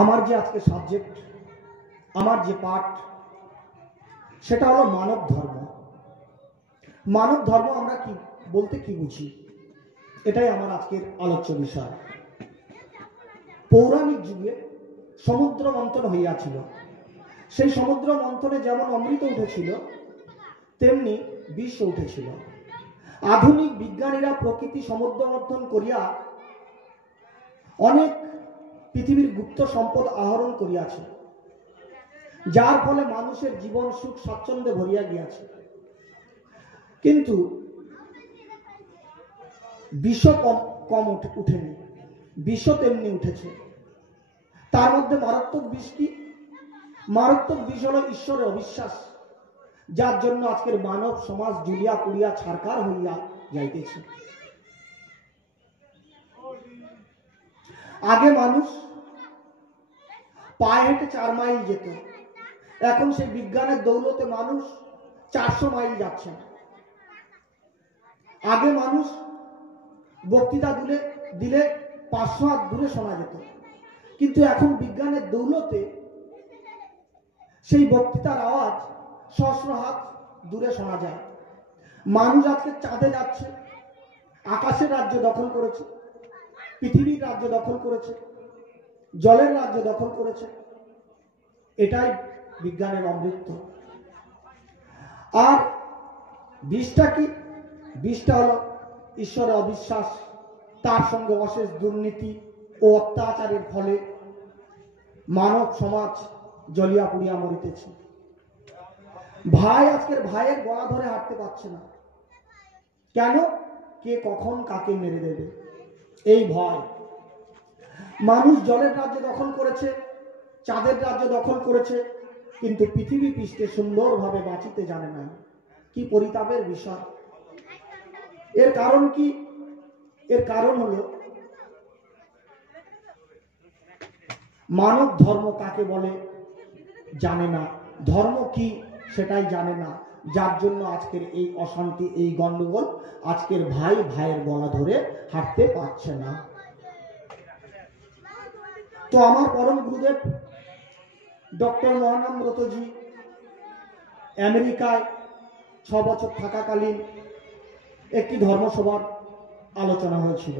আমার যে আজকে সাবজেক্ট, আমার যে পাঠ, সেটা হলো মানব ধর্ম। মানব ধর্ম আমরা কি বলতে কি বুঝি, এটাই আমার আজকের আলোচ্য বিষয়। পৌরাণিক যুগে সমুদ্র মন্থন হইয়াছিল। সেই সমুদ্র মন্থনে যেমন অমৃত উঠেছিল, তেমনি বিষ উঠেছিল। আধুনিক বিজ্ঞানীরা প্রকৃতি সমুদ্র মন্থন করিয়া অনেক পৃথিবীর গুপ্ত সম্পদ আহরণ করিয়াছে, যার ফলে মানুষের জীবন সুখ স্বাচ্ছন্দ্যে ভরিয়া গিয়াছে। কিন্তু বিষ কম উঠেনি, বিষ তেমনি উঠেছে। তার মধ্যে মারাত্মক বিষ কি? মারাত্মক বিষ হল ঈশ্বরের অবিশ্বাস, যার জন্য আজকের মানব সমাজ জুলিয়া পুড়িয়া ছারকার হইয়া যাইতেছে। আগে মানুষ পায়ে হেঁটে 4 মাইল যেত, এখন সেই বিজ্ঞানের দৌলতে মানুষ 400 মাইল যাচ্ছে। আগে মানুষ বক্তৃতা দিলে 500 হাত দূরে শোনা যেত, কিন্তু এখন বিজ্ঞানের দৌলতে সেই বক্তৃতার আওয়াজ 100 হাত দূরে শোনা যায়। মানুষ আজকে চাঁদে যাচ্ছে, আকাশের রাজ্য দখল করেছে, পৃথিবীর রাজ্য দখল করেছে, জলের রাজ্য দখল করেছে। এটাই বিজ্ঞানের অমৃত। আর বিষটা কি? বিষটা হলো ঈশ্বরের অবিশ্বাস, তার সঙ্গে অশেষ দুর্নীতি ও অত্যাচারের ফলে মানব সমাজ জ্বলিয়া পুড়িয়া মরিতেছে। ভাই আজকের ভাইয়ের গলা ধরে হাঁটতে পারছে না। কেন? কে কখন কাকে মেরে দেবে, এই ভয়। মানুষ জলের রাজ্য দখল করেছে, চাঁদের রাজ্য দখল করেছে, কিন্তু পৃথিবী পৃষ্ঠে সুন্দরভাবে বাঁচিতে জানে না। কি পরিতাপের বিষয়! এর কারণ কি? এর কারণ হলো মানব ধর্ম কাকে বলে জানে না, ধর্ম কি সেটাই জানে না, যার জন্য আজকের এই অশান্তি, এই গন্ডগোল। আজকের ভাই ভাইয়ের গলা ধরে হাঁটতে পারছে না। তো আমার পরম গুরুদেব ডক্টর মহানামব্রতজি আমেরিকায় 6 বছর থাকাকালীন একটি ধর্মসভার আলোচনা হয়েছিল।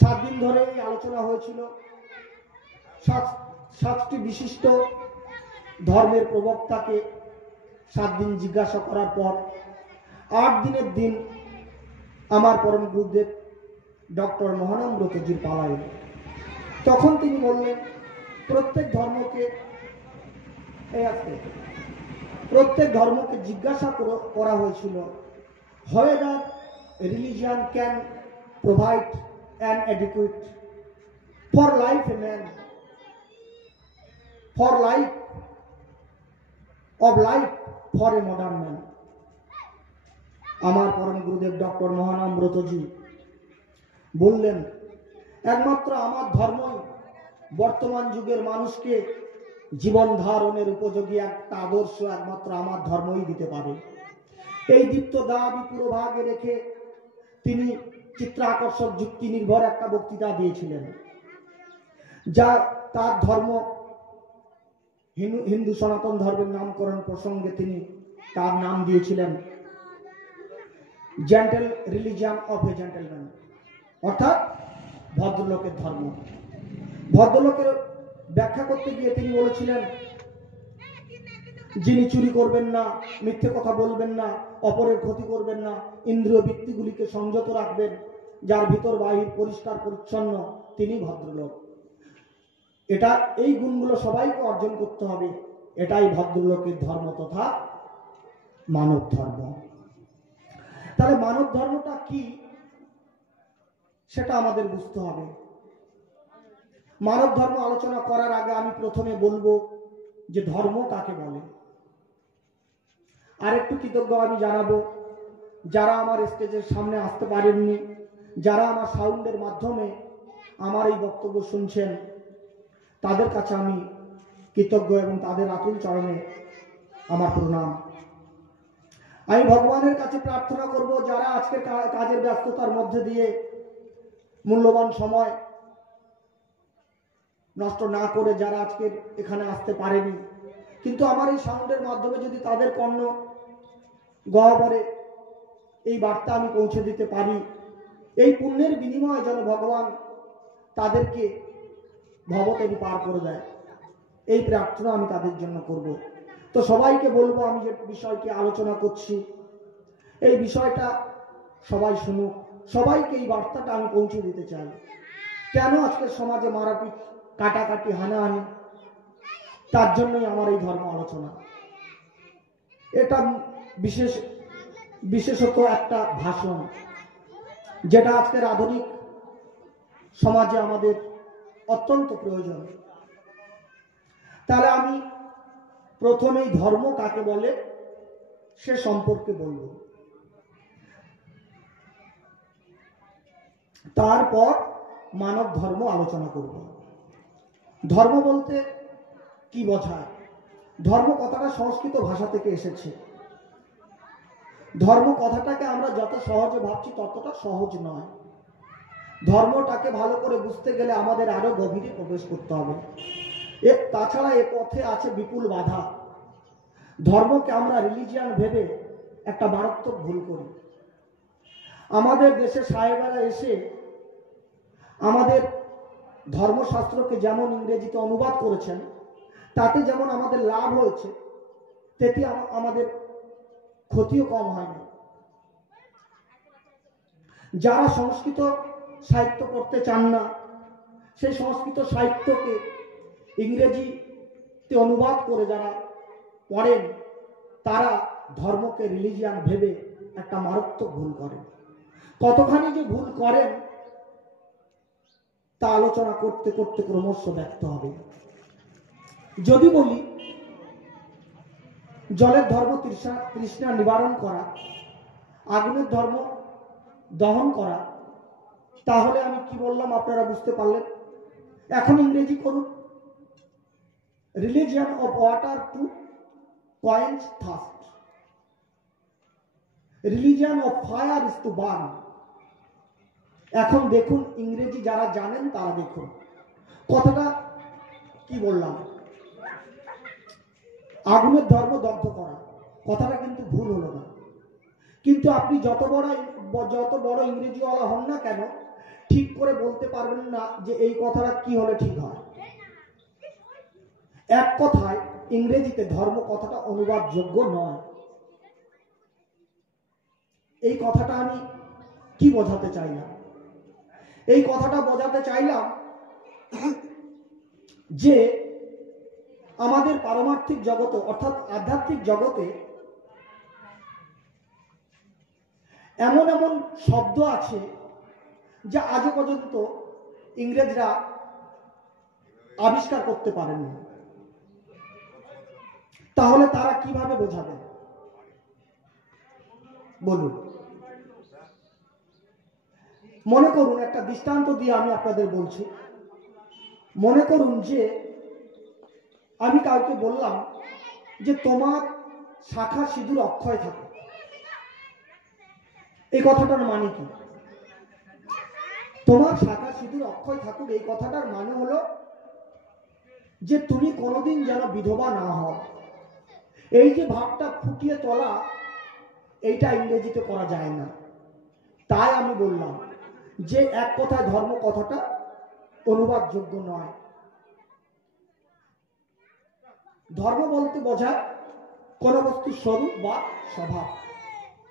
7 দিন ধরে এই আলোচনা হয়েছিল। 7টি বিশিষ্ট ধর্মের প্রবক্তাকে 7 দিন জিজ্ঞাসা করার পর 8 দিনের দিন আমার পরম গুরুদেব ডক্টর মহানামব্রতজির পালায়। তখন তিনি বললেন, প্রত্যেক ধর্মকে জিজ্ঞাসা করা হয়েছিল, whether religion can provide an adequate for life a man, for life for a modern man. আমার পরম গুরুদেব ডক্টর মহানামব্রতজি বললেন, একমাত্র আমার ধর্মই বর্তমান যুগের মানুষকে জীবন ধারণের উপযোগী একটা আদর্শ একমাত্র আমার ধর্মই দিতে পারে। এই দীপ্ত দাবি পুরোভাগে রেখে তিনি চিত্রাকর্ষক যুক্তি নির্ভর একটা বক্তৃতা দিয়েছিলেন, যা তার ধর্ম হিন্দু সনাতন ধর্মের নামকরণ প্রসঙ্গে তিনি তার নাম দিয়েছিলেন gentle religion of a gentleman, অর্থাৎ ভদ্রলোকের ধর্ম। ভদ্রলোকের ব্যাখ্যা করতে গিয়ে তিনি বলেছিলেন, যিনি চুরি করবেন না, মিথ্যে কথা বলবেন না, অপরের ক্ষতি করবেন না, ইন্দ্রিয় বৃত্তিগুলিকে সংযত রাখবেন, যার ভিতর বাহির পরিষ্কার পরিচ্ছন্ন, তিনি ভদ্রলোক। এই গুণগুলো সবাইকে অর্জন করতে হবে। এটাই ভদ্রলোকের ধর্ম তথা মানব ধর্ম। তাহলে মানব ধর্মটা কি সেটা আমাদের বুঝতে হবে। মানব ধর্ম আলোচনা করার আগে আমি প্রথমে বলবো যে ধর্ম কাকে বলে। আর একটু কৃতজ্ঞ আমি জানাবো যারা আমার স্টেজের সামনে আসতে পারেননি, যারা আমার সাউন্ডের মাধ্যমে আমার এই বক্তব্য শুনছেন, তাদের কাছে আমি কৃতজ্ঞ এবং তাদের আতুল চরণে আমার প্রণাম। আমি ভগবানের কাছে প্রার্থনা করব, যারা আজকের কাজের ব্যস্ততার মধ্যে দিয়ে মূল্যবান সময় নষ্ট না করে যারা আজকে এখানে আসতে পারেনি, কিন্তু আমার এই সাউন্ডের মাধ্যমে যদি তাদের কর্ণ গহ্বরে এই বার্তা আমি পৌঁছে দিতে পারি, এই পুণ্যের বিনিময়ে যেন ভগবান তাদেরকে ভবতরী পার করে দেয়, এই প্রার্থনা আমি তাদের জন্য করব। তো সবাইকে বলবো, আমি যে বিষয়টি আলোচনা করছি এই বিষয়টা সবাই শুনুক, সবাইকে এই বার্তাটা আমি পৌঁছে দিতে চাই। কেন আজকের সমাজে মারাপিট, কাটাকাটি, হানাহানি, তার জন্যই আমার এই ধর্ম আলোচনা। এটা বিশেষত একটা ভাষণ, যেটা আজকের আধুনিক সমাজে আমাদের অত্যন্ত প্রয়োজন। তাহলে আমি প্রথমেই ধর্ম কাকে বলে সে সম্পর্কে বলব, তারপর মানব ধর্ম আলোচনা করব। ধর্ম বলতে কি বোঝায়? ধর্ম কথাটা সংস্কৃত ভাষা থেকে এসেছে। ধর্ম কথাটাকে আমরা যত সহজে ভাবছি ততটা সহজ নয়। ধর্মটাকে ভালো করে বুঝতে গেলে আমাদের আরো গভীরে প্রবেশ করতে হবে। তাছাড়া এ পথে আছে বিপুল বাধা। ধর্মকে আমরা রিলিজিয়ান ভেবে একটা মারাত্মক ভুল করি। আমাদের দেশে সাহেবেরা এসে আমাদের ধর্মশাস্ত্রকে যেমন ইংরেজিতে অনুবাদ করেছেন, তাতে যেমন আমাদের লাভ হয়েছে, তেতে আমাদের ক্ষতিও কম হয়নি। যারা সংস্কৃত সাহিত্য পড়তে চান না, সেই সংস্কৃত সাহিত্যকে ইংরেজিতে অনুবাদ করে যারা পড়েন, তারা ধর্মকে রিলিজিয়ান ভেবে একটা মারাত্মক ভুল করেন। কতখানি যে ভুল করেন তা আলোচনা করতে করতে ক্রমশ ব্যক্ত হবে। যদি বলি জলের ধর্ম তৃষ্ণা নিবারণ করা, আগুনের ধর্ম দহন করা, তাহলে আমি কি বললাম আপনারা বুঝতে পারলেন। এখন ইংরেজি করুন, religion of water to quench thirst, religion of fire is to burn। এখন দেখুন, ইংরেজি যারা জানেন তারা দেখুন কথাটা কি বললাম। আগুনের ধর্ম দগ্ধ করা, কথাটা কিন্তু ভুল হলো না। কিন্তু আপনি যত বড় ইংরেজিওয়ালা হন না কেন, ঠিক করে বলতে পারবেন না যে এই কথাটা কি হলে ঠিক হয়। এক কথায় ইংরেজিতে ধর্ম কথাটা অনুবাদযোগ্য নয়। এই কথাটা আমি কি বোঝাতে চাইলাম? এই কথাটা বোঝাতে চাইলাম যে আমাদের পারমার্থিক জগতে অর্থাৎ আধ্যাত্মিক জগতে এমন এমন শব্দ আছে যা আজও পর্যন্ত ইংরেজরা আবিষ্কার করতে পারেনি। তাহলে তারা কিভাবে বোঝাবে বলুন? মনে করুন, একটা দৃষ্টান্ত দিয়ে আমি আপনাদের বলছি। মনে করুন যে আমি কাউকে বললাম যে তোমার শাখা সিঁদুর অক্ষয় থাকে। এই কথাটার মানে কি? তোমার শাখা সিঁদুর অক্ষয় থাকুক, এই কথাটার মানে হলো যে তুমি কোনোদিন যেন বিধবা না হও। এই যে ভাবটা ফুটিয়ে তোলা, এইটা ইংরেজিতে করা যায় না। তাই আমি বললাম যে এক কথায় ধর্ম কথাটা অনুবাদযোগ্য নয়। ধর্ম বলতে বোঝায় কোন বস্তুর স্বরূপ বা স্বভাব।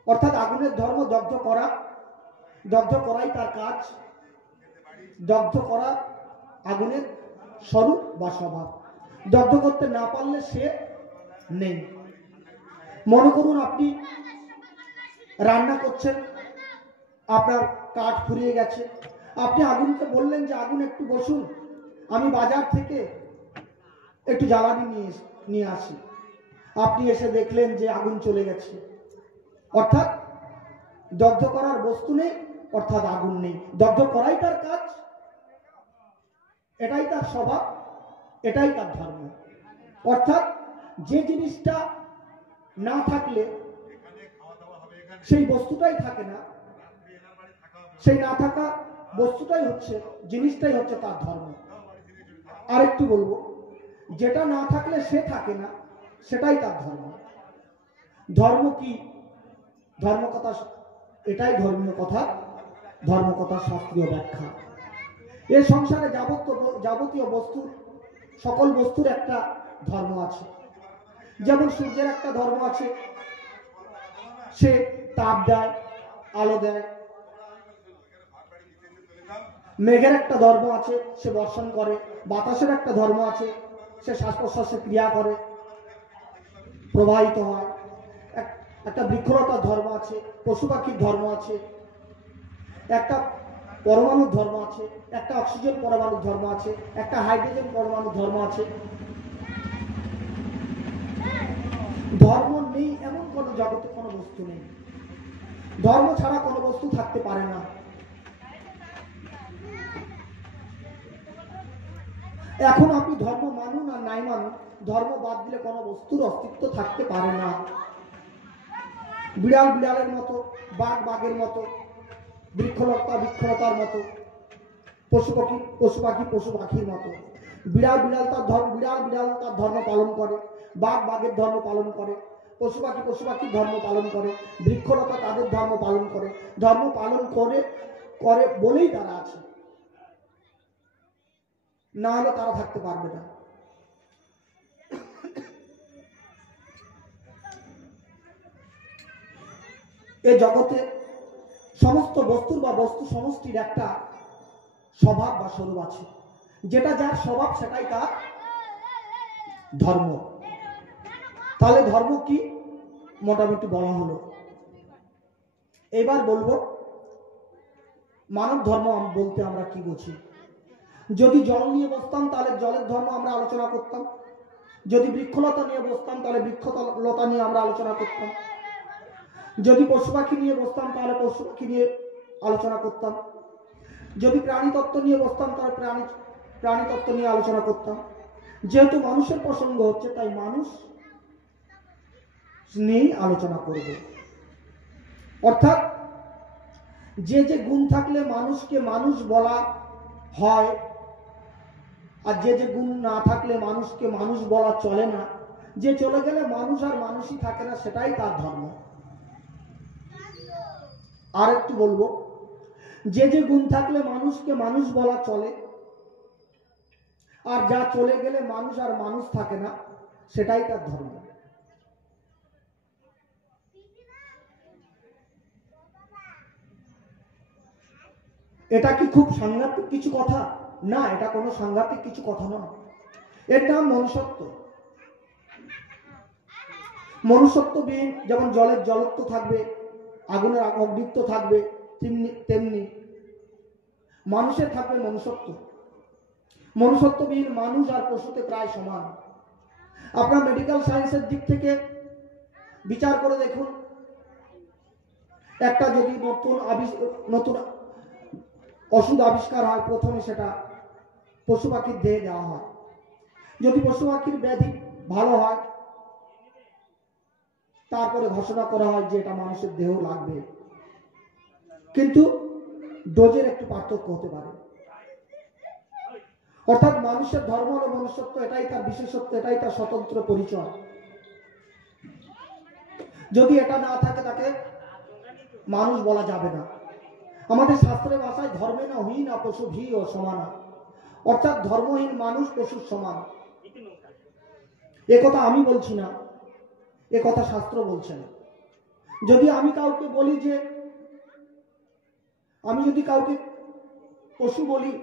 অর্থাৎ আগুনের ধর্ম দগ্ধ করা, দগ্ধ করাই তার কাজ। দগ্ধ করা আগুনের স্বরূপ বা স্বভাব। দগ্ধ করতে না পারলে সে নেই। মনে করুন আপনি রান্না করছেন, আপনার কাঠ ফুরিয়ে গেছে, আপনি আগুনকে বললেন যে আগুন একটু বসুন, আমি বাজার থেকে একটু জ্বালানি নিয়ে আসি। আপনি এসে দেখলেন যে আগুন চলে গেছে, অর্থাৎ দগ্ধ করার বস্তু নেই, অর্থাৎ আগুন নেই। দগ্ধ করাই তার কাজ, এটাই তার স্বভাব, এটাই তার ধর্ম। অর্থাৎ যে জিনিসটা না থাকলে সেই বস্তুটাই থাকে না, সেই না থাকা বস্তুটাই হচ্ছে, জিনিসটাই হচ্ছে তার ধর্ম। আরেকটু বলবো, যেটা না থাকলে সে থাকে না, সেটাই তার ধর্ম। ধর্ম কি? ধর্ম কথা এটাই ধর্মীয় কথা, ধর্ম কথা শাস্ত্রীয় ব্যাখ্যা। এই সংসারে যাবতীয় বস্তুর, সকল বস্তুর একটা ধর্ম আছে। যেমন সূর্যের একটা ধর্ম আছে, সে তাপ দেয়, আলো দেয়। মেঘের একটা ধর্ম আছে, সে বর্ষণ করে। বাতাসের একটা ধর্ম আছে, সে শ্বাস প্রশ্বাসে ক্রিয়া করে, প্রবাহিত হয়। একটা বৃক্ষলতার ধর্ম আছে, পশু পাখির ধর্ম আছে, একটা পরমাণুর ধর্ম আছে, একটা অক্সিজেন পরমাণুর ধর্ম আছে, একটা হাইড্রোজেন পরমাণুর ধর্ম আছে। ধর্ম নেই এমন কোনো জগতে কোনো বস্তু নেই। ধর্ম ছাড়া কোনো বস্তু থাকতে পারে না। এখন আপনি ধর্ম মানুন আর নাই মানুন, ধর্ম বাদ দিলে কোনো বস্তুর অস্তিত্ব থাকতে পারে না। বিড়াল বিড়ালের মতো, বাঘ বাঘের মতো, বৃক্ষলতা বৃক্ষলতার মতো, পশু পাখি পশু পাখির মতো। বিড়াল বিড়াল তার ধর্ম পালন করে, বাঘ বাঘের ধর্ম পালন করে, পশু পাখির ধর্ম পালন করে, বৃক্ষলতা তাদের ধর্ম পালন করে। ধর্ম পালন করে করে বলেই তারা আছে, না হলে তারা থাকতে পারবে না। এ জগতে সমস্ত বস্তুর বা বস্তু সমষ্টির একটা স্বভাব বা স্বরূপ আছে। যেটা যার স্বভাব সেটাই তার ধর্ম। তাহলে ধর্ম কি মোটামুটি বলা হলো। এবার বলবো মানব ধর্ম বলতে আমরা কি বুঝি। যদি জল নিয়ে বসতাম তাহলে জলের ধর্ম আমরা আলোচনা করতাম। যদি বৃক্ষলতা নিয়ে বসতাম তাহলে বৃক্ষলতা নিয়ে আমরা আলোচনা করতাম। যদি পশু পাখি নিয়ে বসতাম তাহলে পশু পাখি নিয়ে আলোচনা করতাম। যদি প্রাণী তত্ত্ব নিয়ে বসতাম তাহলে প্রাণী তত্ত্ব নিয়ে আলোচনা করতাম। যেহেতু মানুষের প্রসঙ্গ হচ্ছে, তাই মানুষ নিয়েই আলোচনা করব। অর্থাৎ যে যে গুণ থাকলে মানুষকে মানুষ বলা হয়, আর যে যে গুণ না থাকলে মানুষকে মানুষ বলা চলে না, যে চলে গেলে মানুষ আর মানুষই থাকে না, সেটাই তার ধর্ম। আর একটু বলবো, যে যে গুণ থাকলে মানুষকে মানুষ বলা চলে, আর যা চলে গেলে মানুষ আর মানুষ থাকে না, সেটাই তার ধর্ম। এটা কি খুব সাংঘাতিক কিছু কথা? না, এটা কোনো সাংঘাতিক কিছু কথা নয়। এর নাম মনুষ্যত্ব। মনুষ্যত্ববিহীন যেমন জলের জলত্ব থাকবে, আগুনের অগ্নিত্ব থাকবে, তেমনি মানুষের থাকবে মনুষ্যত্ব। মনুষ্যত্ববিহীন মানুষ আর পশুতে প্রায় সমান। আপনার মেডিকেল সায়েন্সের দিক থেকে বিচার করে দেখুন, একটা যদি নতুন ওষুধ আবিষ্কার হয়, প্রথমে সেটা পশু পাখির দেহে দেওয়া হয়। যদি পশু পাখির ব্যাধি ভালো হয়, তারপরে ঘোষণা করা হয় যে এটা মানুষের দেহ লাগবে। কিন্তু ডোজের একটু পার্থক্য হতে পারে। অর্থাৎ মানুষের ধর্ম হলো মনুষ্যত্ব, এটাই তার বিশেষত্ব, এটাই তার স্বতন্ত্র পরিচয়। যদি এটা না থাকে, তাকে মানুষ বলা যাবে না। আমাদের শাস্ত্রের ভাষায় ধর্মে না হীন না পশু ভি ও সমানা, অর্থাৎ ধর্মহীন মানুষ পশুর সমান। এ কথা আমি বলছি না, এ কথা শাস্ত্র বলছে না। যদি আমি কাউকে বলি যে, আমি যদি কাউকে পশু বলি,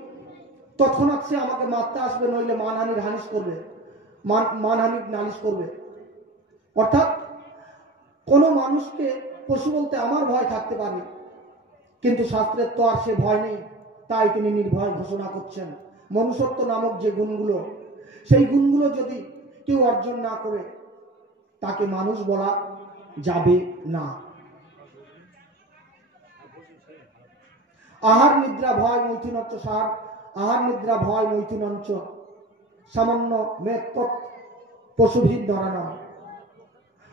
তৎক্ষণাৎ সে আমাকে মারতে আসবে, নইলে মানহানির নালিশ করবে। অর্থাৎ কোনো মানুষকে পশু বলতে আমার ভয় থাকতে পারে, কিন্তু শাস্ত্রের তো আর সে ভয় নেই, তাই তিনি নির্ভয় ঘোষণা করছেন মনুষ্যত্ব নামক যে গুণগুলো, সেই গুণগুলো যদি কেউ অর্জন না করে, তাকে মানুষ বলা যাবে না। আহার নিদ্রা ভয় মৈথুনঞ্চ সার, আহার নিদ্রা ভয় মৈথুনঞ্চ সামান্য মেত্তৎ পশুভিদ ধরানা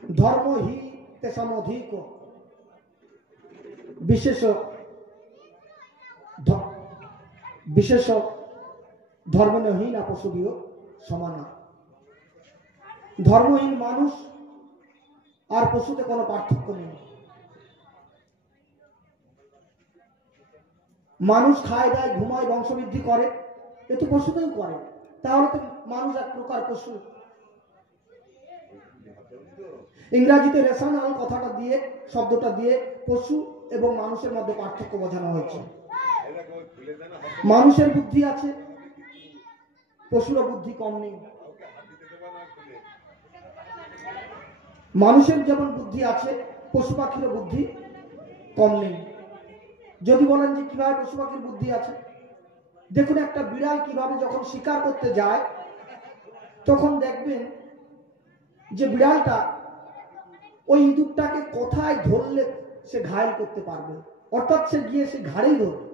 ধর্ম হি তেসামধিক বিশেষ ধর্মেনহীন পশুবিও সমানা। ধর্মহীন মানুষ আর পশুতে কোনো পার্থক্য নেই। মানুষ খায় দায় ঘুমায় বংশবৃদ্ধি করে, এ তো পশুতেও করে, তাহলে তো মানুষ এক প্রকার পশু। ইংরাজিতে রেশনাল কথাটা দিয়ে, শব্দটা দিয়ে পশু এবং মানুষের মধ্যে পার্থক্য বোঝানো হয়েছে। মানুষের বুদ্ধি আছে, পশুর বুদ্ধি কম নেই। মানুষের যেমন বুদ্ধি আছে, পশু পাখির বুদ্ধি কম নেই। যদি বলেন যে কিভাবে পশু পাখির বুদ্ধি আছে, দেখুন একটা বিড়াল কিভাবে যখন শিকার করতে যায় তখন দেখবেন যে বিড়ালটা ওই ইঁদুরটাকে কোথায় ধরলে সে ঘায়েল করতে পারবে, অর্থাৎ সে গিয়ে সে ঘাড়েই ধরবে।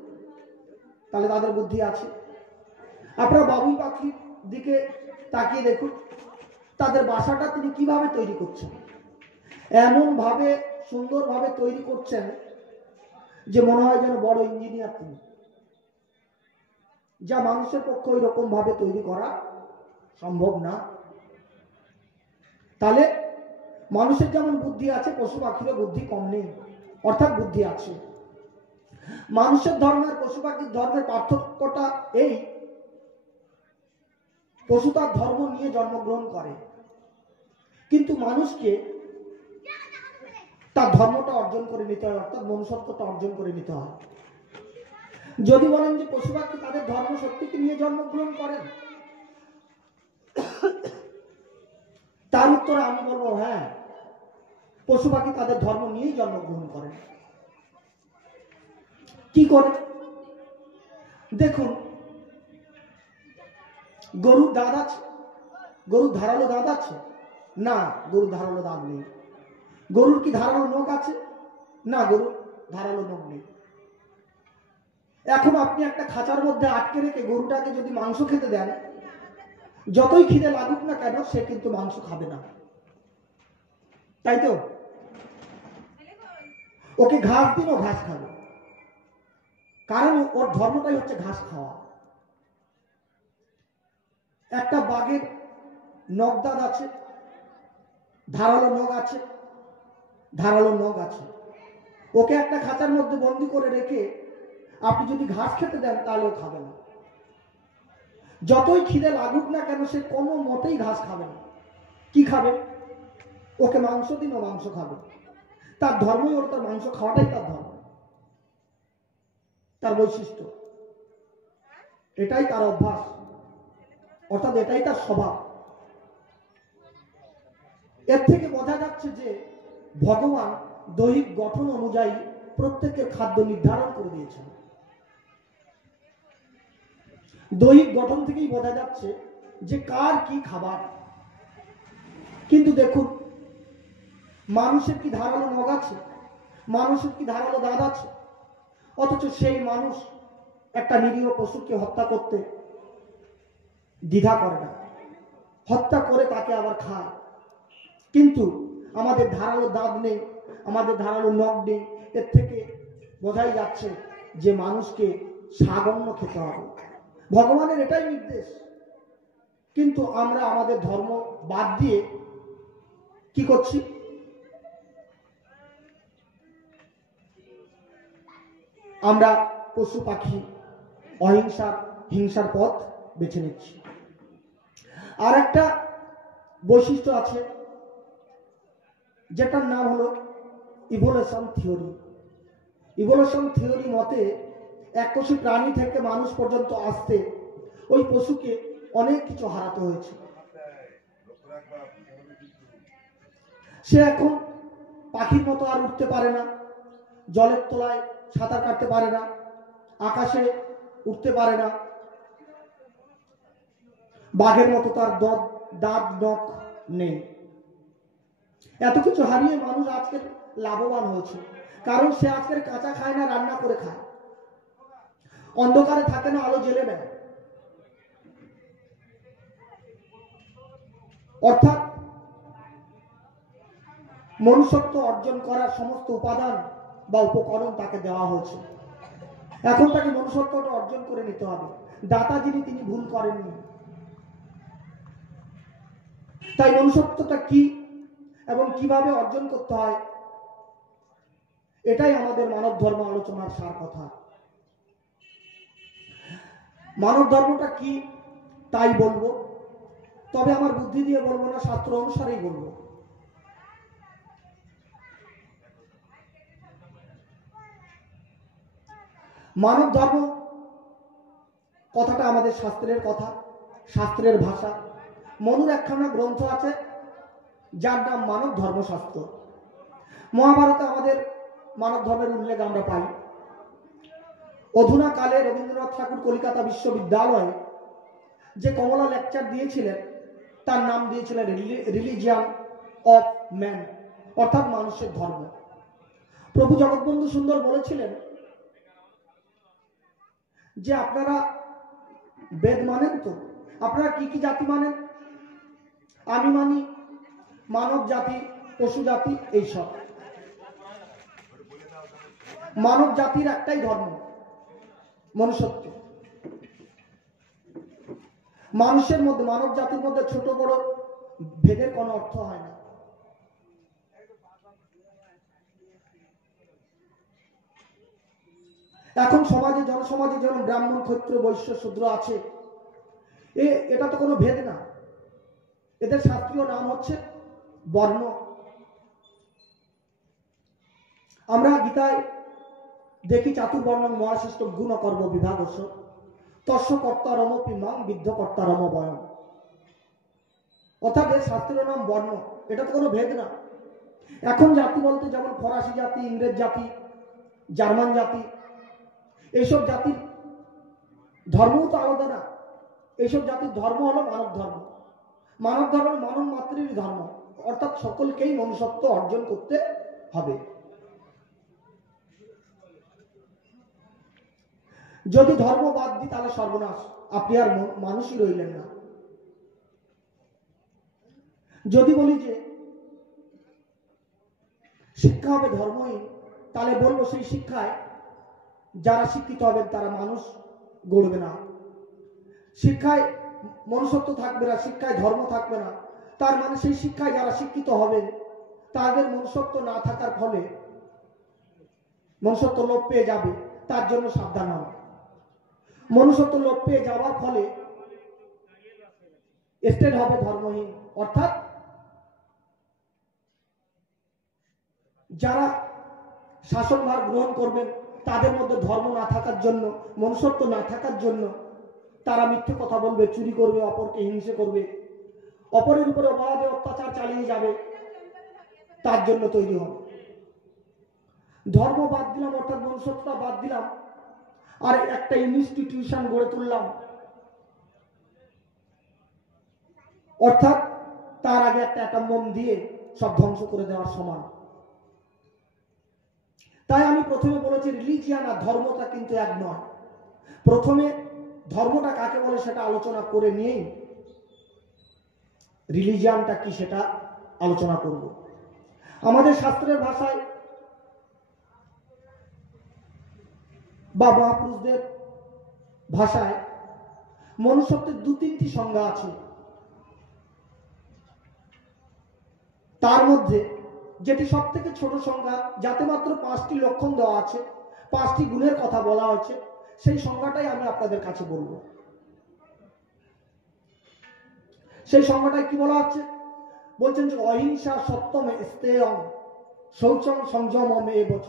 তাহলে তাদের বুদ্ধি আছে। আপনারা বাবুই পাখির দিকে তাকিয়ে দেখুন, তাদের বাসাটা তিনি কিভাবে তৈরি করছেন। এমন ভাবে সুন্দরভাবে তৈরি করছেন যে মনে হয় যেন বড় ইঞ্জিনিয়ার তিনি, যা মানুষের পক্ষে ওই রকম ভাবে তৈরি করা সম্ভব না। তাহলে মানুষের যেমন বুদ্ধি আছে, পশু পাখিরও বুদ্ধি কম নেই, অর্থাৎ বুদ্ধি আছে। মানুষের ধর্মের পশু পাখির ধর্মের পার্থক্যটা এই, পশু তার ধর্ম নিয়ে জন্মগ্রহণ করে, কিন্তু মানুষকে তার ধর্মটা অর্জন করে নিতে হয়, অর্থাৎ মনুষ্যত্বটা অর্জন করে নিতে হয়। যদি বলেন যে পশু পাখি তাদের ধর্ম সত্যিকে নিয়ে জন্মগ্রহণ করেন, তার উত্তরে আমি বলবো হ্যাঁ, পশু পাখি তাদের ধর্ম নিয়েই জন্মগ্রহণ করেন। কি করে দেখুন, গরুর দাঁত আছে, গরুর ধারালো দাঁত আছে না, গরুর ধারালো দাঁত নেই। গরুর কি ধারালো নখ আছে না, গরুর ধারালো নখ নেই। এখন আপনি একটা খাঁচার মধ্যে আটকে রেখে গরুটাকে যদি মাংস খেতে দেন, যতই খিদে লাগুক না কেন সে কিন্তু মাংস খাবে না, তাই তো? ওকে ঘাস দিন, ও ঘাস খাবে, কারণ ওর ধর্মটাই হচ্ছে ঘাস খাওয়া। একটা বাঘের নখ দাঁত আছে, ধারালো নখ আছে, ধারালো নখ আছে। ওকে একটা খাঁচার মধ্যে বন্দি করে রেখে আপনি যদি ঘাস খেতে দেন তাহলেও খাবে না। যতই খিদে লাগুক না কেন সে কোনো মতেই ঘাস খাবে না। কি খাবে? ওকে মাংস দিন, ও মাংস খাবে। তার ধর্মই ওর, তার মাংস খাওয়াটাই তার ধর্ম, তার বৈশিষ্ট্য, এটাই তার অভ্যাস, অর্থাৎ এটাই তার স্বভাব। এর থেকে বোঝা যাচ্ছে যে ভগবান দৈহিক গঠন অনুযায়ী প্রত্যেকের খাদ্য নির্ধারণ করে দিয়েছেন। দৈহিক গঠন থেকেই বোঝা যাচ্ছে যে কার কি খাবার। কিন্তু দেখুন, মানুষের কি ধারালো নখ আছে, মানুষের কি ধারালো দাঁত আছে, অথচ সেই মানুষ একটা নিরীহ পশুকে হত্যা করতে দ্বিধা করে না, হত্যা করে তাকে আবার খায়। কিন্তু আমাদের ধারালো দাঁত নেই, আমাদের ধারালো নখ নেই, এর থেকে বোঝাই যাচ্ছে যে মানুষকে সাগম্য খেতে হবে। ভগবানের এটাই নির্দেশ। কিন্তু আমরা আমাদের ধর্ম বাদ দিয়ে কি করছি? আমরা পশু পাখি, অহিংসার, হিংসার পথ বেছে নিচ্ছি। আর একটা বৈশিষ্ট্য আছে যেটার নাম হলো ইভোলিউশন থিওরি। ইভোলিউশন থিওরি মতে এককোষী প্রাণী থেকে মানুষ পর্যন্ত আসতে ওই পশুকে অনেক কিছু হারাতে হয়েছে। সে এখন পাখির মতো আর উঠতে পারে না, জলের তলায় সাঁতার কাটতে পারে না, আকাশে উঠতে পারে না, বাঘের মতো তার দাঁত নখ নেই। এত কিছু হারিয়ে মানুষ আজকের লাভবান হয়েছে, কারণ সে আজকের কাঁচা খায় না, রান্না করে খায়, অন্ধকারে থাকে না, আলো জ্বেলে নেয়। অর্থাৎ মনুষ্যত্ব অর্জন করার সমস্ত উপাদান বা উপকরণ তাকে দেওয়া হয়েছে। এখন তাকে মনুষ্যত্বটা অর্জন করে নিতে হবে। দাতা যিনি, তিনি ভুল করেননি। তাই মনুষ্যত্বটা কি এবং কিভাবে অর্জন করতে হয়, এটাই আমাদের মানব ধর্ম আলোচনার সার কথা। মানব ধর্মটা কি তাই বলবো, তবে আমার বুদ্ধি দিয়ে বলবো না, শাস্ত্র অনুসারেই বলবো। মানব ধর্ম কথাটা আমাদের শাস্ত্রের কথা, শাস্ত্রের ভাষা। মনুর একখানা গ্রন্থ আছে যার নাম মানব ধর্মশাস্ত্র। মহাভারতে আমাদের মানব ধর্মের উল্লেখ আমরা পাই। অধুনা কালে রবীন্দ্রনাথ ঠাকুর কলকাতা বিশ্ববিদ্যালয়ে যে কমলা লেকচার দিয়েছিলেন তার নাম দিয়েছিলেন রিলিজিয়ান অফ ম্যান, অর্থাৎ মানুষের ধর্ম। প্রভু জগৎবন্ধু সুন্দর বলেছিলেন যে আপনারা বেদ মানেন তো? আপনারা কি কি জাতি মানেন? আমি মানি মানব জাতি, পশু জাতি, এইসব। মানব জাতির একটাই ধর্ম, মনুষ্যত্ব। মানুষের মধ্যে, মানব জাতির মধ্যে ছোট বড় ভেদের কোনো অর্থ হয় না। এখন সমাজে, জনসমাজে যেমন ব্রাহ্মণ, ক্ষত্রিয়, বৈশ্য, শূদ্র আছে, এটা তো কোনো ভেদ না। এদের শাস্ত্রীয় নাম হচ্ছে বর্ণ। আমরা গীতায় দেখি চাতুর্বর্ণং মহাশিষ্ট গুণ কর্ম বিভাগস্য তস্য কর্তারমপি মাং বিদ্ধ কর্তারম বয়ম। অর্থাৎ এর শাস্ত্রীয় নাম বর্ণ, এটা তো কোনো ভেদ না। এখন জাতি বলতে যেমন ফরাসি জাতি, ইংরেজ জাতি, জার্মান জাতি, এইসব জাতির ধর্মও তো আলাদা না। এইসব জাতির ধর্ম হলো মানব ধর্ম। মানব ধর্ম মানব মাতৃর ধর্ম, অর্থাৎ সকলকেই মনুষ্যত্ব অর্জন করতে হবে। যদি ধর্ম বাদ দিই তাহলে সর্বনাশ, আপনি আর মানুষই রইলেন না। যদি বলি যে শিক্ষা হবে ধর্মহীন, তাহলে বলবো সেই শিক্ষায় যারা শিক্ষিত হবেন তারা মানুষ গড়বে না। শিক্ষায় মনুষ্যত্ব থাকবে না, শিক্ষায় ধর্ম থাকবে না, তার মানে সেই শিক্ষায় যারা শিক্ষিত হবেন তাদের মনুষ্যত্ব না থাকার ফলে মনুষ্যত্ব লোপ পেয়ে যাবে। তার জন্য সাবধান হন। মনুষ্যত্ব লোপ পেয়ে যাওয়ার ফলে স্টেট হবে ধর্মহীন, অর্থাৎ যারা শাসনভার গ্রহণ করবেন তাদের মধ্যে ধর্ম না থাকার জন্য, মনুষ্যত্ব না থাকার জন্য তারা মিথ্যে কথা বলবে, চুরি করবে, অপরকে হিংসে করবে, অপরের উপরে অবাধে অত্যাচার চালিয়ে যাবে। তার জন্য তৈরি হন। ধর্ম বাদ দিলাম, অর্থাৎ মনুষ্যত্বটা বাদ দিলাম, আর একটা ইনস্টিটিউশন গড়ে তুললাম, অর্থাৎ তার আগে একটা অ্যাটম দিয়ে সব ধ্বংস করে দেওয়ার সমান। তাই আমি প্রথমে বলেছি রিলিজিয়ান আর ধর্মটা কিন্তু এক নয়। প্রথমে ধর্মটা কাকে বলে সেটা আলোচনা করে নিয়েই রিলিজিয়ানটা কি সেটা আলোচনা করব। আমাদের শাস্ত্রের ভাষায় বা মহাপুরুষদের ভাষায় মনুষ্যত্বের দু তিনটি সংজ্ঞা আছে। তার মধ্যে যেটি সব থেকে ছোট সংজ্ঞা, যাতে মাত্র 5টি লক্ষণ দেওয়া আছে, 5টি গুণের কথা বলা হয়েছে, সেই সংজ্ঞাটাই আমি আপনাদের কাছে বলবো। সেই সংজ্ঞাটাই কি বলা হচ্ছে? বলছেন যে অহিংসা সত্যম স্তেয়ং শৌচং সংযমম এবচ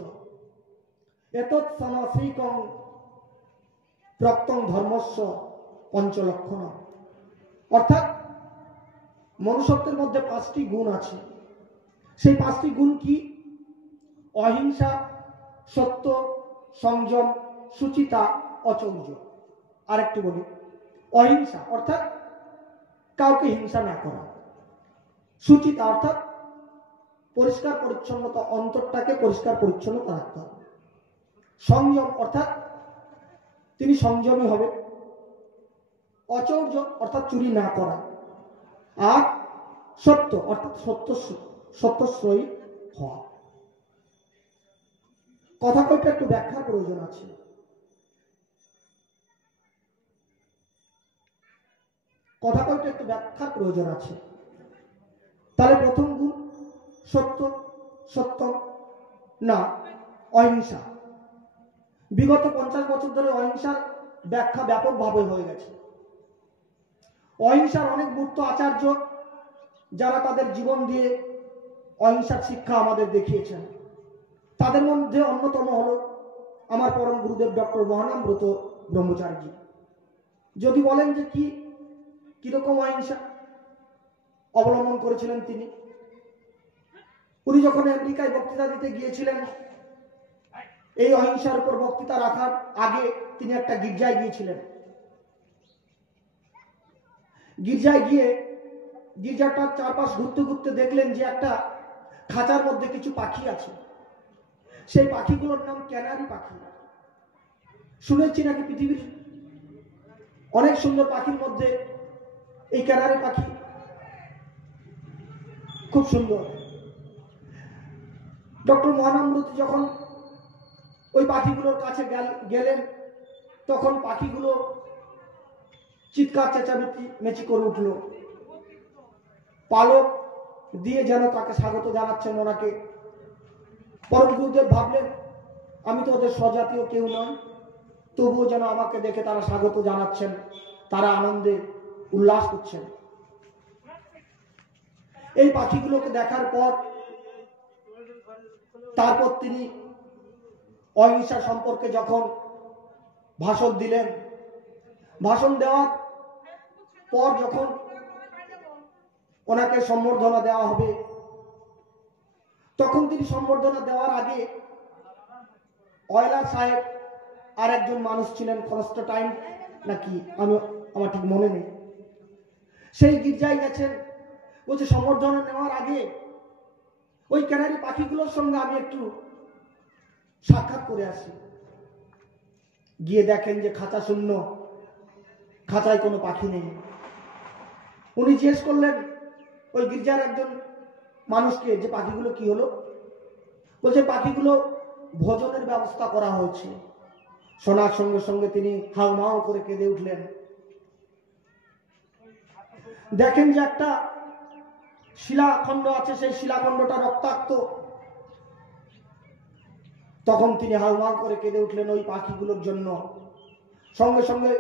এতৎ সমাসিকং প্রত্যং ধর্মস্য পঞ্চলক্ষণ। অর্থাৎ মনুষ্যত্বের মধ্যে 5টি গুণ আছে। সেই 5টি গুণ কি? অহিংসা, সত্য, সংযম, সুচিতা, অচৌর্য। আরেকটি বলি, অহিংসা অর্থাৎ কাউকে হিংসা না করা, সুচিতা অর্থাৎ পরিষ্কার পরিচ্ছন্নতা, অন্তরটাকে পরিষ্কার পরিচ্ছন্ন রাখতে হবে, সংযম অর্থাৎ তিনি সংযমী হবে, অচৌর্য অর্থাৎ চুরি না করা, আর সত্য অর্থাৎ সত্যশ্রয়ী হওয়া। কথা কয়েকটা একটু ব্যাখ্যার প্রয়োজন আছে। কথা কয়টা একটু ব্যাখ্যার প্রয়োজন আছে। তাহলে প্রথম গুণ সত্য, সত্যম না অহিংসা। বিগত 50 বছর ধরে অহিংসার ব্যাখ্যা ব্যাপকভাবে হয়ে গেছে। অহিংসার অনেক মূর্ত আচার্য যারা তাদের জীবন দিয়ে অহিংসার শিক্ষা আমাদের দেখিয়েছেন, তাদের মধ্যে অন্যতম হল আমার পরম গুরুদেব ডক্টর মহানামব্রত ব্রহ্মচারীজি। যদি বলেন যে কিরকম অহিংসা অবলম্বন করেছিলেন তিনি, উনি যখন আমেরিকায় বক্তৃতা দিতে গিয়েছিলেন, এই অহিংসার উপর বক্তৃতা রাখার আগে তিনি একটা গির্জায় গিয়েছিলেন। গির্জায় গিয়ে গির্জাটার চারপাশ ঘুরতে ঘুরতে দেখলেন যে একটা খাঁচার মধ্যে কিছু পাখি আছে। সেই পাখিগুলোর নাম ক্যানারি পাখি। শুনেছি নাকি পৃথিবীর অনেক সুন্দর পাখির মধ্যে এই ক্যানারি পাখি খুব সুন্দর। ডক্টর মহানামব্রত যখন ওই পাখিগুলোর কাছে গেলেন, তখন পাখিগুলো চিৎকার চেঁচামেচি মেচি করে উঠল। পালক দিয়ে যেন তাকে স্বাগত জানাচ্ছেন ওনাকে। পরম গুরুদেব ভাবলেন, আমি তো ওদের স্বজাতীয় কেউ নয়, তবুও যেন আমাকে দেখে তারা স্বাগত জানাচ্ছেন, তারা আনন্দে উল্লাস করছেন। এই পাখিগুলোকে দেখার পর তারপর তিনি অহিংসা সম্পর্কে যখন ভাষণ দিলেন, ভাষণ দেওয়ার পর যখন ওনাকে সম্বর্ধনা দেওয়া হবে, তখন তিনি সম্বর্ধনা দেওয়ার আগে অয়লার সাহেব আর একজন মানুষ ছিলেন, কনস্টান্টাইন নাকি আমার ঠিক মনে নেই, সেই গির্জায় গেছেন। বলছে সম্বর্ধনা নেওয়ার আগে ওই ক্যানারি পাখিগুলোর সঙ্গে আমি একটু সাক্ষাৎ করে আসি। গিয়ে দেখেন যে খাঁচা শূন্য, খাঁচায় কোনো পাখি নেই। উনি জিজ্ঞেস করলেন ওই গির্জার একজন মানুষকে যে পাখিগুলো কি হলো। বলছে পাখিগুলো ভোজনের ব্যবস্থা করা হয়েছে। শোনার সঙ্গে সঙ্গে তিনি হাউমাউ করে কেঁদে উঠলেন। দেখেন যে একটা শিলাখণ্ড আছে, সেই শিলাখণ্ডটা রক্তাক্ত। তখন তিনি হাউমাউ করে কেঁদে উঠলেন ওই পাখিগুলোর জন্য। সঙ্গে সঙ্গে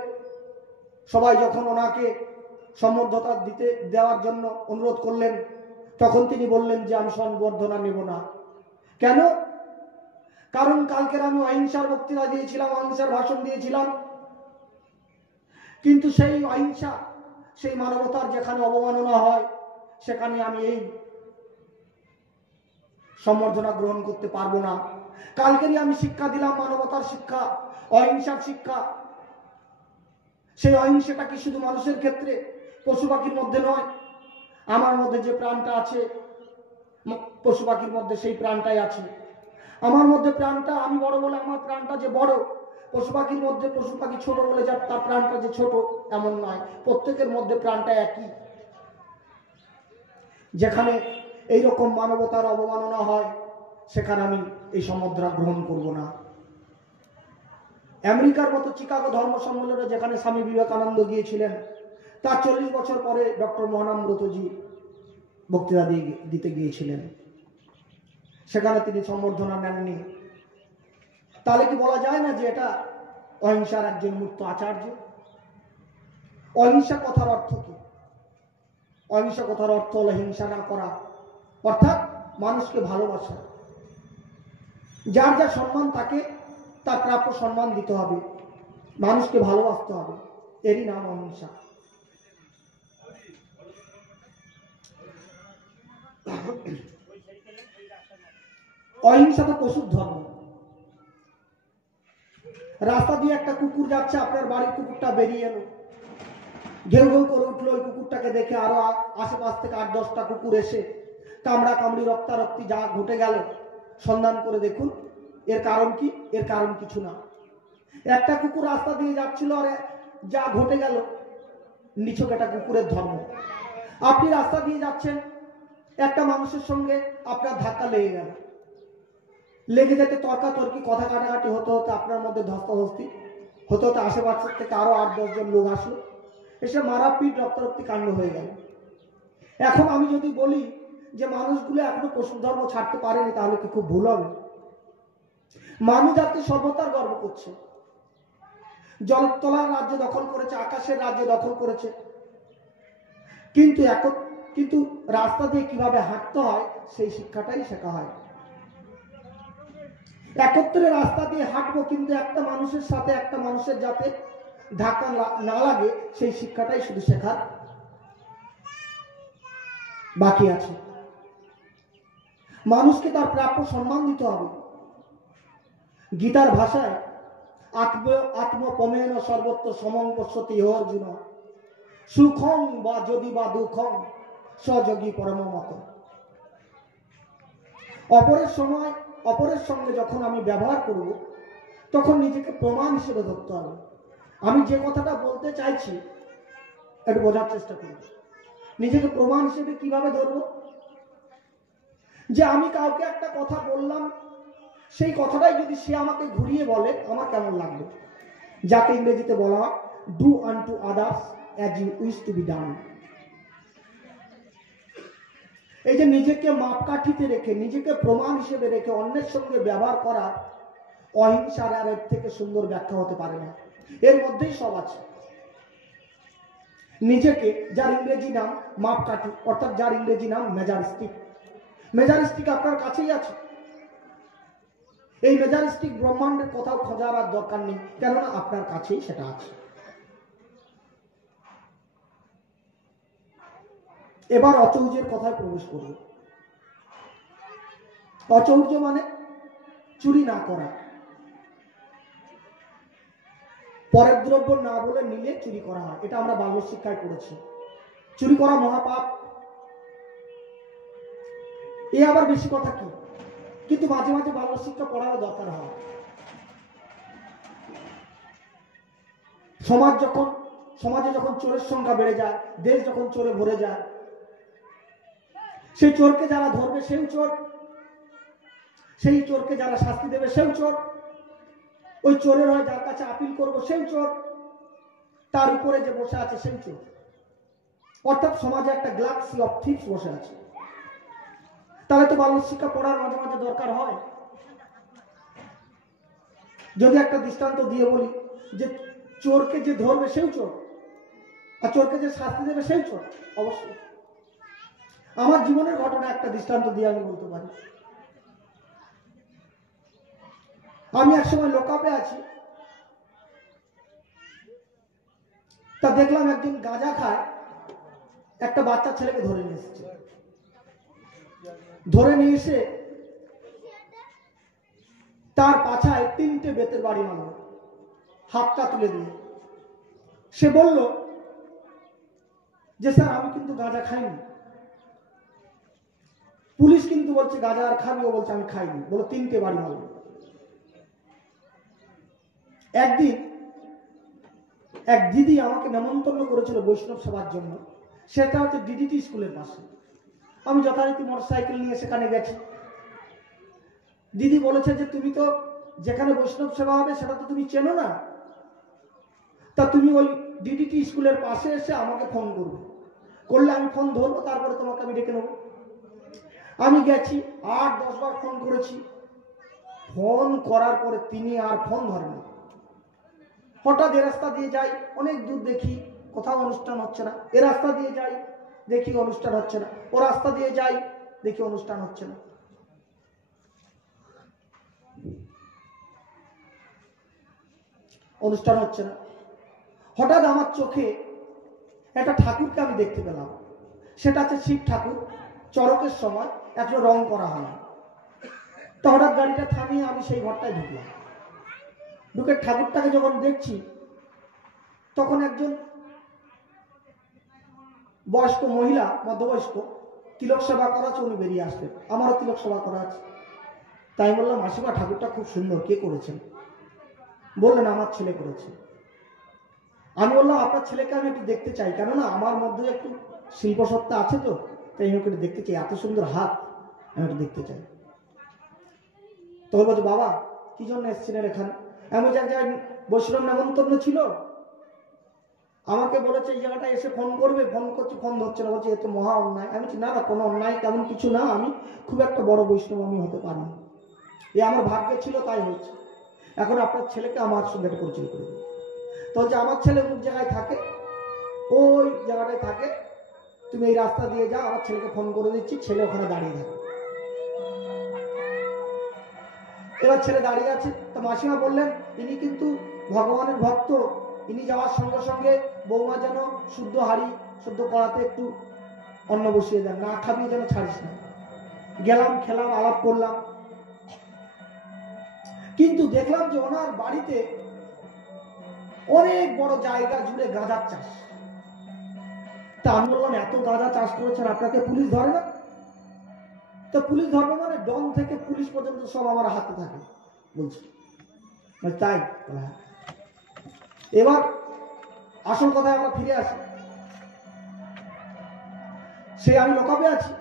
সবাই যখন ওনাকে সম্বর্ধনা দেওয়ার জন্য অনুরোধ করলেন, তখন তিনি বললেন যে আমি সম্বর্ধনা নেব না। কেন? কারণ কালকের আমি অহিংসার বক্তৃতা দিয়েছিলাম, অহিংসার ভাষণ দিয়েছিলাম, কিন্তু সেই অহিংসা, সেই মানবতার যেখানে অবমাননা হয়, সেখানে আমি এই সম্বর্ধনা গ্রহণ করতে পারবো না। কালকেরই আমি শিক্ষা দিলাম, মানবতার শিক্ষা, অহিংসার শিক্ষা। সেই অহিংসাটা কি শুধু মানুষের ক্ষেত্রে, পশু পাখির মধ্যে নয়। আমার মধ্যে যে প্রাণটা আছে, পশু পাখির মধ্যে সেই প্রাণটাই আছে। আমার মধ্যে প্রাণটা, আমি বড় বলে আমার প্রাণটা যে বড়, পশু পাখির মধ্যে পশু পাখি ছোট বলে যার তার প্রাণটা যে ছোট এমন নয়। প্রত্যেকের মধ্যে প্রাণটা একই। যেখানে এইরকম মানবতার অবমাননা হয়, সেখানে আমি এই সম্বর্ধনা গ্রহণ করব না। আমেরিকার মতো চিকাগো ধর্ম সম্মেলনে যেখানে স্বামী বিবেকানন্দ গিয়েছিলেন, তার 40 বছর পরে ডক্টর মহানামব্রতজি বক্তৃতা দিতে গিয়েছিলেন। সেখানে তিনি সম্বর্ধনা নেননি। তাহলে কি বলা যায় না যে এটা অহিংসার একজন মুক্ত আচার্য? অহিংসা কথার অর্থ কি? অহিংসা কথার অর্থ হলো হিংসা না করা, অর্থাৎ মানুষকে ভালোবাসা। যার যা সম্মান তাকে তার প্রাপ্য সম্মান দিতে হবে, মানুষকে ভালোবাসতে হবে, এরই নাম অহিংসা। অহিংসা তো পশুর ধর্ম। রাস্তা দিয়ে একটা কুকুর যাচ্ছে, আপনার বাড়ির কুকুরটা বেরিয়ে এলো, ঘেউ ঘেউ করে উঠলো। ওই কুকুরটাকে দেখে আরো আশেপাশ থেকে 8-10টা কুকুর এসে কামড়া কামড়ি, রক্তারক্তি যা ঘটে গেল, সন্ধান করে দেখুন এর কারণ কি? এর কারণ কিছু না। একটা কুকুর রাস্তা দিয়ে যাচ্ছিল, আর যা ঘটে গেল নিছক এটা কুকুরের ধর্ম। আপনি রাস্তা দিয়ে যাচ্ছেন, একটা মানুষের সঙ্গে আপনার ধাক্কা লেগে গেল, লেগে যেতে তর্কাতর্কি, কথা কাটাকাটি হতে হতে আপনার মধ্যে ধস্তাধস্তি হতে হতে আশেপাশের থেকে আরো 8-10 জন লোক আসলো, এসে মারাপিট রক্তারক্তি কাণ্ড হয়ে গেল। এখন আমি যদি বলি যে মানুষগুলো এখনো পশু ধর্ম ছাড়তে পারেনি, তাহলে কি খুব ভুল হবে? মানুষ জাতি সভ্যতার গর্ব করছে, জলতলার রাজ্য দখল করেছে, আকাশের রাজ্য দখল করেছে, কিন্তু রাস্তা দিয়ে কিভাবে হাঁটতে হয় সেই শিক্ষাটাই শেখা হয়। একত্রে রাস্তা দিয়ে হাঁটবো, কিন্তু একটা মানুষের সাথে একটা মানুষের যাতে ধাক্কা না লাগে সেই শিক্ষাটাই শুধু শেখার বাকি আছে। মানুষকে তার প্রাপ্য সম্মান দিতে হবে। গীতার ভাষায় আত্মপমেন সর্বত্র সমং পশ্যতি অর্জুন, সুখং বা যদি বা দুঃখং সযোগী পরমমত। অপরের সঙ্গে যখন আমি ব্যবহার করব, তখন নিজেকে প্রমাণ হিসেবে ধরতে হবে। আমি যে কথাটা বলতে চাইছি একটু বোঝার চেষ্টা করি। নিজেকে প্রমাণ হিসেবে কিভাবে ধরবো? যে আমি কাউকে একটা কথা বললাম, সেই কথাটাই যদি সে আমাকে ঘুরিয়ে বলে, আমার কেমন লাগবে? যাকে ইংরেজিতে বলা হয় do unto others as you wish to be done. এই যে নিজেকে মাপকাঠিতে রেখে, নিজেকে প্রমাণ হিসেবে রেখে অন্যের সঙ্গে ব্যবহার করা, অহিংসার আর এর থেকে সুন্দর ব্যাখ্যা হতে পারে না। এর মধ্যেই সব আছে। নিজেকে, যার ইংরেজি নাম মাপকাঠি, অর্থাৎ যার ইংরেজি নাম মেজারিস্টিক আপনার কাছেই আছে। এই মেজারিস্টিক ব্রহ্মাণ্ডের কোথাও খোঁজার আর দরকার নেই, কেননা আপনার কাছেই সেটা আছে। এবার অচৌর্যের কথায় প্রবেশ করব। অচৌর্য মানে চুরি না করা, পরের দ্রব্য না বলে নিলে চুরি করা হয়। এটা আমরা বাল্য শিক্ষায় পড়েছি। চুরি করা মহাপাপ। এ আবার বেশি কথা কি, কিন্তু মাঝে মাঝে বাল্য শিক্ষা পড়ারও দরকার হয়। সমাজে যখন চোরের সংখ্যা বেড়ে যায়, দেশ যখন চোরে ভরে যায়, সেই চোরকে যারা ধরবে সেও চোর, সেই চোরকে যারা শাস্তি দেবে সেও চোর, ওই চোরের হয়ে যার কাছে আপিল করবো সেও চোর, তার উপরে যে বসে আছে সেই চোর। অর্থাৎ সমাজে একটা গ্যালাক্সি অফ থিপস বসে আছে। তাহলে তো বাল্য শিক্ষা পড়ার মাঝে মাঝে দরকার হয়। যদি একটা দৃষ্টান্ত দিয়ে বলি যে চোরকে যে ধরবে সেও চোর, আর চোরকে যে শাস্তি দেবে সেই চোর। অবশ্যই আমার জীবনের ঘটনা একটা দৃষ্টান্ত দিয়ে আমি বলতে পারি। আমি একসময় লোকাপে আছি, তা দেখলাম একজন গাঁজা খায় একটা বাচ্চা ছেলেকে ধরে নিয়ে এসেছে। ধরে নিয়ে এসে তার পাছায় 3টে বেতের বাড়ি মারল, হাতটা তুলে দিয়ে। সে বলল যে স্যার আমি কিন্তু গাঁজা খাইনি। পুলিশ কিন্তু বলছে গাঁজা আর খাবি, ও বলছে আমি খাইনি, বলো 3টে বাড়ি মারল। একদিন এক দিদি আমাকে নেমন্তন্ন করেছিল বৈষ্ণব সেবার জন্য। সেটা হচ্ছে ডিডিটি স্কুলের পাশে। আমি যথারীতি মোটরসাইকেল নিয়ে সেখানে গেছি। দিদি বলেছে যে তুমি তো যেখানে বৈষ্ণব সেবা হবে সেটা তো তুমি চেনো না, তা তুমি ওই ডিডিটি স্কুলের পাশে এসে আমাকে ফোন করবে, করলে আমি ফোন ধরবো, তারপরে তোমাকে আমি ডেকে নেবো। আমি গেছি, 8-10 বার ফোন করেছি। ফোন করার পরে তিনি আর ফোন ধরেন। হঠাৎ এ রাস্তা দিয়ে যাই, অনেক দূর দেখি কোথাও অনুষ্ঠান হচ্ছে না। এ রাস্তা দিয়ে যাই, দেখি অনুষ্ঠান হচ্ছে না। ও রাস্তা দিয়ে যাই, দেখি অনুষ্ঠান হচ্ছে না। অনুষ্ঠান হচ্ছে না। হঠাৎ আমার চোখে একটা ঠাকুরকে আমি দেখতে পেলাম। সেটা হচ্ছে শিব ঠাকুর। চড়কের সময় একটা রং করা হয়। তো হঠাৎ গাড়িটা থামিয়ে আমি সেই ঘরটায় ঢুকলাম। ঢুকে ঠাকুরটাকে যখন দেখছি, তখন একজন বয়স্ক মহিলা, মধ্যবয়স্ক, তিলক সেবা করা আছে, উনি বেরিয়ে আসলেন। আমারও তিলক সেবা করা আছে। তাই বললাম, মাসিমা ঠাকুরটা খুব সুন্দর, কে করেছেন? বললেন আমার ছেলে করেছে। আমি বললাম আপনার ছেলেকে আমি একটু দেখতে চাই, কেননা আমার মধ্যে একটু শিল্পসত্তা আছে, তো তাই আমি একটু দেখতে চাই, এত সুন্দর হাত, আমি একটু দেখতে চাই। তখন বলছে বাবা কি জন্য এসেছিলেন এখানে? আমি বলছি এক জায়গায় বৈষ্ণব নেমন্তন্ন ছিল, আমাকে বলেছে এই জায়গাটা এসে ফোন করবে, ফোন করছি, ফোন ধরছে না, বলছে এ তো মহা অন্যায়। আমি বলছি না না, কোনো অন্যায় তেমন কিছু না, আমি খুব একটা বড় বৈষ্ণব আমি হতে পারি, এ আমার ভাগ্যে ছিল তাই হয়েছে। এখন আপনার ছেলেকে আমার সঙ্গে একটা পরিচয় করে দেবে। তো বলছে আমার ছেলে অমুক জায়গায় থাকে, ওই জায়গাটায় থাকে, তুমি এই রাস্তা দিয়ে যাও, আমার ছেলেকে ফোন করে দিচ্ছি, ছেলে ওখানে দাঁড়িয়ে থাকে। এবার ছেলে দাঁড়িয়ে আছে, তো মাসিমা বললেন ইনি কিন্তু ভগবানের ভক্ত, ইনি যাওয়ার সঙ্গে সঙ্গে বৌমা যেন শুদ্ধ হাড়ি শুদ্ধ করাতে একটু অন্ন বসিয়ে দেন, না খাবিয়ে যেন ছাড়িস না। গেলাম, খেলাম, আলাপ করলাম, কিন্তু দেখলাম যে ওনার বাড়িতে অনেক বড় জায়গা জুড়ে গাঁজার চাষ। তা আমি বললাম এত গাঁজা চাষ করেছেন, আপনাকে পুলিশ ধরে না? তো পুলিশ ধরবে মানে ডন থেকে পুলিশ পর্যন্ত সব আমার হাতে থাকে বলছি। তাই এবার আসল কথায় আমরা ফিরে আসি। সে আমি লোকাবে আছি,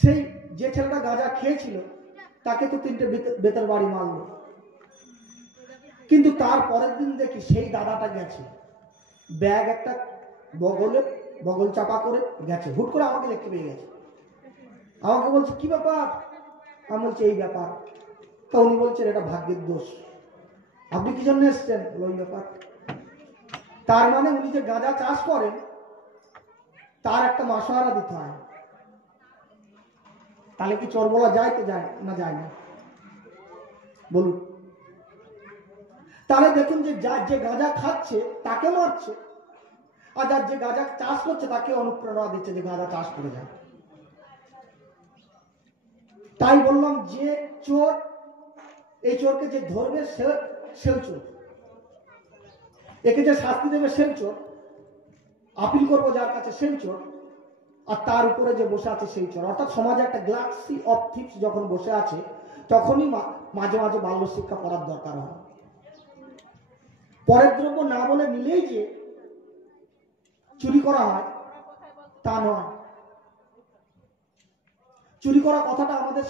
সেই যে ছেলেটা গাঁজা খেয়েছিল তাকে তো 3টে বেতের বাড়ি মারলো, কিন্তু তার পরের দিন দেখি সেই দাদাটা গেছে, ব্যাগ একটা বগল চাপা করে গেছে, হুট করে আমাকে দেখতে পেয়ে গেছে। আমাকে বলছে কি ব্যাপার? আমি বলছি এই ব্যাপার। তা উনি বলছেন এটা ভাগ্যের দোষ, আপনি কি জন্য এসছেন? ওই ব্যাপার। তার মানে উনি যে গাঁজা চাষ করেন তার একটা মাসোহারা দিতে হয়। তাহলে কি চোর বলা যায়? তো যায় না, যায় না, বলুন। তাহলে দেখুন যে যার যে গাঁজা খাচ্ছে তাকে মারছে, আর যার যে গাঁজা চাষ করছে তাকে অনুপ্রেরণা দিচ্ছে যে গাঁজা চাষ করে যায়। তাই বললাম যে চোর, এই চোরকে যে ধরবে সেও চোর, একে যে শাস্তি দেবে সেও চোর, আপিল করবো যার কাছে সেই চোর, আর তার উপরে যে বসে আছে সেই চোর। অর্থাৎ সমাজে একটা গ্যালাক্সি অফ থিপস যখন বসে আছে তখনই মাঝে মাঝে বাল্য শিক্ষা করার দরকার হয়। পরের দ্রব্য না বলে নিলেই যে চুরি করা হয় তা নয়। চুরি করা কথাটা আমাদের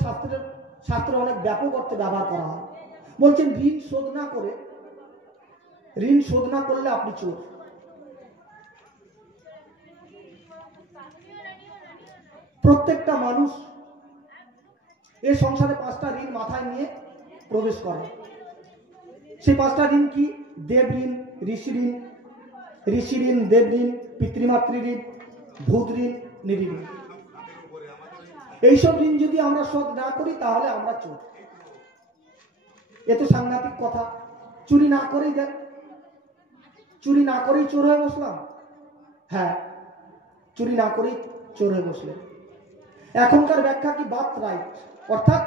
শাস্ত্রে অনেক ব্যাপক অর্থে ব্যবহার করা হয়। বলছেন ঋণ শোধ না করলে আপনি চোর। প্রত্যেকটা মানুষ এই সংসারে 5টা ঋণ মাথায় নিয়ে প্রবেশ করে। সেই 5টা ঋণ কি? দেব ঋণ, ঋষি ঋণ, দেব ঋণ, পিতৃমাতৃ ঋণ, ভূত ঋণ, নিরি ঋণ। এইসব ঋণ যদি আমরা শোধ না করি তাহলে আমরা চোর। এ তো সাংঘাতিক কথা। চুরি না করেই চোর হয়ে বসলাম। হ্যাঁ, চুরি না করেই চোর হয়ে বসলেন। এখনকার ব্যাখ্যা কি? বার্থ রাইট, অর্থাৎ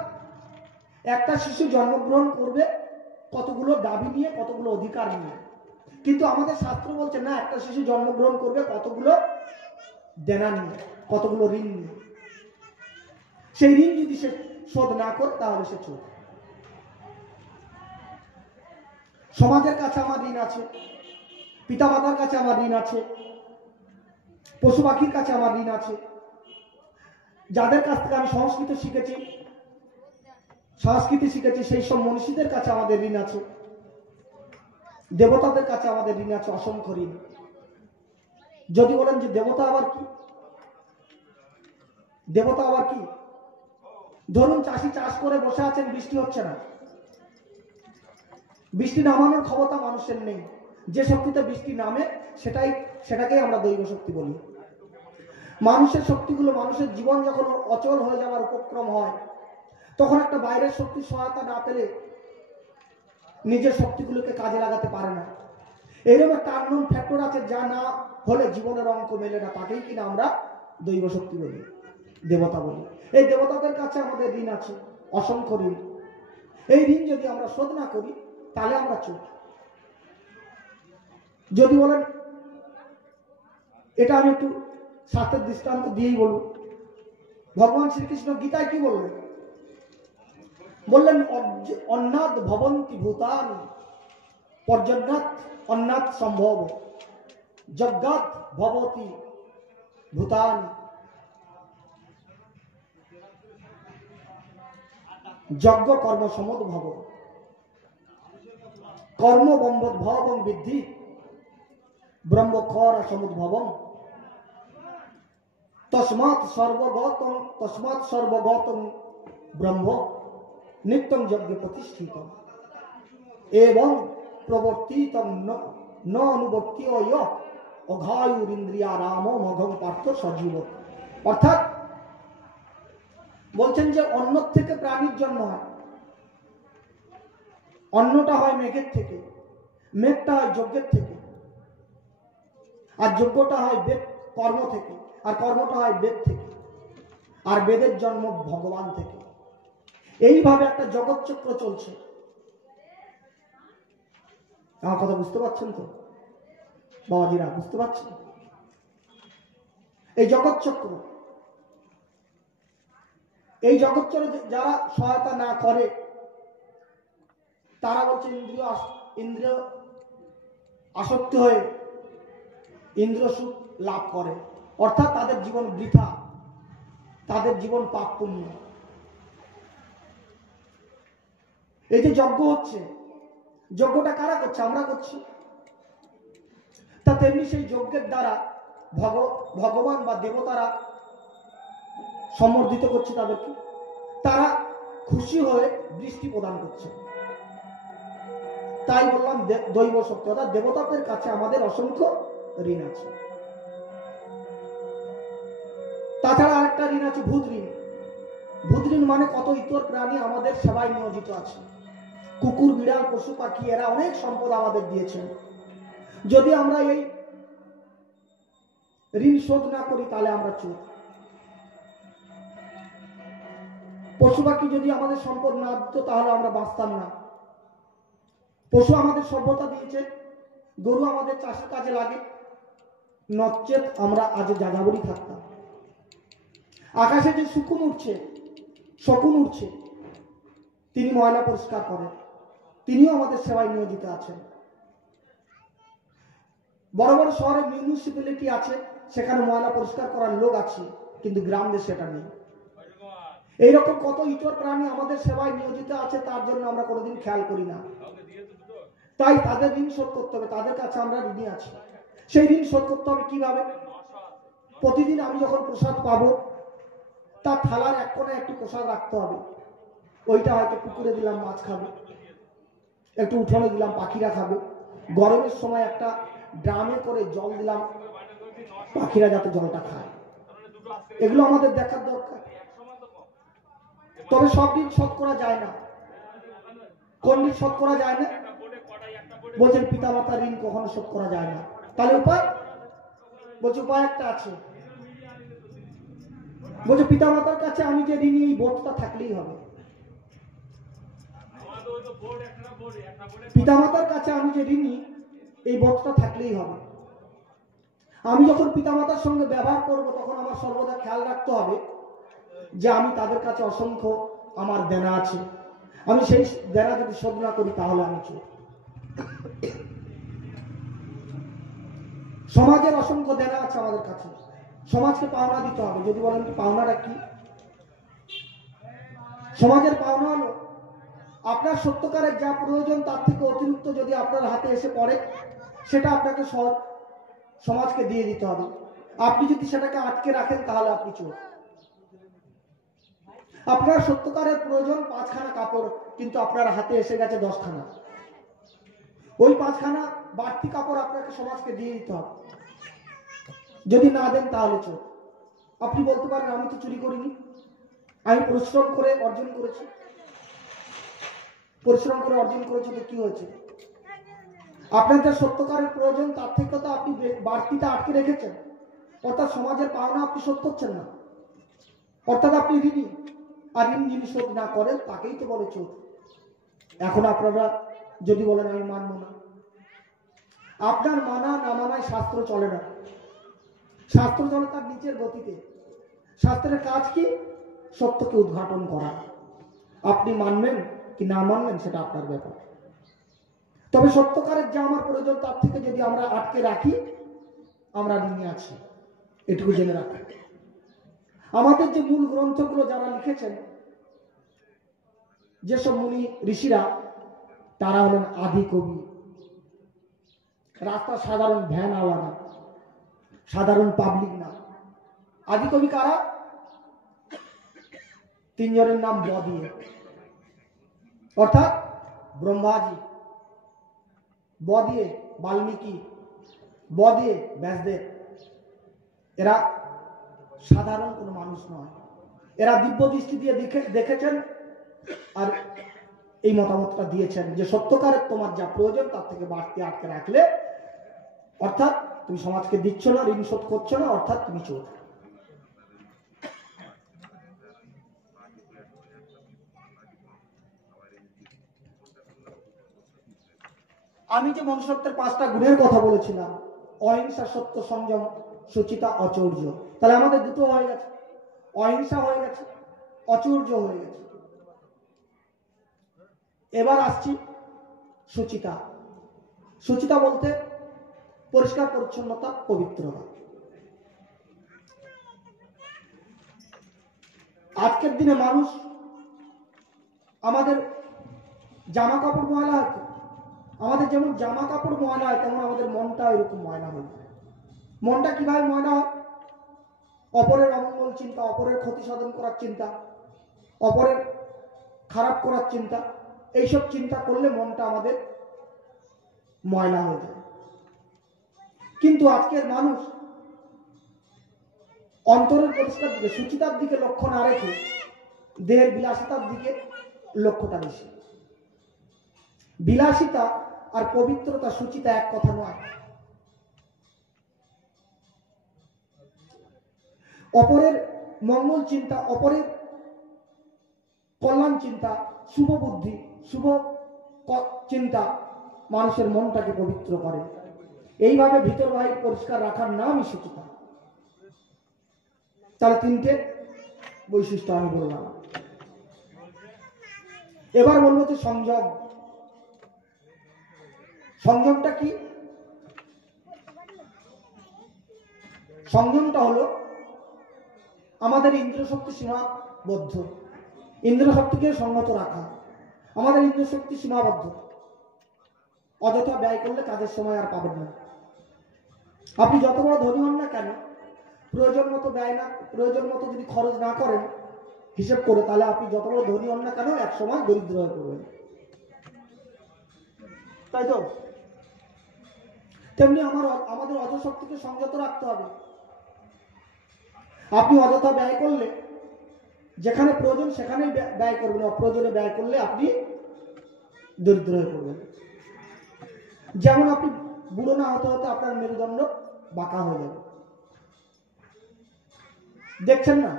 একটা শিশু জন্মগ্রহণ করবে কতগুলো দাবি নিয়ে, কতগুলো অধিকার নিয়ে, কিন্তু আমাদের শাস্ত্র বলছে না, একটা শিশু জন্মগ্রহণ করবে কতগুলো দেনা নিয়ে, কতগুলো ঋণ নিয়ে। সেই ঋণ যদি সে শোধ না করে তাহলে সে চোর। সমাজের কাছে আমার ঋণ আছে, পিতামাতার কাছে আমার ঋণ আছে, পশু পাখির কাছে আমার ঋণ আছে, যাদের কাছ থেকে আমি সংস্কৃতি শিখেছি সেই সব মনীষীদের কাছে আমাদের ঋণ আছে, দেবতাদের কাছে আমাদের ঋণ আছে, অসংখ্য ঋণ। যদি বলেন যে দেবতা আবার কি? ধরুন চাষি চাষ করে বসে আছেন, বৃষ্টি হচ্ছে না, বৃষ্টি নামানোর ক্ষমতা মানুষের নেই। যে শক্তিতে বৃষ্টি নামে সেটাকেই আমরা দৈব শক্তি বলি। মানুষের শক্তিগুলো, মানুষের জীবন যখন অচল হয়ে যাওয়ার উপক্রম হয় তখন একটা বাইরের শক্তির সহায়তা না পেলে নিজের শক্তিগুলোকে কাজে লাগাতে পারে না। এরকম একটা আননোন ফ্যাক্টর আছে যা না হলে জীবনের অঙ্ক মেলে না, তাকেই কিনা আমরা দৈব শক্তি বলি, দেবতা বলি। এই দেবতাদের কাছে আমাদের ঋণ আছে, অসংখ্য ঋণ। এই ঋণ যদি আমরা শোধ না করি তাহলে আমরা চোর। যদি বলেন, এটা আমি একটু শাস্ত্রের দৃষ্টান্ত দিয়েই বলব। ভগবান শ্রীকৃষ্ণ গীতায় কি বললেন অন্নাদ ভবন্তি ভূতানি পর্যন্নাত অন্নাদ সম্ভব যজ্ঞাত ভবতি ভূতানি। যজ্ঞ কর্ম সমুদ্ভব কর্ম বম্বদ্ভবং বিদ্ধি ব্রহ্মক্ষর সমুদ্ভবম তস্মাৎ সর্বগতম ব্রহ্ম নিত্যং যজ্ঞে প্রতিষ্ঠিতম এবং প্রবর্তিতম ন অনুবর্তীয় অঘায়ুরিন্দ্রিয়া রাম মঘম পার্থ সজীব। অর্থাৎ বলছেন যে অন্ন থেকে প্রাণীর জন্ম হয়, অন্নটা হয় মেঘের থেকে, মেঘটা হয় যজ্ঞের থেকে, আর যজ্ঞটা হয় বেদ কর্ম থেকে, আর কর্মটা হয় বেদ থেকে, আর বেদের জন্ম ভগবান থেকে। এইভাবে একটা জগৎচক্র চলছে। আমার কথা বুঝতে পারছেন তো বাবাজিরা? বুঝতে পারছেন? এই জগৎচক্র, এই জগৎচক্রে যারা সহায়তা না করে তারা বলছে ইন্দ্রিয় আসক্তি হয়ে ইন্দ্রিয় সুখ লাভ করে, অর্থাৎ তাদের জীবন বৃথা, তাদের জীবন পাপ পুণ্য। এই যে যজ্ঞ হচ্ছে, যজ্ঞটা কারা করছে? আমরা করছি। তা তেমনি সেই যজ্ঞের দ্বারা ভগবান বা দেবতারা সম্বর্ধিত করছে তাদেরকে, তারা খুশি হয়ে বৃষ্টি প্রদান করছে। তাই বললাম দৈব শক্তি, অর্থাৎ দেবতাদের কাছে আমাদের অসংখ্য ঋণ আছে। তাছাড়া আরেকটা ঋণ আছে ভূত ঋণ। ভূত ঋণ মানে কত ইতর প্রাণী আমাদের সেবায় নিয়োজিত আছে, কুকুর, বিড়াল, পশু পাখি, এরা অনেক সম্পদ আমাদের দিয়েছেন। যদি আমরা এই ঋণ শোধ না করি তাহলে আমরা চোর। পশু পাখি যদি আমাদের সম্পদ না দিত তাহলে আমরা বাঁচতাম না। পশু আমাদের সভ্যতা দিয়েছে, গরু আমাদের চাষের কাজে লাগে, নচেত আমরা আজ যাযাবরই থাকতাম। আকাশে যে শকুন উঠছে, তিনি ময়লা পরিষ্কার করেন, তিনিও আমাদের সেবায় নিয়োজিত আছেন। বড় বড় শহরে মিউনিসিপ্যালিটি আছে, সেখানে ময়লা পরিষ্কার করার লোক আছে, কিন্তু গ্রাম দেশে সেটা নেই। এইরকম কত ইতর প্রাণী আমাদের সেবায় নিয়োজিত আছে, তার জন্য আমরা কোনোদিন খেয়াল করি না। তাই তাদের ঋণ শোধ করতে হবে, তাদের কাছে আমরা ঋণী আছি। সেই ঋণ শোধ করতে হবে কিভাবে? প্রতিদিন আমি যখন প্রসাদ পাবো, তার থালার এক কোণে একটি প্রসাদ রাখতে হবে। ওইটা হয়তো পুকুরে দিলাম, মাছ খাবে, একটু উঠোনে দিলাম, পাখিরা খাবে। গরমের সময় একটা ড্রামে করে জল দিলাম, পাখিরা যাতে জলটা খায়। এগুলো আমাদের দেখার দরকার। তবে সব ঋণ শোধ করা যায় না। কোন ঋণ শোধ করা যায় না? বলছেন পিতামাতার ঋণ কখনো শোধ করা যায় না। তাহলে উপায়? বলছে উপায় একটা আছে। বলছে পিতামাতার কাছে আমি যে ঋণী, এই বোধটা থাকলেই হবে। পিতামাতার কাছে আমি যে ঋণী, এই বোধটা থাকলেই হবে। আমি যখন পিতামাতার সঙ্গে ব্যবহার করব, তখন আমার সর্বদা খেয়াল রাখতে হবে যে আমি তাদের কাছে অসংখ্য আমার দেনা আছে। আমি সেই দেনা যদি শোধ না করি তাহলে আমি চোর। সমাজের অসংখ্য দেনা আছে আমাদের কাছে, সমাজকে পাওনা দিতে হবে। যদি বলেন পাওনাটা কি? সমাজের পাওনা হলো আপনার সত্যকারের যা প্রয়োজন তার থেকে অতিরিক্ত যদি আপনার হাতে এসে পড়ে, সেটা আপনাকে সমাজকে দিয়ে দিতে হবে। আপনি যদি সেটাকে আটকে রাখেন তাহলে আপনি চোর। আপনার সত্যকারের প্রয়োজন 5 খানা কাপড়, কিন্তু আপনার হাতে এসে গেছে 10 খানা। ওই 5 খানা বাড়তি কাপড় আপনাকে সমাজকে দিয়ে দিতে হবে। যদি না দেন তাহলে চোর। আপনি বলতে পারেন আমি তো চুরি করিনি, আমি পরিশ্রম করে অর্জন করেছি। পরিশ্রম করে অর্জন করেছি তো কি হয়েছে? আপনার যা সত্যকারের প্রয়োজন তার থেকে তো আপনি বাড়তিটা আটকে রেখেছেন, অর্থাৎ সমাজের পাওনা আপনি শোধ করছেন না, অর্থাৎ আপনি ঋণী। আর ঋণ যিনি শোধ না করেন তাকেই তো বলে চোর। এখন আপনারা যদি বলেন আমি মানব না, আপনার মানা না মানায় শাস্ত্র চলে না। শাস্ত্র চলে তার নিচের গতিতে। শাস্ত্রের কাজ কি? সত্যকে উদ্ঘাটন করা। আপনি মানবেন কি না মানবেন সেটা আপনার ব্যাপার। তবে সত্যকারের যা আমার প্রয়োজন তার থেকে যদি আমরা আটকে রাখি, আমরা ঋণী আছি, এটুকু জেনে রাখি। আমাদের যে মূল গ্রন্থগুলো যারা লিখেছেন, যেসব মুনি ঋষিরা, তারা হলেন আদি কবি। রাস্তা সাধারণ ভ্যান আওয়া না, সাধারণ পাবলিক না। আদি কবি কারা? তিনজনের নাম ব দিয়ে, অর্থাৎ ব্রহ্মাজি, ব দিয়ে বাল্মীকি, ব দিয়ে ব্যাসদেব। এরা সাধারণ কোনো মানুষ নয়, এরা দিব্য দৃষ্টি দিয়ে দেখেছেন আর এই মতামতটা দিয়েছেন যে সত্যকারের তোমার যা প্রয়োজন তার থেকে বাড়তি আটকে রাখলে, অর্থাৎ তুমি সমাজকে দিচ্ছ না, ঋণ শোধ করছো না, অর্থাৎ তুমি চোর। আমি যে মনুষ্যত্বের 5টা গুণের কথা বলেছিলাম, অহিংসা, সত্য, সংযম, সুচিতা, অচৌর্য, তাহলে আমাদের দুটো হয়ে গেছে, অহিংসা হয়ে গেছে, অচৌর্য হয়ে গেছে। এবার আসছি সুচিতা। সুচিতা বলতে পরিষ্কার পরিচ্ছন্নতা, পবিত্রতা। আজকের দিনে মানুষ, আমাদের জামা কাপড় ময়লা হয়, আমাদের যেমন জামা কাপড় ময়লা হয় তেমন আমাদের মনটা এরকম ময়লা হয়। মনটা কিভাবে ময়লা হয়? অপরের অমঙ্গল চিন্তা, অপরের ক্ষতি সাধন করার চিন্তা, অপরের খারাপ করার চিন্তা, এইসব চিন্তা করলে মনটা আমাদের ময়লা হয়ে যায়। কিন্তু আজকের মানুষ অন্তরের পরিষ্কার দিকে, সুচিতার দিকে লক্ষ্য না রেখে দেহের বিলাসিতার দিকে লক্ষ্যটা বেশি। বিলাসিতা আর পবিত্রতা, সুচিতা এক কথা নয়। অপরের মঙ্গল চিন্তা, অপরের কল্যাণ চিন্তা, শুভ বুদ্ধি, শুভ চিন্তা মানুষের মনটাকে পবিত্র করে। এইভাবে ভিতর বাহির পরিষ্কার রাখার নামই সুচিতা। তাহলে 3টে বৈশিষ্ট্য আমি বললাম। এবার বলবো যে সংযম। সংযমটা কি? সংযমটা হলো আমাদের ইন্দ্রিয় শক্তি সীমাবদ্ধ, ইন্দ্রিয় শক্তিকে সংযত রাখা। আমাদের ইন্দ্রিয় শক্তি সীমাবদ্ধ, অযথা ব্যয় করলে কাজের সময় আর পাবেন না। আপনি যত বড় ধনী হন না কেন, প্রয়োজন মতো ব্যয় না, প্রয়োজন মতো যদি খরচ না করেন হিসেব করে, তাহলে আপনি যত বড় ধনী হন না কেন এক সময় দরিদ্র হয়ে পড়বেন, তাই তো? তেমনি আমাদের অজশক্তিকে সংযত রাখতে হবে। আপনি অযথা ব্যয় করলে, যেখানে প্রয়োজন সেখানেই ব্যয় করবেন, অপ্রয়োজনে ব্যয় করলে আপনি দরিদ্র হয়ে পড়বেন। যেমন আপনি বুড়ো না হতে হতে আপনার মেরুদণ্ড বাঁকা হয়ে যাবে। দেখছেন না,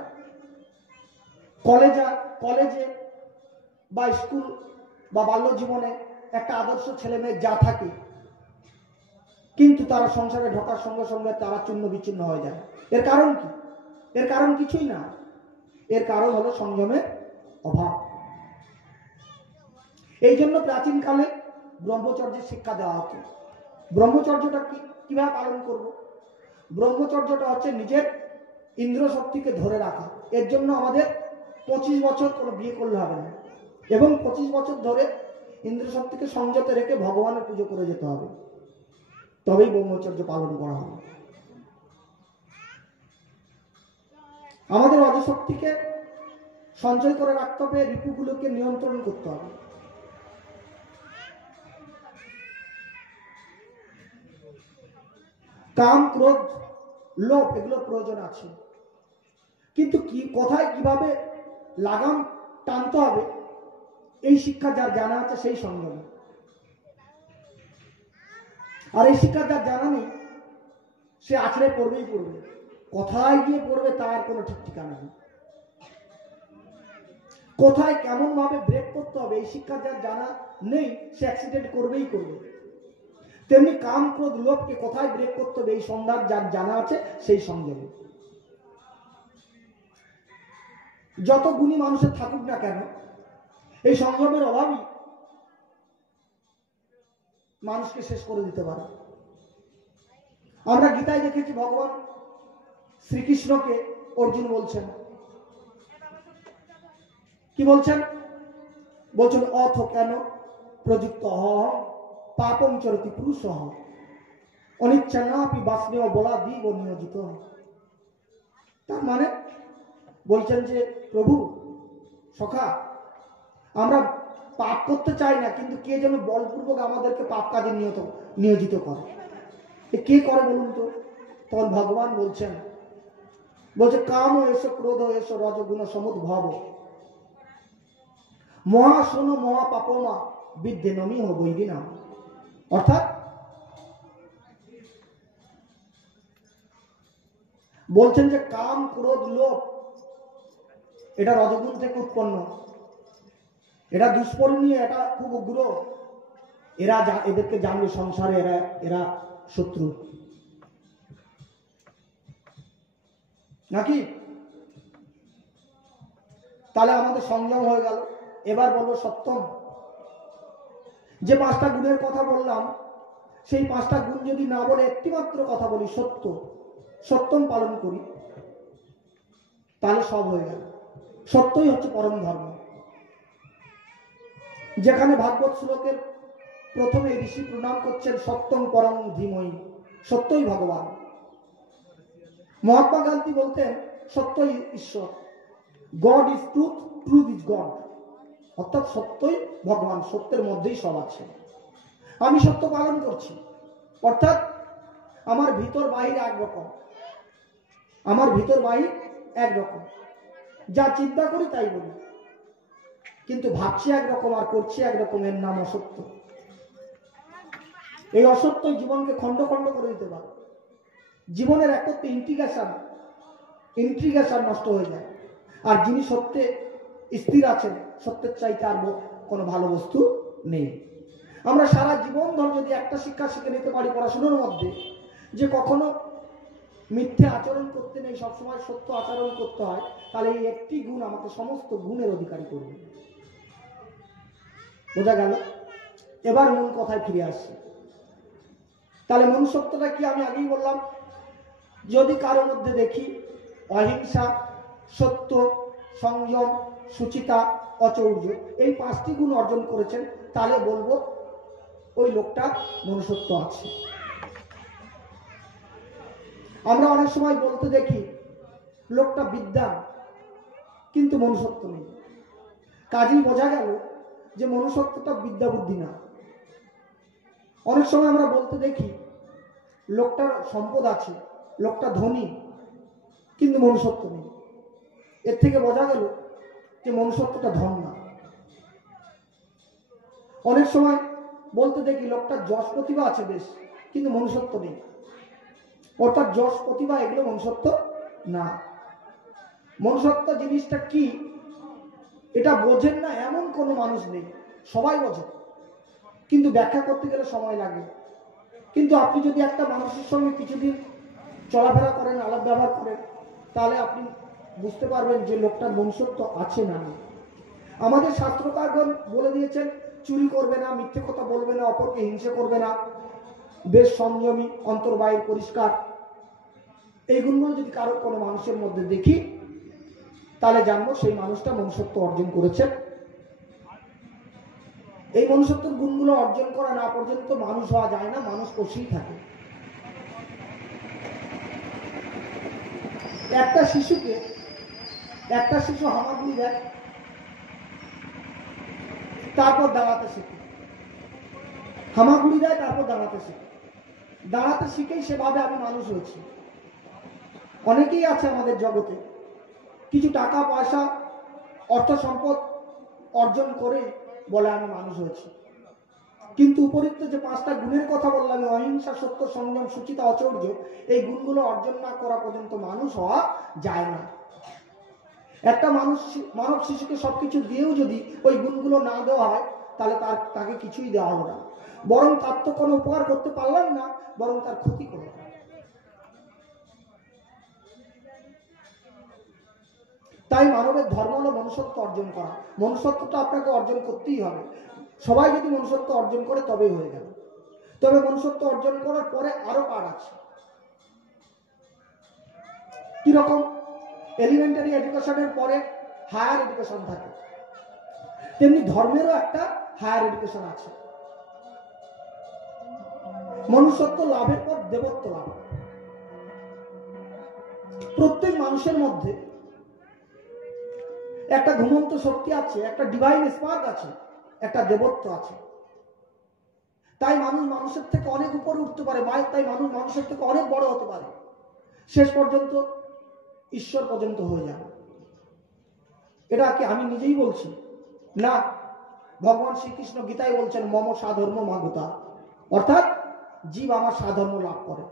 কলেজে বা স্কুল বা বাল্য জীবনে একটা আদর্শ ছেলে মেয়ে যা থাকে, কিন্তু তারা সংসারে ঢোকার সঙ্গে সঙ্গে তারা চূর্ণ বিচ্ছিন্ন হয়ে যায়। এর কারণ কি? এর কারণ কিছুই না, এর কারণ হলো সংযমের অভাব। এই জন্য প্রাচীনকালে ব্রহ্মচর্যের শিক্ষা দেওয়া হতো। ব্রহ্মচর্যটা কিভাবে পালন করব? ব্রহ্মচর্যটা হচ্ছে নিজের ইন্দ্রিয় শক্তিকে ধরে রাখা। এর জন্য আমাদের 25 বছর কোনো বিয়ে করলে হবে না, এবং 25 বছর ধরে ইন্দ্রিয় শক্তিকে সংযত রেখে ভগবানের পুজো করে যেতে হবে, তবেই ব্রহ্মচর্য পালন করা হবে। আমাদের অজশক্তিকে সঞ্চয় করে রাখতে হবে, রিপুগুলোকে নিয়ন্ত্রণ করতে হবে। কাম, ক্রোধ, লোভ এগুলো প্রয়োজন আছে, কিন্তু কোথায় কিভাবে লাগাম টানতে হবে এই শিক্ষা যার জানা আছে সেই সংযমী। আর এই শিক্ষা যার জানা নেই সে আছড়ে পড়বেই পড়বে, কোথায় গিয়ে পড়বে তার কোনো ঠিক ঠিকানা নেই। কোথায় কেমন ভাবে ব্রেক করতে হবে এই শিক্ষা যার জানা নেই সে অ্যাক্সিডেন্ট করবেই করবে। তেমনি কাম, ক্রোধ, লোভকে কোথায় ব্রেক করতে হবে এই সন্ধান যার জানা আছে সেই সংযমী। যত গুণী মানুষের থাকুক না কেন, এই সংযমের অভাবই মানুষকে শেষ করে দিতে পারে। আমরা গীতায় দেখেছি ভগবান শ্রীকৃষ্ণকে অর্জুন বলছেন, কি বলছেন? বলছেন অথ কেন প্রযুক্ত পাপম চরতি পুরুষঃ। অনিচ্ছানাপি বাসনেয় বলা দিব নিয়োজিত। তার মানে বলছেন যে প্রভু সখা, আমরা পাপ করতে চাই না, কিন্তু কে যেন বলপূর্বক আমাদেরকে পাপ কাজে নিয়োজিত করে। কে করে বলুন তো? তখন ভগবান বলছে কাম এসো, ক্রোধ এসো, রজগুণ সমুদ্ভব, মহাশোন মহাপাপমা বিদ্যে নমি বৈদি না। অর্থাৎ বলছেন যে কাম, ক্রোধ, লোভ এটা রজগুণ থেকে উৎপন্ন, এটা দুষ্পরিণীয়, এটা খুব উগ্র। এদেরকে জানবে সংসারে এরা শত্রু নাকি? তাহলে আমাদের সংযম হয়ে গেল। এবার বলবো সত্যম। যে 5টা গুণের কথা বললাম, সেই 5টা গুণ যদি না বলে একটি মাত্র কথা বলি, সত্যম পালন করি, তাহলে সব হয়ে গেল। সত্যই হচ্ছে পরম ধর্ম। যেখানে ভাগবত শ্লোকের প্রথমে ঋষি প্রণাম করছেন সত্যম পরম ধীমহি, সত্যই ভগবান। মহাত্মা গান্ধী বলতেন সত্যই ঈশ্বর, god is truth, truth is god. অর্থাৎ সত্যই ভগবান, সত্যের মধ্যেই সব আছে। আমি সত্য পালন করছি, অর্থাৎ আমার ভিতর বাহির একরকম, আমার ভিতর বাহির একরকম, যা চিন্তা করি তাই বলি, কিন্তু ভাবছি একরকম আর করছি একরকম। এর নাম অসত্য। এই অসত্যই জীবনকে খণ্ড খণ্ড করে দিতে পারে। জীবনের একত্রে ইন্ট্রিগেশন নষ্ট হয়ে যায়। আর যিনি সত্যে স্থির আছেন, সত্যের চাইতে আর কোনো ভালো বস্তু নেই। আমরা সারা জীবন ধরে যদি একটা শিক্ষা শিখে নিতে পারি পড়াশোনার মধ্যে, যে কখনো মিথ্যে আচরণ করতে নেই, সবসময় সত্য আচরণ করতে হয়, তাহলে এই একটি গুণ আমাকে সমস্ত গুণের অধিকারী করবে। বোঝা গেল? এবার মূল কথায় ফিরে আসছি। তাহলে মনুষ্যত্বটা কি? আমি আগেই বললাম, যদি কারোর মধ্যে দেখি অহিংসা, সত্য, সংযম, সুচিতা, অচৌর্য, এই 5টি গুণ অর্জন করেছেন, তাহলে বলবো ওই লোকটা মনুষ্যত্ব আছে। আমরা অনেক সময় বলতে দেখি লোকটা বিদ্যা, কিন্তু মনুষ্যত্ব নেই। কাজেই বোঝা গেল যে মনুষ্যত্বটা বিদ্যা বুদ্ধি না। অনেক সময় আমরা বলতে দেখি লোকটার সম্পদ আছে, লোকটা ধনী, কিন্তু মনুষ্যত্ব নেই। এর থেকে বোঝা গেল যে মনুষ্যত্বটা ধন না। অনেক সময় বলতে দেখি লোকটার যশ প্রতিভা আছে বেশ, কিন্তু মনুষ্যত্ব নেই। অর্থাৎ যশ প্রতিভা এগুলো মনুষ্যত্ব না। মনুষ্যত্ব জিনিসটা কি এটা বোঝেন না এমন কোনো মানুষ নেই, সবাই বোঝে, কিন্তু ব্যাখ্যা করতে গেলে সময় লাগে। কিন্তু আপনি যদি একটা মানুষের সঙ্গে কিছুদিন চলাফেরা করেন, আলাপ ব্যবহার করেন, তাহলে আপনি বুঝতে পারবেন যে লোকটার মনুষ্যত্ব আছে না নেই। আমাদের শাস্ত্রকারগণ বলে দিয়েছেন চুরি করবে না, মিথ্যে কথা বলবে না, অপরকে হিংসে করবে না, বেশ সংযমী, অন্তর্বাহির পরিষ্কার। এই গুণগুলো যদি কারো কোনো মানুষের মধ্যে দেখি, তাহলে জানবো সেই মানুষটা মনুষ্যত্ব অর্জন করেছে। এই মনুষ্যত্বের গুণগুলো অর্জন করা না পর্যন্ত মানুষ হওয়া যায় না, মানুষ পশুই থাকে। একটা শিশু হামাগুড়ি দেয়, তারপর দাঁড়াতে শিখে, হামাগুড়ি দেয়, তারপর দাঁড়াতে শিখে। দাঁড়াতে শিখেই সেভাবে আমি মানুষ হয়েছি। অনেকেই আছে আমাদের জগতে, কিছু টাকা পয়সা, অর্থ সম্পদ অর্জন করে বলে আমি মানুষ হয়েছি, কিন্তু উপরিক্ত যে 5টা গুণের কথা বললাম, অহিংসা, সত্য, সংযম, সুচিতা, অচৌর্য, এই গুণগুলো অর্জন না করা পর্যন্ত মানুষ হওয়া যায় না। একটা মানব শিশুকে সবকিছু দিয়েও যদি ওই গুণগুলো না দেওয়া হয়, তাহলে তাকে কিছুই দেওয়া হলো না, বরং তার তো কোনো উপকার করতে পারলাম না, বরং তার ক্ষতি করলাম। তাই মানবের ধর্ম হলো মনুষ্যত্ব অর্জন করা। মনুষ্যত্বটা আপনাকে অর্জন করতেই হবে। সবাই যদি মনুষ্যত্ব অর্জন করে তবেই হয়ে গেল। তবে মনুষ্যত্ব অর্জন করার পরে আরো পার্ট আছে। কিরকম? এলিমেন্টারি এডুকেশনের পরে হায়ার এডুকেশন থাকে, তেমনি ধর্মেরও একটা হায়ার এডুকেশন আছে। মনুষ্যত্ব লাভের পর দেবত্ব লাভ। প্রত্যেক মানুষের মধ্যে একটা ঘুমন্ত শক্তি আছে, একটা ডিভাইন স্পার্ক আছে, একটা দেবত্ব আছে। তাই মানুষ মানুষের থেকে অনেক উপরে উঠতে পারে, তাই মানুষ মানুষের থেকে অনেক বড় হতে পারে, শেষ পর্যন্ত ঈশ্বর পর্যন্ত হয়ে যায়। এটা কি আমি নিজেই বলছি না, ভগবান শ্রীকৃষ্ণ গীতায় বলছেন মম সাধর্ম মাগতা, অর্থাৎ জীব আমার সাধর্ম লাভ করে।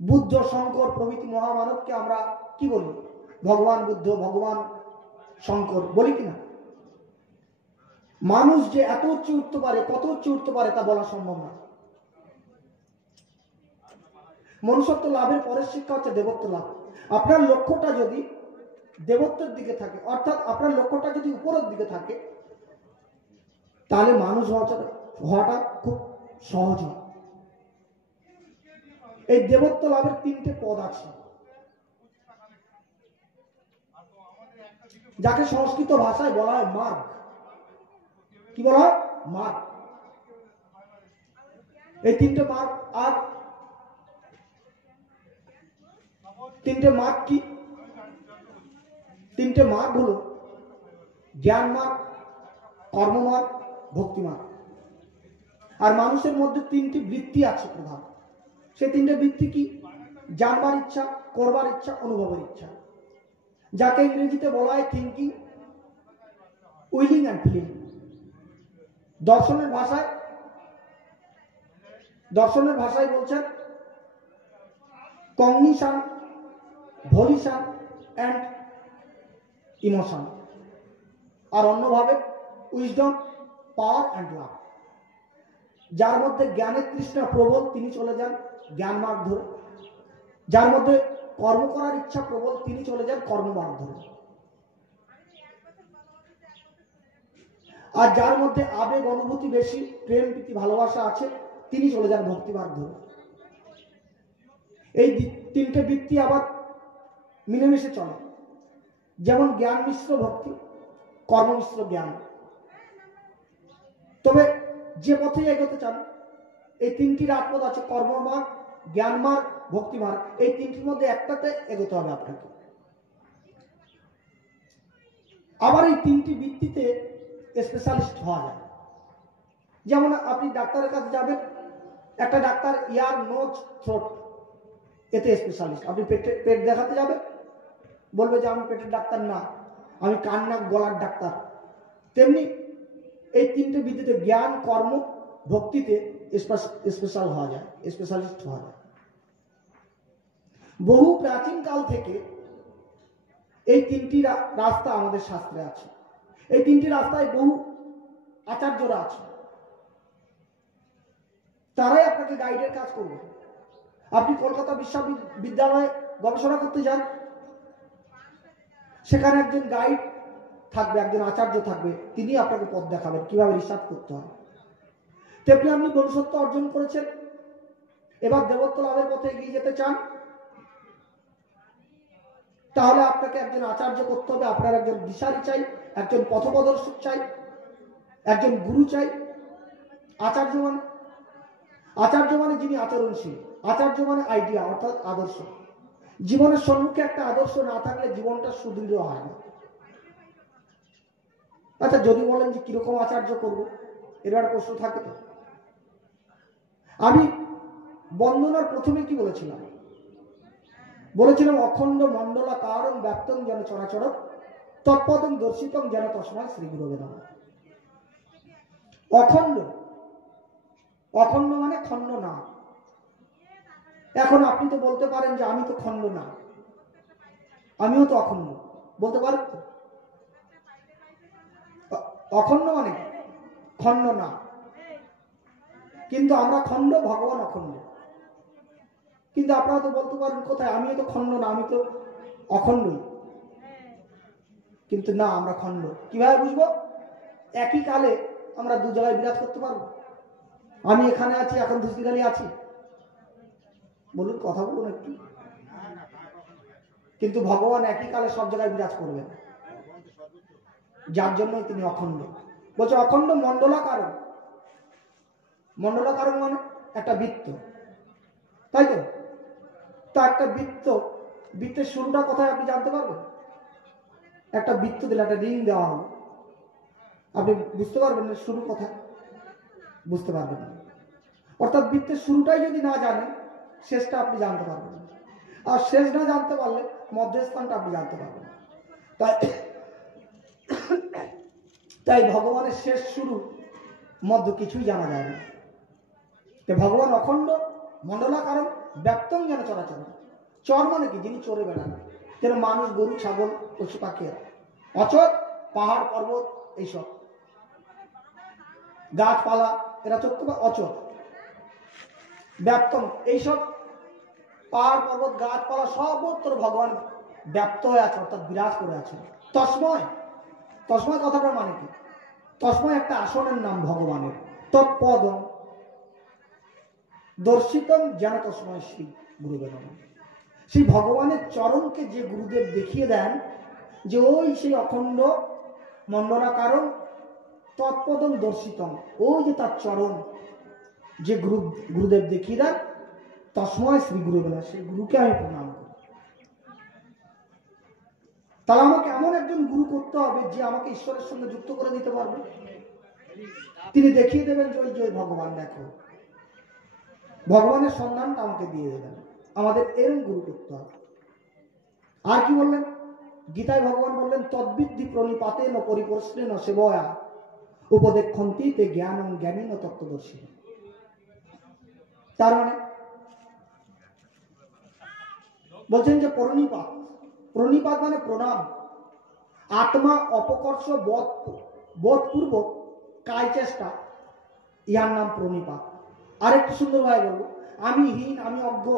বুদ্ধ, শঙ্কর প্রভৃতি মহামানবকে আমরা কি বলি? ভগবান বুদ্ধ, ভগবান শঙ্কর বলি কিনা? মানুষ যে এত উচ্চে উঠতে পারে, কত উচ্চে উঠতে পারে তা বলা সম্ভব না। মনুষ্যত্ব লাভের পরের শিক্ষা হচ্ছে দেবত্ব লাভ। আপনার লক্ষ্যটা যদি দেবত্বের দিকে থাকে, অর্থাৎ আপনার লক্ষ্যটা যদি উপরের দিকে থাকে, তাহলে মানুষ হওয়াটা খুব সহজ হয়। এই দেবত্ব লাভের 3টে পদ আছে, যাকে সংস্কৃত ভাষায় বলা হয় মার্গ। কি বলা হয়? মার্গ। এই 3টে মার্গ। আর 3টে মার্গ কি? 3টে মার্গ হলো জ্ঞান মার্গ, কর্ম মার্গ, ভক্তি মার্গ। আর মানুষের মধ্যে 3টি বৃত্তি আছে প্রধান। সেই 3টে বৃত্তি কি? জানবার ইচ্ছা, করবার ইচ্ছা, অনুভবের ইচ্ছা, যাকে ইংরেজিতে বলা হয় থিঙ্কিং, উইলিং অ্যান্ড ফিলিং। দর্শনের ভাষায় বলছেন কগনিশন, ভলিউশন অ্যান্ড ইমোশন। আর অন্যভাবে উইজডম, পাওয়ার অ্যান্ড লাভ। যার মধ্যে জ্ঞানের তৃষ্ণা প্রবল তিনি চলে যান জ্ঞান মার্গ ধরে, যার মধ্যে কর্ম করার ইচ্ছা প্রবল তিনি চলে যান কর্ম মার্গ ধরে, আর যার মধ্যে আবেগ অনুভূতি বেশি, প্রেম প্রীতি ভালোবাসা আছে, তিনি চলে যান ভক্তি মার্গ ধরে। এই 3টে বৃত্তি আবার মিলেমিশে চলে, যেমন জ্ঞান মিশ্র ভক্তি, কর্ম মিশ্র জ্ঞান। তবে যে পথে এগোতে চান, এই 3টি রাজপথ আছে, কর্ম মার্গ, জ্ঞান মার্গ, ভক্তি মার্গ। এই 3টির মধ্যে একটাতে এগোতে হবে আপনাকে। আবার এই 3টি বৃত্তিতে স্পেশালিস্ট হওয়া যায়। যেমন আপনি ডাক্তারের কাছে যাবেন, একটা ডাক্তার ইয়ার, নোজ, থ্রোট, এতে স্পেশালিস্ট। আপনি পেট দেখাতে যাবেন, বলবে যে আমি পেটের ডাক্তার না, আমি কান নাক গলার ডাক্তার। তেমনি এই 3টে বৃত্তিতে জ্ঞান, কর্ম, ভক্তিতে স্পেশাল হওয়া যায়, স্পেশালিস্ট হওয়া যায়। বহু প্রাচীন কাল থেকে এই 3টি রাস্তা আমাদের শাস্ত্রে আছে। এই 3টি রাস্তায় বহু আচার্যরা আছে, তারাই আপনাকে গাইডের কাজ করবে। আপনি কলকাতা বিশ্ববিদ্যালয়ে গবেষণা করতে যান, সেখানে একজন গাইড থাকবে, একজন আচার্য থাকবে, তিনি আপনাকে পথ দেখাবেন কিভাবে রিসার্চ করতে হয়। তেমনি আপনি মনুষ্যত্ব অর্জন করেছেন, এবার দেবত্ব লাভের পথে এগিয়ে যেতে চান, তাহলে আপনাকে একজন আচার্য করতে হবে। আপনার একজন দিশারি চাই, একজন পথপ্রদর্শক চাই, একজন গুরু চাই। আচার্য মানে যিনি আচরণশীল। আচার্য মানে আইডিয়া, অর্থাৎ আদর্শ। জীবনের সম্মুখে একটা আদর্শ না থাকলে জীবনটা সুদৃঢ় হয় না। আচ্ছা, যদি বলেন যে কিরকম আচার্য করব, এর প্রশ্ন থাকে তো। আমি বন্দনার প্রথমে কি বলেছিলাম? অখণ্ড মণ্ডলাকারং ব্যাপ্তং যেন চরাচর তৎপদং দর্শিতং যেন তস্মাৎ শ্রী গুরবে নমঃ। অখণ্ড, অখণ্ড মানে খণ্ড না। এখন আপনি তো বলতে পারেন যে আমি তো খণ্ড না, আমিও তো অখণ্ড, বলতে পারেন তো? অখণ্ড মানে খণ্ড না, কিন্তু আমরা খণ্ড, ভগবান অখণ্ড। কিন্তু আপনারা তো বলতে পারেন কোথায়, আমিও তো খণ্ড না, আমি তো অখণ্ডই। কিন্তু না, আমরা খণ্ড। কিভাবে বুঝবো? একই কালে আমরা দু জায়গায় বিরাজ করতে পারবো। আমি এখানে আছি, এখন ধুসিগালি আছি, বলুন, কথা বলুন একটু। কিন্তু ভগবান একই কালে সব জায়গায় বিরাজ করবেন, যার জন্যই তিনি অখণ্ড। বলছে অখণ্ড মণ্ডলাকারণ। মণ্ডলাকারণ মানে একটা বৃত্ত, তাই তো? তা একটা বৃত্তের শুরুটা কোথায় আপনি জানতে পারবেন? একটা বৃত্ত দিলে, একটা রিং দেওয়া হলো, আপনি বুঝতে পারবেন না শুরু কোথায়? বুঝতে পারবেন না। অর্থাৎ বৃত্তের শুরুটাই যদি না জানেন, শেষটা আপনি জানতে পারবেন না, আর শেষ না জানতে পারলে মধ্যস্থানটা আপনি জানতে পারবেন না। তাই ভগবানের শেষ শুরু মধ্য কিছুই জানা যায় না। ভগবান অখণ্ড মণ্ডলাকারণ ব্যক্তং যেন চরাচর। চর মানে কি? যিনি চড়ে বেড়ান, যেন মানুষ, গরু, ছাগল, পশু পাখি। অচর পাহাড় পর্বত এইসব, গাছপালা, এরা চড়তে পারে। অচর ব্যক্তং, এইসব পাহাড় পর্বত গাছপালা সর্বত্র ভগবান ব্যক্ত হয়ে আছে, অর্থাৎ বিরাজ করে আছে। তস্ময়, তস্ময় কথাটার মানে কি? তস্ময় একটা আসনের নাম ভগবানের। তৎপদ দর্শিতম যেন তস্ময় শ্রী গুরুদেব। সেই ভগবানের চরণকে যে গুরুদেব দেখিয়ে দেন, যে ওই সেই অখণ্ড মণ্ডলাকারণ তৎপদম দর্শিতম, ওই যে তার চরণ যে গুরুদেব দেখিয়ে দেন, তস্ময় শ্রী গুরুদেব, সেই গুরুকে আমি প্রণাম করি। তাহলে আমাকে এমন একজন গুরু করতে হবে যে আমাকে ঈশ্বরের সঙ্গে যুক্ত করে দিতে পারবে। তিনি দেখিয়ে দেবেন যে ওই যে ভগবান, দেখো, ভগবানের সন্ধানটা আমাকে দিয়ে দেবেন। আমাদের এরম গুরু করতে হবে। আর কি বললেন? গীতায় ভগবান বললেন, তদ্বিদ্ধি প্রণিপাতে ন পরিপ্রশ্নে ন সেবয়া উপদেক্ষন্তি তে জ্ঞানং জ্ঞানী ন তত্ত্বদর্শী। তার মানে বলছেন যে প্রণিপাত, প্রণিপাত মানে প্রণাম। আত্মা অপকর্ষ বোধপূর্বক কায় চেষ্টা, ইহার নাম প্রণিপাত। আরেকটু সুন্দর ভাবে বলবো, আমি হীন, আমি অজ্ঞ,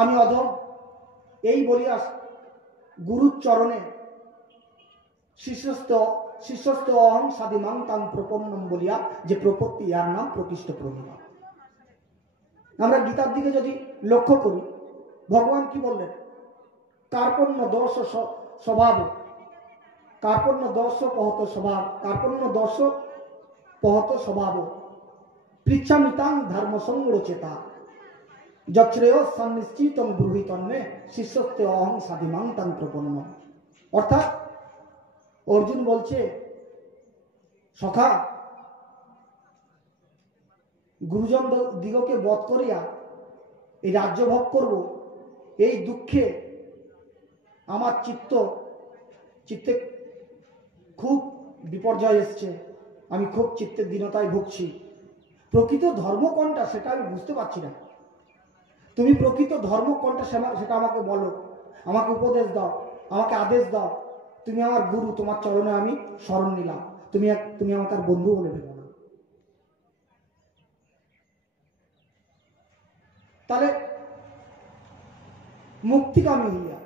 আমি অধম, এই বলিয়া গুরুর চরণে শিষ্যস্ত অহং সাধিমাং তাং প্রপন্নম বলিয়া যে প্রপত্তি, ইয়ার নাম প্রকৃষ্ট প্রণিপাত। আমরা গীতার দিকে যদি লক্ষ্য করি, ভগবান কি বললেন? কার্পণ্য দর্শ স্বভাব, কার্পণ্য দর্শ পহত স্বভাব, কার্পণ্য দর্শ পহত স্বভাব পৃচ্ছামিতাং ধর্ম সংরচেতা যচ্রেয় সন্নিশ্চিতং ব্রুহিতন্মে শিষ্যত্বে অহং সাধিমাং তাং প্রপন্ন। অর্থাৎ অর্জুন বলছে, সখা, গুরুজন দিগকে বধ করিয়া এই রাজ্য ভোগ করব, এই দুঃখে আমার চিত্তে খুব বিপর্যয় এসছে, আমি খুব চিত্তের দীনতায় ভুগছি। প্রকৃত ধর্ম কোনটা সেটা আমি বুঝতে পারছি না। তুমি প্রকৃত ধর্ম কোনটা সেটা আমাকে বলো, আমাকে উপদেশ দাও, আমাকে আদেশ দাও। তুমি আমার গুরু, তোমার চরণে আমি শরণ নিলাম, তুমি আমাকে বন্ধু বলে ভেবো না। তাহলে মুক্তিকামী হইয়া,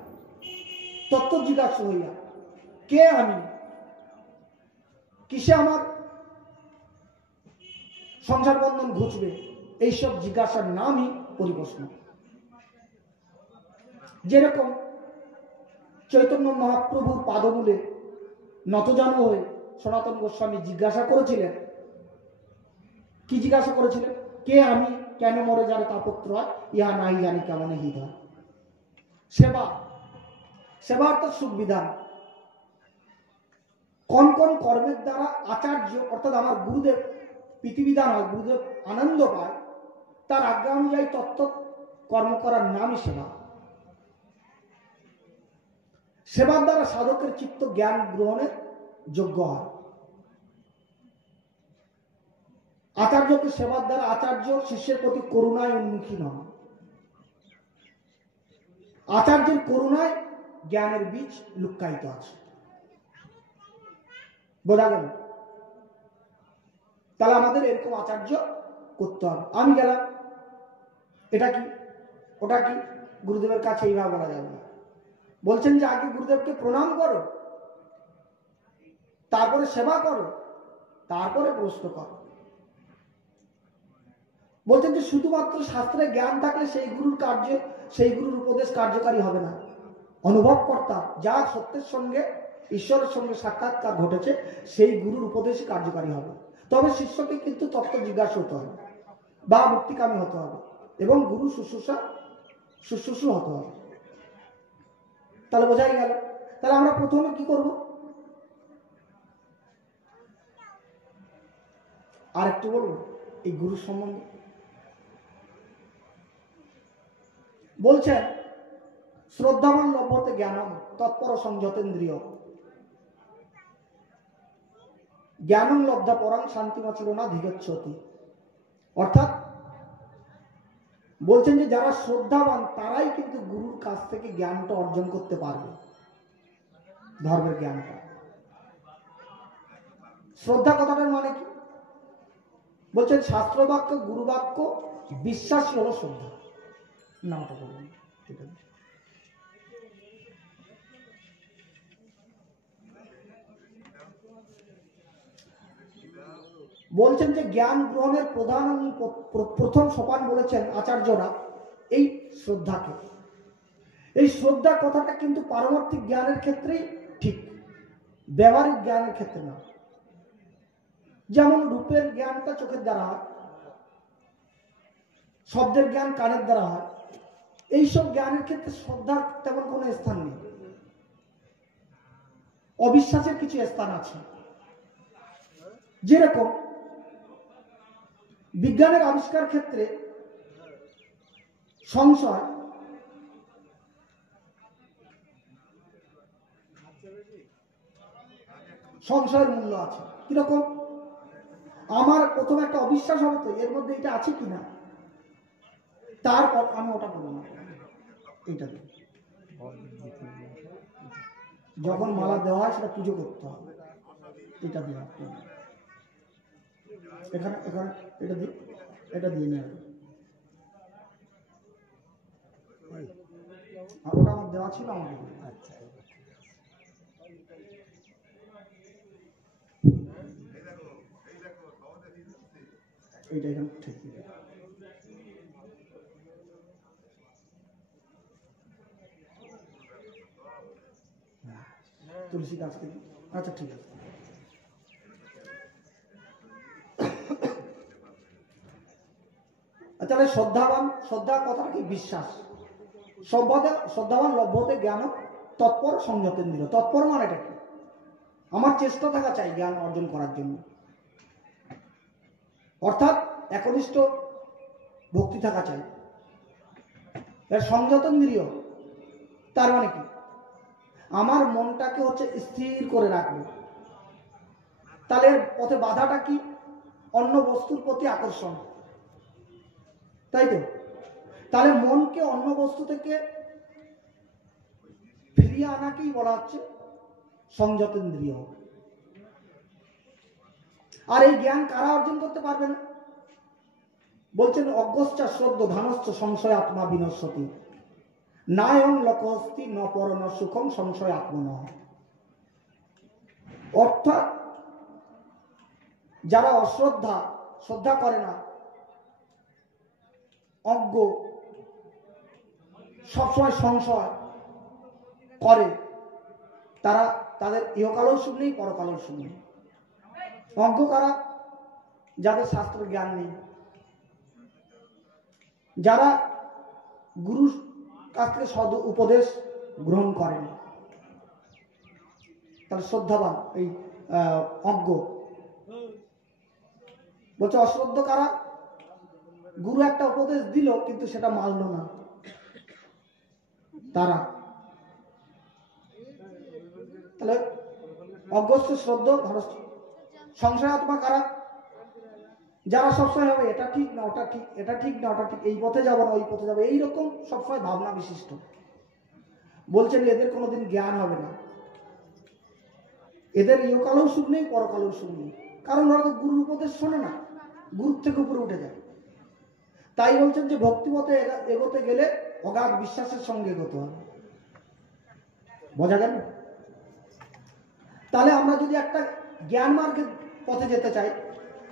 তত্ত্ব জিজ্ঞাসা হইয়া, কে আমি, কিসে আমার সংসার বন্ধন ঘুচবে, এইসব জিজ্ঞাসার নামই পরিপ্রশ্ন। যেরকম চৈতন্য মহাপ্রভুর পাদমূলে নতজানু হয়ে সনাতন গোস্বামী জিজ্ঞাসা করেছিলেন, কি জিজ্ঞাসা করেছিলেন? কে আমি, কেন মরে যারে তাপত্র হয়, ইহা নাই জানি কেমন হৃদয়। সেবা, সেবা অর্থাৎ সুবিধান। কোন কোন কর্মের দ্বারা আচার্য অর্থাৎ আমার গুরুদেব পৃথিবীদান হয়, গুরুদেব আনন্দ পায়, তার আজ্ঞা অনুযায়ী তত্ত্ব কর্ম করার নামই সেবা। সেবার দ্বারা সাধকের চিত্ত জ্ঞান গ্রহণের যোগ্য হয়। আচার্যকে সেবার দ্বারা আচার্য শিষ্যের প্রতি করুণায় উন্মুখী নন। আচার্যের করুণায় জ্ঞানের বীজ লুক্কায়িত আছে। বোঝা গেল? তাহলে আমাদের এরকম আচার্য করতে হবে। আমি গেলাম, এটা কি ওটা কি, গুরুদেবের কাছে এইভাবে বলা যাবে না। বলছেন যে আগে গুরুদেবকে প্রণাম করো, তারপরে সেবা করো, তারপরে প্রশ্ন করো। বলছেন যে শুধুমাত্র শাস্ত্রে জ্ঞান থাকলে সেই গুরুর উপদেশ কার্যকারী হবে না। অনুভবকর্তা, যার সত্যের সঙ্গে ঈশ্বরের সঙ্গে সাক্ষাৎকার ঘটেছে, সেই গুরুর উপদেশ কার্যকারী হবে। তবে শিষ্যকে কিন্তু তত্ত্ব জিজ্ঞাসা হতে হবে বা মুক্তিকামী হতে হবে এবং গুরু শুশ্রূষু হতে হবে। তাহলে বোঝাই গেল। তাহলে আমরা প্রথমে কি করব? আর একটু বলবো এই গুরু সম্বন্ধে। বলছেন শ্রদ্ধাবান লভ্যতে জ্ঞানম তৎপর সংযতেন্দ্রিয় জ্ঞানং লব্ধা পরাং শান্তিমাচরণা ধিগচ্ছতি। অর্থাৎ বলছেন যে যারা শ্রদ্ধাবান তারাই কিন্তু গুরুর কাছ থেকে জ্ঞানটা অর্জন করতে পারবে, ধর্মের জ্ঞানটা। শ্রদ্ধা কথাটার মানে কি? বলছেন শাস্ত্র বাক্য গুরু বাক্য বিশ্বাসী হলো শ্রদ্ধা। নামটা বলুন। বলছেন যে জ্ঞান গ্রহণের প্রথম সোপান বলেছেন আচার্যরা এই শ্রদ্ধাকে। এই শ্রদ্ধা কথাটা কিন্তু পারমার্থিক জ্ঞানের ক্ষেত্রেই ঠিক, ব্যবহারিক জ্ঞানের ক্ষেত্রে না। যেমন রূপের জ্ঞানটা চোখের দ্বারা হয়, শব্দের জ্ঞান কানের দ্বারা হয়, এইসব জ্ঞানের ক্ষেত্রে শ্রদ্ধার তেমন কোনো স্থান নেই। অবিশ্বাসের কিছু স্থান আছে। যেরকম বিজ্ঞানের আবিষ্কার ক্ষেত্রে সংশয়ের মূল্য আছে। কিরকম? আমার প্রথমে একটা অবিশ্বাস হবে তো এর মধ্যে এটা আছে কিনা, তারপর আমি ওটা বলবো না। এইটা যখন মালা দেওয়া হয় সেটা পুজো করতে হবে, এটা দিয়ে এখানে এখানে এটা দিয়ে নেওয়া, ওটা আমার দেওয়া ছিল আমাকে। আচ্ছা, এইটা এখানে ঠিক তুলসী গাছ থেকে। আচ্ছা ঠিক আছে। তাহলে শ্রদ্ধা কথাটা কি? বিশ্বাস। শ্রদ্ধাবান লভ্যতে জ্ঞান তৎপর সংযতেন্দ্রিয়। তৎপর মানে এটা কি? আমার চেষ্টা থাকা চাই জ্ঞান অর্জন করার জন্য, অর্থাৎ একনিষ্ঠ ভক্তি থাকা চাই। সংযতেন্দ্রিয় তার মানে কি? আমার মনটাকে হচ্ছে স্থির করে রাখবো। তাহলে পথে বাধাটা কি? অন্য বস্তুর প্রতি আকর্ষণ, তাই তো? তাহলে মনকে অন্য বস্তু থেকে ফিরিয়ে আনাকেই বলা হচ্ছে সংযতেন্দ্রিয়। আর এই জ্ঞান কারা অর্জন করতে পারবে না? বলছেন অজ্ঞশ্চা শ্রদ্ধ ধানশ্চ সংশয় আত্মা বিনশ্বতি নায়ং লোকহস্তি ন পরণ সুখম সংশয় আত্মন। অর্থাৎ যারা শ্রদ্ধা করে না, অজ্ঞ, সবসময় সংশয় করে, তাদের ইহকালেও সুখ নেই, পরকালেও সুখ নেই। অজ্ঞ কারা? যাদের শাস্ত্র জ্ঞান নেই, যারা গুরুর কাছ থেকে সদ উপদেশ গ্রহণ করেন, তাহলে শ্রদ্ধাবান এই অজ্ঞ। বলছে অশ্রদ্ধ কারা? গুরু একটা উপদেশ দিল কিন্তু সেটা মানল না, তারা। তাহলে অজ্ঞস্য শ্রদ্ধ ধনস্থ। সংশয় আত্মা কারা? যারা সবসময় হবে এটা ঠিক না ওটা ঠিক, এটা ঠিক না ওটা ঠিক, এই পথে যাবো না ওই পথে যাবো, এইরকম সবসময় ভাবনা বিশিষ্ট। বলছেন এদের কোনোদিন জ্ঞান হবে না, এদের ইহকালেও সুখ নেই, পরকালেও সুখ নেই। কারণ ওরা তো গুরুর উপদেশ শোনে না, গুরুর থেকে উপরে উঠে যায়। তাই বলছেন যে ভক্তিপথে এগোতে গেলে অগাধ বিশ্বাসের সঙ্গে এগোতে হবে। বোঝা গেল? তাহলে আমরা যদি একটা জ্ঞান মার্গের পথে যেতে চাই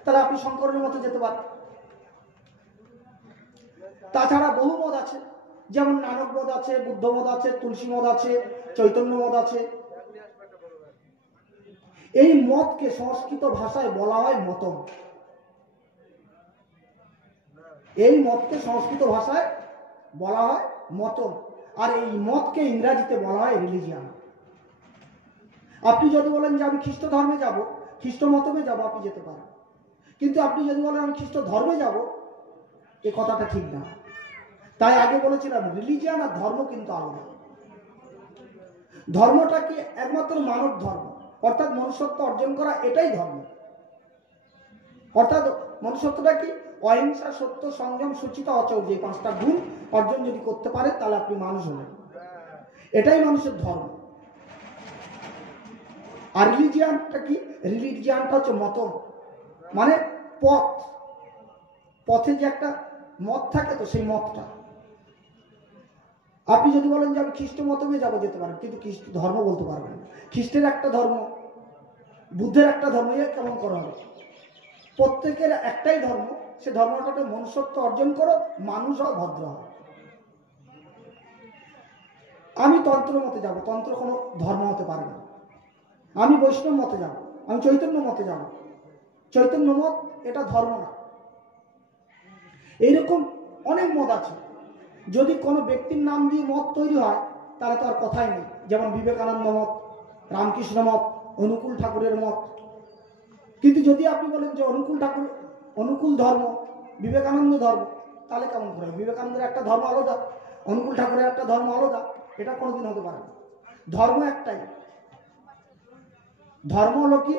তাহলে আপনি শঙ্করের মতো যেতে পারেন। তাছাড়া বহু মত আছে, যেমন নানক মত আছে, বুদ্ধ মত আছে, তুলসী মত আছে, চৈতন্য মত আছে। এই মতকে সংস্কৃত ভাষায় বলা হয় মতম। এই মতকে সংস্কৃত ভাষায় বলা হয় মতম, আর এই মতকে ইংরাজিতে বলা হয় রিলিজিয়ান। আপনি যদি বলেন যে আমি খ্রিস্ট ধর্মে যাব, খ্রিস্ট মতমে যাব, আপনি যেতে পারেন। কিন্তু আপনি যদি বলেন আমি খ্রিস্ট ধর্মে যাব, এ কথাটা ঠিক না। তাই আগে বলেছিলাম রিলিজিয়ান আর ধর্ম কিন্তু আলাদা। ধর্মটা কি একমাত্র মানব ধর্ম, অর্থাৎ মনুষ্যত্ব অর্জন করা, এটাই ধর্ম। অর্থাৎ মনুষ্যত্বটা কি? অহিংসা, সত্য, সংযম, সুচিতা, অচৌর্য, এই 5টা গুণ অর্জন যদি করতে পারে তাহলে আপনি মানুষ হলেন। এটাই মানুষের ধর্ম। আর রিলিজিয়ানটা কি? রিলিজিয়ানটা হচ্ছে মত, মানে পথ। পথে যে একটা মত থাকে, তো সেই মতটা। আপনি যদি বলেন যে আমি খ্রিস্ট মতমে যাবো, যেতে পারেন, কিন্তু খ্রিস্ট ধর্ম বলতে পারবেন না। খ্রিস্টের একটা ধর্ম, বুদ্ধের একটা ধর্ম, এ কেমন করা হবে? প্রত্যেকের একটাই ধর্ম, সে ধর্মটাকে মনুষ্যত্ব অর্জন করো, মানুষ হও, ভদ্র হও। আমি তন্ত্র মতে যাব, তন্ত্র কোনো ধর্ম হতে পারে না। আমি বৈষ্ণব মতে যাব, আমি চৈতন্য মতে যাব, চৈতন্য মত এটা ধর্ম না। এইরকম অনেক মত আছে। যদি কোনো ব্যক্তির নাম দিয়ে মত তৈরি হয় তাহলে তো আর কথাই নেই। যেমন বিবেকানন্দ মত, রামকৃষ্ণ মত, অনুকূল ঠাকুরের মত। কিন্তু যদি আপনি বলেন যে অনুকূল ঠাকুর, অনুকূল ধর্ম, বিবেকানন্দ ধর্ম, তাহলে কেমন করে? বিবেকানন্দের একটা ধর্ম আলাদা, অনুকূল ঠাকুরের একটা ধর্ম আলাদা, এটা কোনোদিন হতে পারে না। ধর্ম একটাই। ধর্ম হলো কি?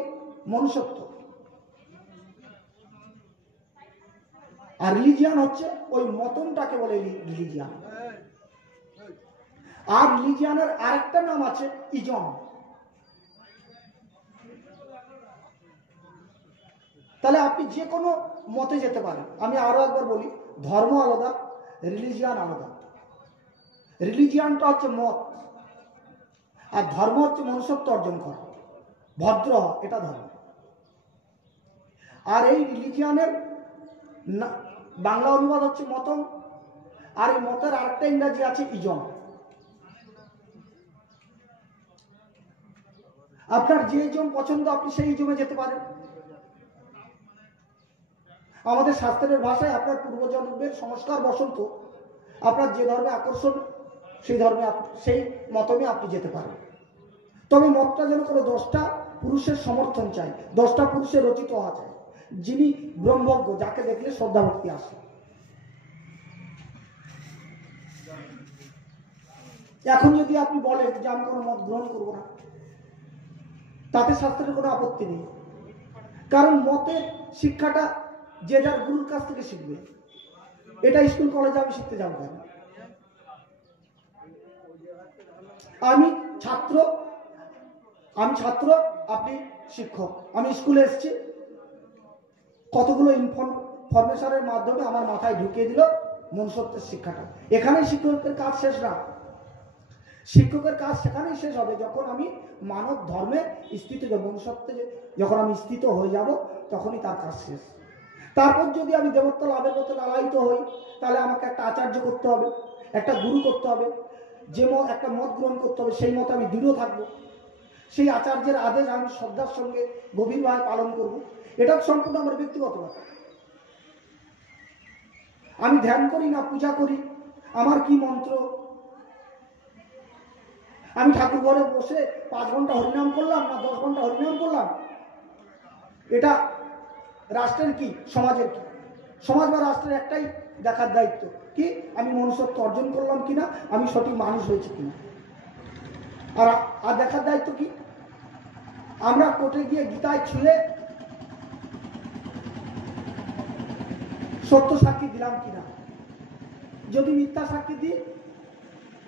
মনুষ্যত্ব। আর রিলিজিয়ান হচ্ছে ওই মতনটাকে বলে রিলিজিয়ান। আর রিলিজিয়ানের আরেকটা নাম আছে ইজম। তাহলে আপনি যে কোনো মতে যেতে পারেন। আমি আরো একবার বলি, ধর্ম আলাদা, রিলিজিয়ান আলাদা। রিলিজিয়ানটা হচ্ছে মত, আর ধর্ম হচ্ছে মনুষ্যত্ব অর্জন করা, ভদ্র হওয়া, এটা ধর্ম। আর এই রিলিজিয়ানের বাংলা অনুবাদ হচ্ছে মতম, আর এই মতের আরেকটা ইংরাজি আছে ইজম। আপনার যে ইজম পছন্দ আপনি সেই ইজমে যেতে পারেন। আমাদের শাস্ত্রের ভাষায় আপনার পূর্বজন্মের সংস্কার বশত আপনার যে ধর্মে আকর্ষণ, সেই ধর্মে, সেই মতমে আপনি যেতে পারেন। তবে মতটা যেন কোনো 10টা পুরুষের সমর্থন চাই, 10টা পুরুষের রচিত হওয়া চাই, যিনি ব্রহ্মজ্ঞ, যাকে দেখলে শ্রদ্ধা ভক্তি আসে। এখন যদি আপনি বলেন যে আমি কোনো মত গ্রহণ করবো না, তাতে শাস্ত্রের কোনো আপত্তি নেই। কারণ মতের শিক্ষাটা যে যার গুরুর কাছ থেকে শিখবে। এটা স্কুল কলেজে আমি শিখতে যাবো কেন? আমি ছাত্র, আপনি শিক্ষক। আমি স্কুলে এসেছি, কতগুলো ইনফরমেশনের মাধ্যমে আমার মাথায় ঢুকিয়ে দিল মনুষ্যত্বের শিক্ষাটা। এখানেই শিক্ষকের কাজ শেষ না। শিক্ষকের কাজ সেখানেই শেষ হবে যখন আমি মানব ধর্মে স্থিত, মনুষ্যত্বে যখন আমি স্থিত হয়ে যাব, তখনই তার কাজ শেষ। তারপর যদি আমি দেবত্ব লাভের পথে লালায়িত হই, তাহলে আমাকে একটা আচার্য করতে হবে, একটা গুরু করতে হবে, যে একটা মত গ্রহণ করতে হবে, সেই মতে আমি দৃঢ় থাকবো, সেই আচার্যের আদেশ আমি শ্রদ্ধার সঙ্গে গভীরভাবে পালন করব। এটা সম্পূর্ণ আমার ব্যক্তিগত ব্যাপার। আমি ধ্যান করি না পূজা করি, আমার কি মন্ত্র, আমি ঠাকুর ঘরে বসে 5 ঘন্টা হরিনাম করলাম না 10 ঘন্টা হরিনাম করলাম, এটা রাষ্ট্রের কি, সমাজের কি? সমাজ বা রাষ্ট্রের একটাই দেখার দায়িত্ব কি, আমি মনুষ্যত্ব অর্জন করলাম কিনা, আমি সঠিক মানুষ হয়েছি কিনা। আর দেখার দায়িত্ব কি, আমরা কোর্টে গিয়ে গীতায় ছুঁয়ে সত্য সাক্ষী দিলাম কিনা। যদি মিথ্যা সাক্ষী দিই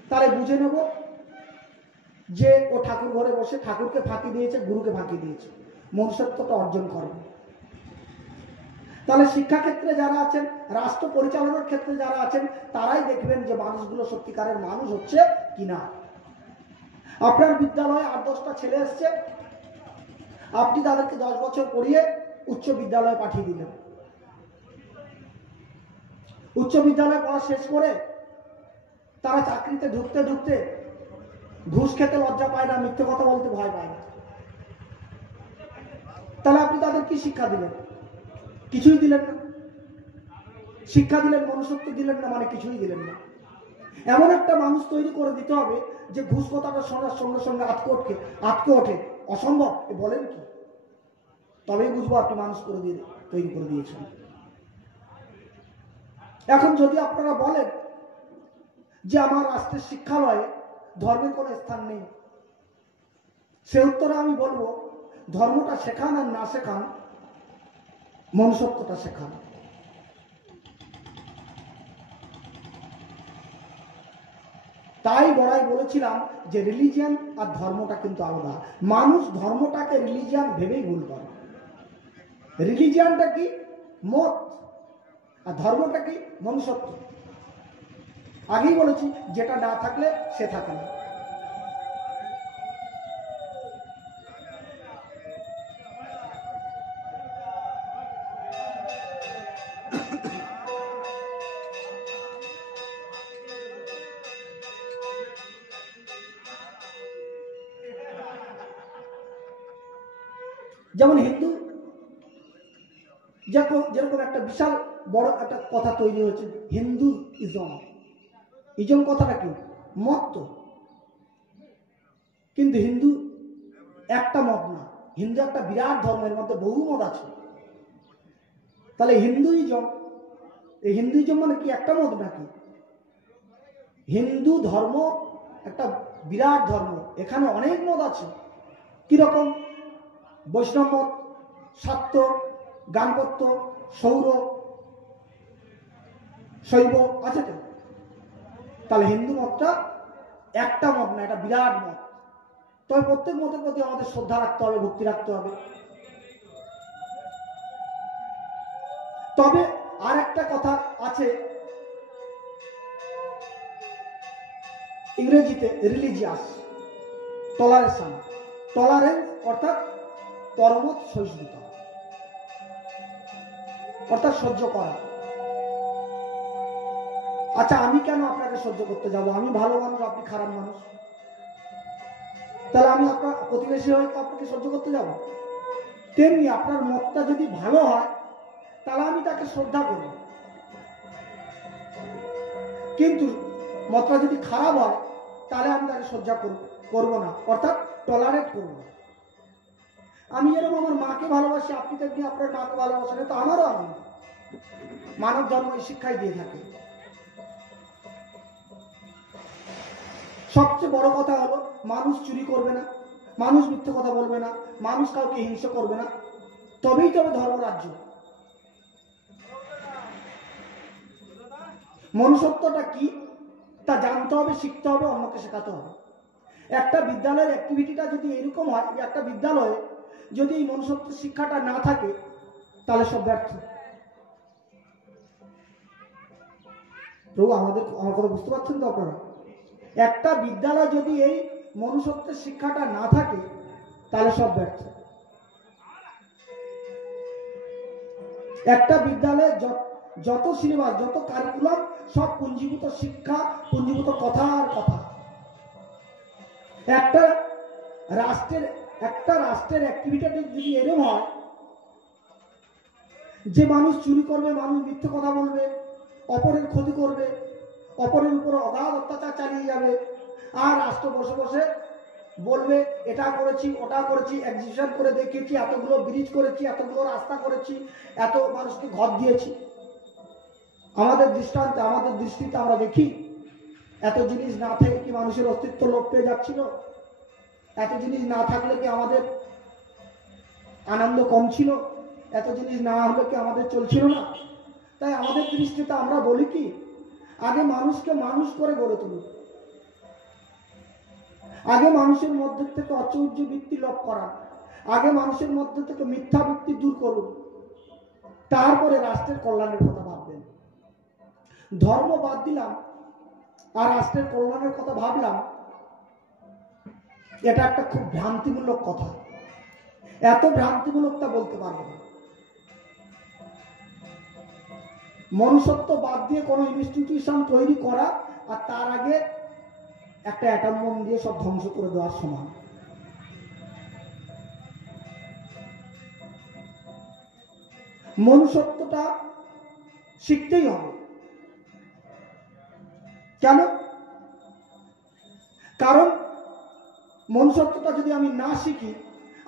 তাহলে বুঝে নেব যে ও ঠাকুর ঘরে বসে ঠাকুরকে ফাঁকি দিয়েছে, গুরুকে ফাঁকি দিয়েছে, মনুষ্যত্বটা অর্জন করে। তাহলে শিক্ষাক্ষেত্রে যারা আছেন, রাষ্ট্র পরিচালনার ক্ষেত্রে যারা আছেন, তারাই দেখবেন যে মানুষগুলো সত্যিকারের মানুষ হচ্ছে কিনা। আপনার বিদ্যালয়ে 8-10টা ছেলে এসছে, আপনি তাদেরকে 10 বছর পড়িয়ে উচ্চ বিদ্যালয়ে পাঠিয়ে দিলেন। উচ্চ বিদ্যালয়ে পড়া শেষ করে তারা চাকরিতে ঢুকতে ঢুকতে ঘুষ খেতে লজ্জা পায় না, মিথ্যে কথা বলতে ভয় পায় না। কি শিক্ষা দিলেন? কিছুই দিলেন না। শিক্ষা দিলেন, মনুষ্যত্ব দিলেন না, মানে কিছুই দিলেন না। এমন একটা মানুষ তৈরি করে দিতে হবে যে ঘুষ কথাটা শোনার সঙ্গে সঙ্গে আটকে ওঠে। অসম্ভব, বলেন কি? তবেই বুঝবো আপনি মানুষ তৈরি করে দিয়েছেন। এখন যদি আপনারা বলেন যে আমার রাষ্ট্রের শিক্ষালয়ে ধর্মের কোনো স্থান নেই, সে উত্তরে আমি বলবো ধর্মটা শেখান আর না শেখান, মনুষ্যত্বটা শেখান। তাই বড়াই বলেছিলাম যে রিলিজিয়ান আর ধর্মটা কিন্তু আলাদা। মানুষ ধর্মটাকে রিলিজিয়ান ভেবেই ভুল করে। রিলিজিয়ানটা কি? মত। আর ধর্মটা কি? মনুষ্যত্ব। আগেই বলেছি, যেটা না থাকলে সে থাকে না। যেমন হিন্দু, যেরকম একটা বিশাল বড় একটা কথা তৈরি হয়েছে, হিন্দু ইজম। ইজম কথাটা কি? মত তো, কিন্তু হিন্দু একটা মত না। হিন্দু একটা বিরাট ধর্মের মধ্যে বহু মত আছে। তাহলে হিন্দুইজম, এই হিন্দুইজম মানে কি একটা মত নাকি? হিন্দু ধর্ম একটা বিরাট ধর্ম, এখানে অনেক মত আছে। কিরকম? বৈষ্ণব মত, শাক্ত, গাণপত্য, সৌর, শৈব আছে তো। তাহলে হিন্দু মতটা একটা মত না, এটা বিরাট মত। তবে প্রত্যেক মতের প্রতি আমাদের শ্রদ্ধা রাখতে হবে, ভক্তি রাখতে হবে। তবে আর একটা কথা আছে, ইংরেজিতে রিলিজিয়াস টলারেশন, টলারেন্স অর্থাৎ পরমত সহিষ্ণুতা, অর্থাৎ সহ্য করা। আচ্ছা, আমি কেন আপনাকে সহ্য করতে যাব? আমি ভালো মানুষ, আপনি খারাপ মানুষ, তাহলে আমি আপনার প্রতিবেশী হয়ে আপনাকে সহ্য করতে যাব? তেমনি আপনার মতটা যদি ভালো হয় তাহলে আমি তাকে শ্রদ্ধা করব, কিন্তু মতটা যদি খারাপ হয় তাহলে আমি তাকে সহ্য করব না, অর্থাৎ টলারেট করব না। আমি যেরকম আমার মাকে ভালোবাসি, আপনি তেমনি আপনার মাকে ভালোবাসেন, তো আমারও আনন্দ। মানব ধর্ম এই শিক্ষাই দিয়ে থাকে। সবচেয়ে বড় কথা হলো, মানুষ চুরি করবে না, মানুষ মিথ্যে কথা বলবে না, মানুষ কাউকে হিংসা করবে না, তবেই তবে ধর্মরাজ্য। মনুষ্যত্বটা কি তা জানতে হবে, শিখতে হবে, অন্যকে শেখাতে হবে। একটা বিদ্যালয়ের অ্যাক্টিভিটিটা যদি এরকম হয়, একটা বিদ্যালয়ে যদি এই মনুষ্যত্বের শিক্ষাটা না থাকে তাহলে সব ব্যর্থ। প্রভু আমার কথা বুঝতে পারছেন তো আপনারা? একটা বিদ্যালয় যদি এই মনুষ্যত্বের শিক্ষাটা না থাকে তাহলে সব ব্যর্থ। একটা বিদ্যালয়ে যত সিলেবাস, যত কারিকুলাম, সব পুঞ্জীভূত শিক্ষা, পুঞ্জীভূত কথা আর কথা। একটা রাষ্ট্রের অ্যাক্টিভিটি যদি এরকম হয় যে মানুষ চুরি করবে, মানুষ মিথ্যে কথা বলবে, অপরের ক্ষতি করবে, অপরের উপর অগাধ অত্যাচার চালিয়ে যাবে, আর রাষ্ট্র বসে বসে বলবে এটা করেছি, ওটা করেছি, এক্সিবিশন করে দেখিয়েছি, এতগুলো ব্রিজ করেছি, এতগুলো রাস্তা করেছি, এত মানুষকে ঘর দিয়েছি। আমাদের দৃষ্টান্তে, আমাদের দৃষ্টিতে আমরা দেখি, এত জিনিস না থেকে কি মানুষের অস্তিত্ব লোপ পেয়ে যাচ্ছিল? এত জিনিস না থাকলে কি আমাদের আনন্দ কম ছিল? এত জিনিস না হলে কি আমাদের চলছিল না? তাই আমাদের দৃষ্টিতে আমরা বলি কি, আগে মানুষকে মানুষ করে গড়ে তুলুন, আগে মানুষের মধ্যে থেকে অচৌর্য বৃত্তি লোপ করা, আগে মানুষের মধ্যে থেকে মিথ্যা বৃত্তি দূর করুন, তারপরে রাষ্ট্রের কল্যাণের কথা ভাববেন। ধর্ম বাদ দিলাম আর রাষ্ট্রের কল্যাণের কথা ভাবলাম, এটা একটা খুব ভ্রান্তিমূলক কথা। এত ভ্রান্তিমূলক তা বলতে পারবো না। মনুষ্যত্ব বাদ দিয়ে কোনো ইনস্টিটিউশন তৈরি করা আর তার আগে একটা অ্যাটম বোম দিয়ে সব ধ্বংস করে দেওয়ার সমান। মনুষ্যত্বটা শিখতেই হবে। কেন? কারণ মনুষ্যত্বটা যদি আমি না শিখি,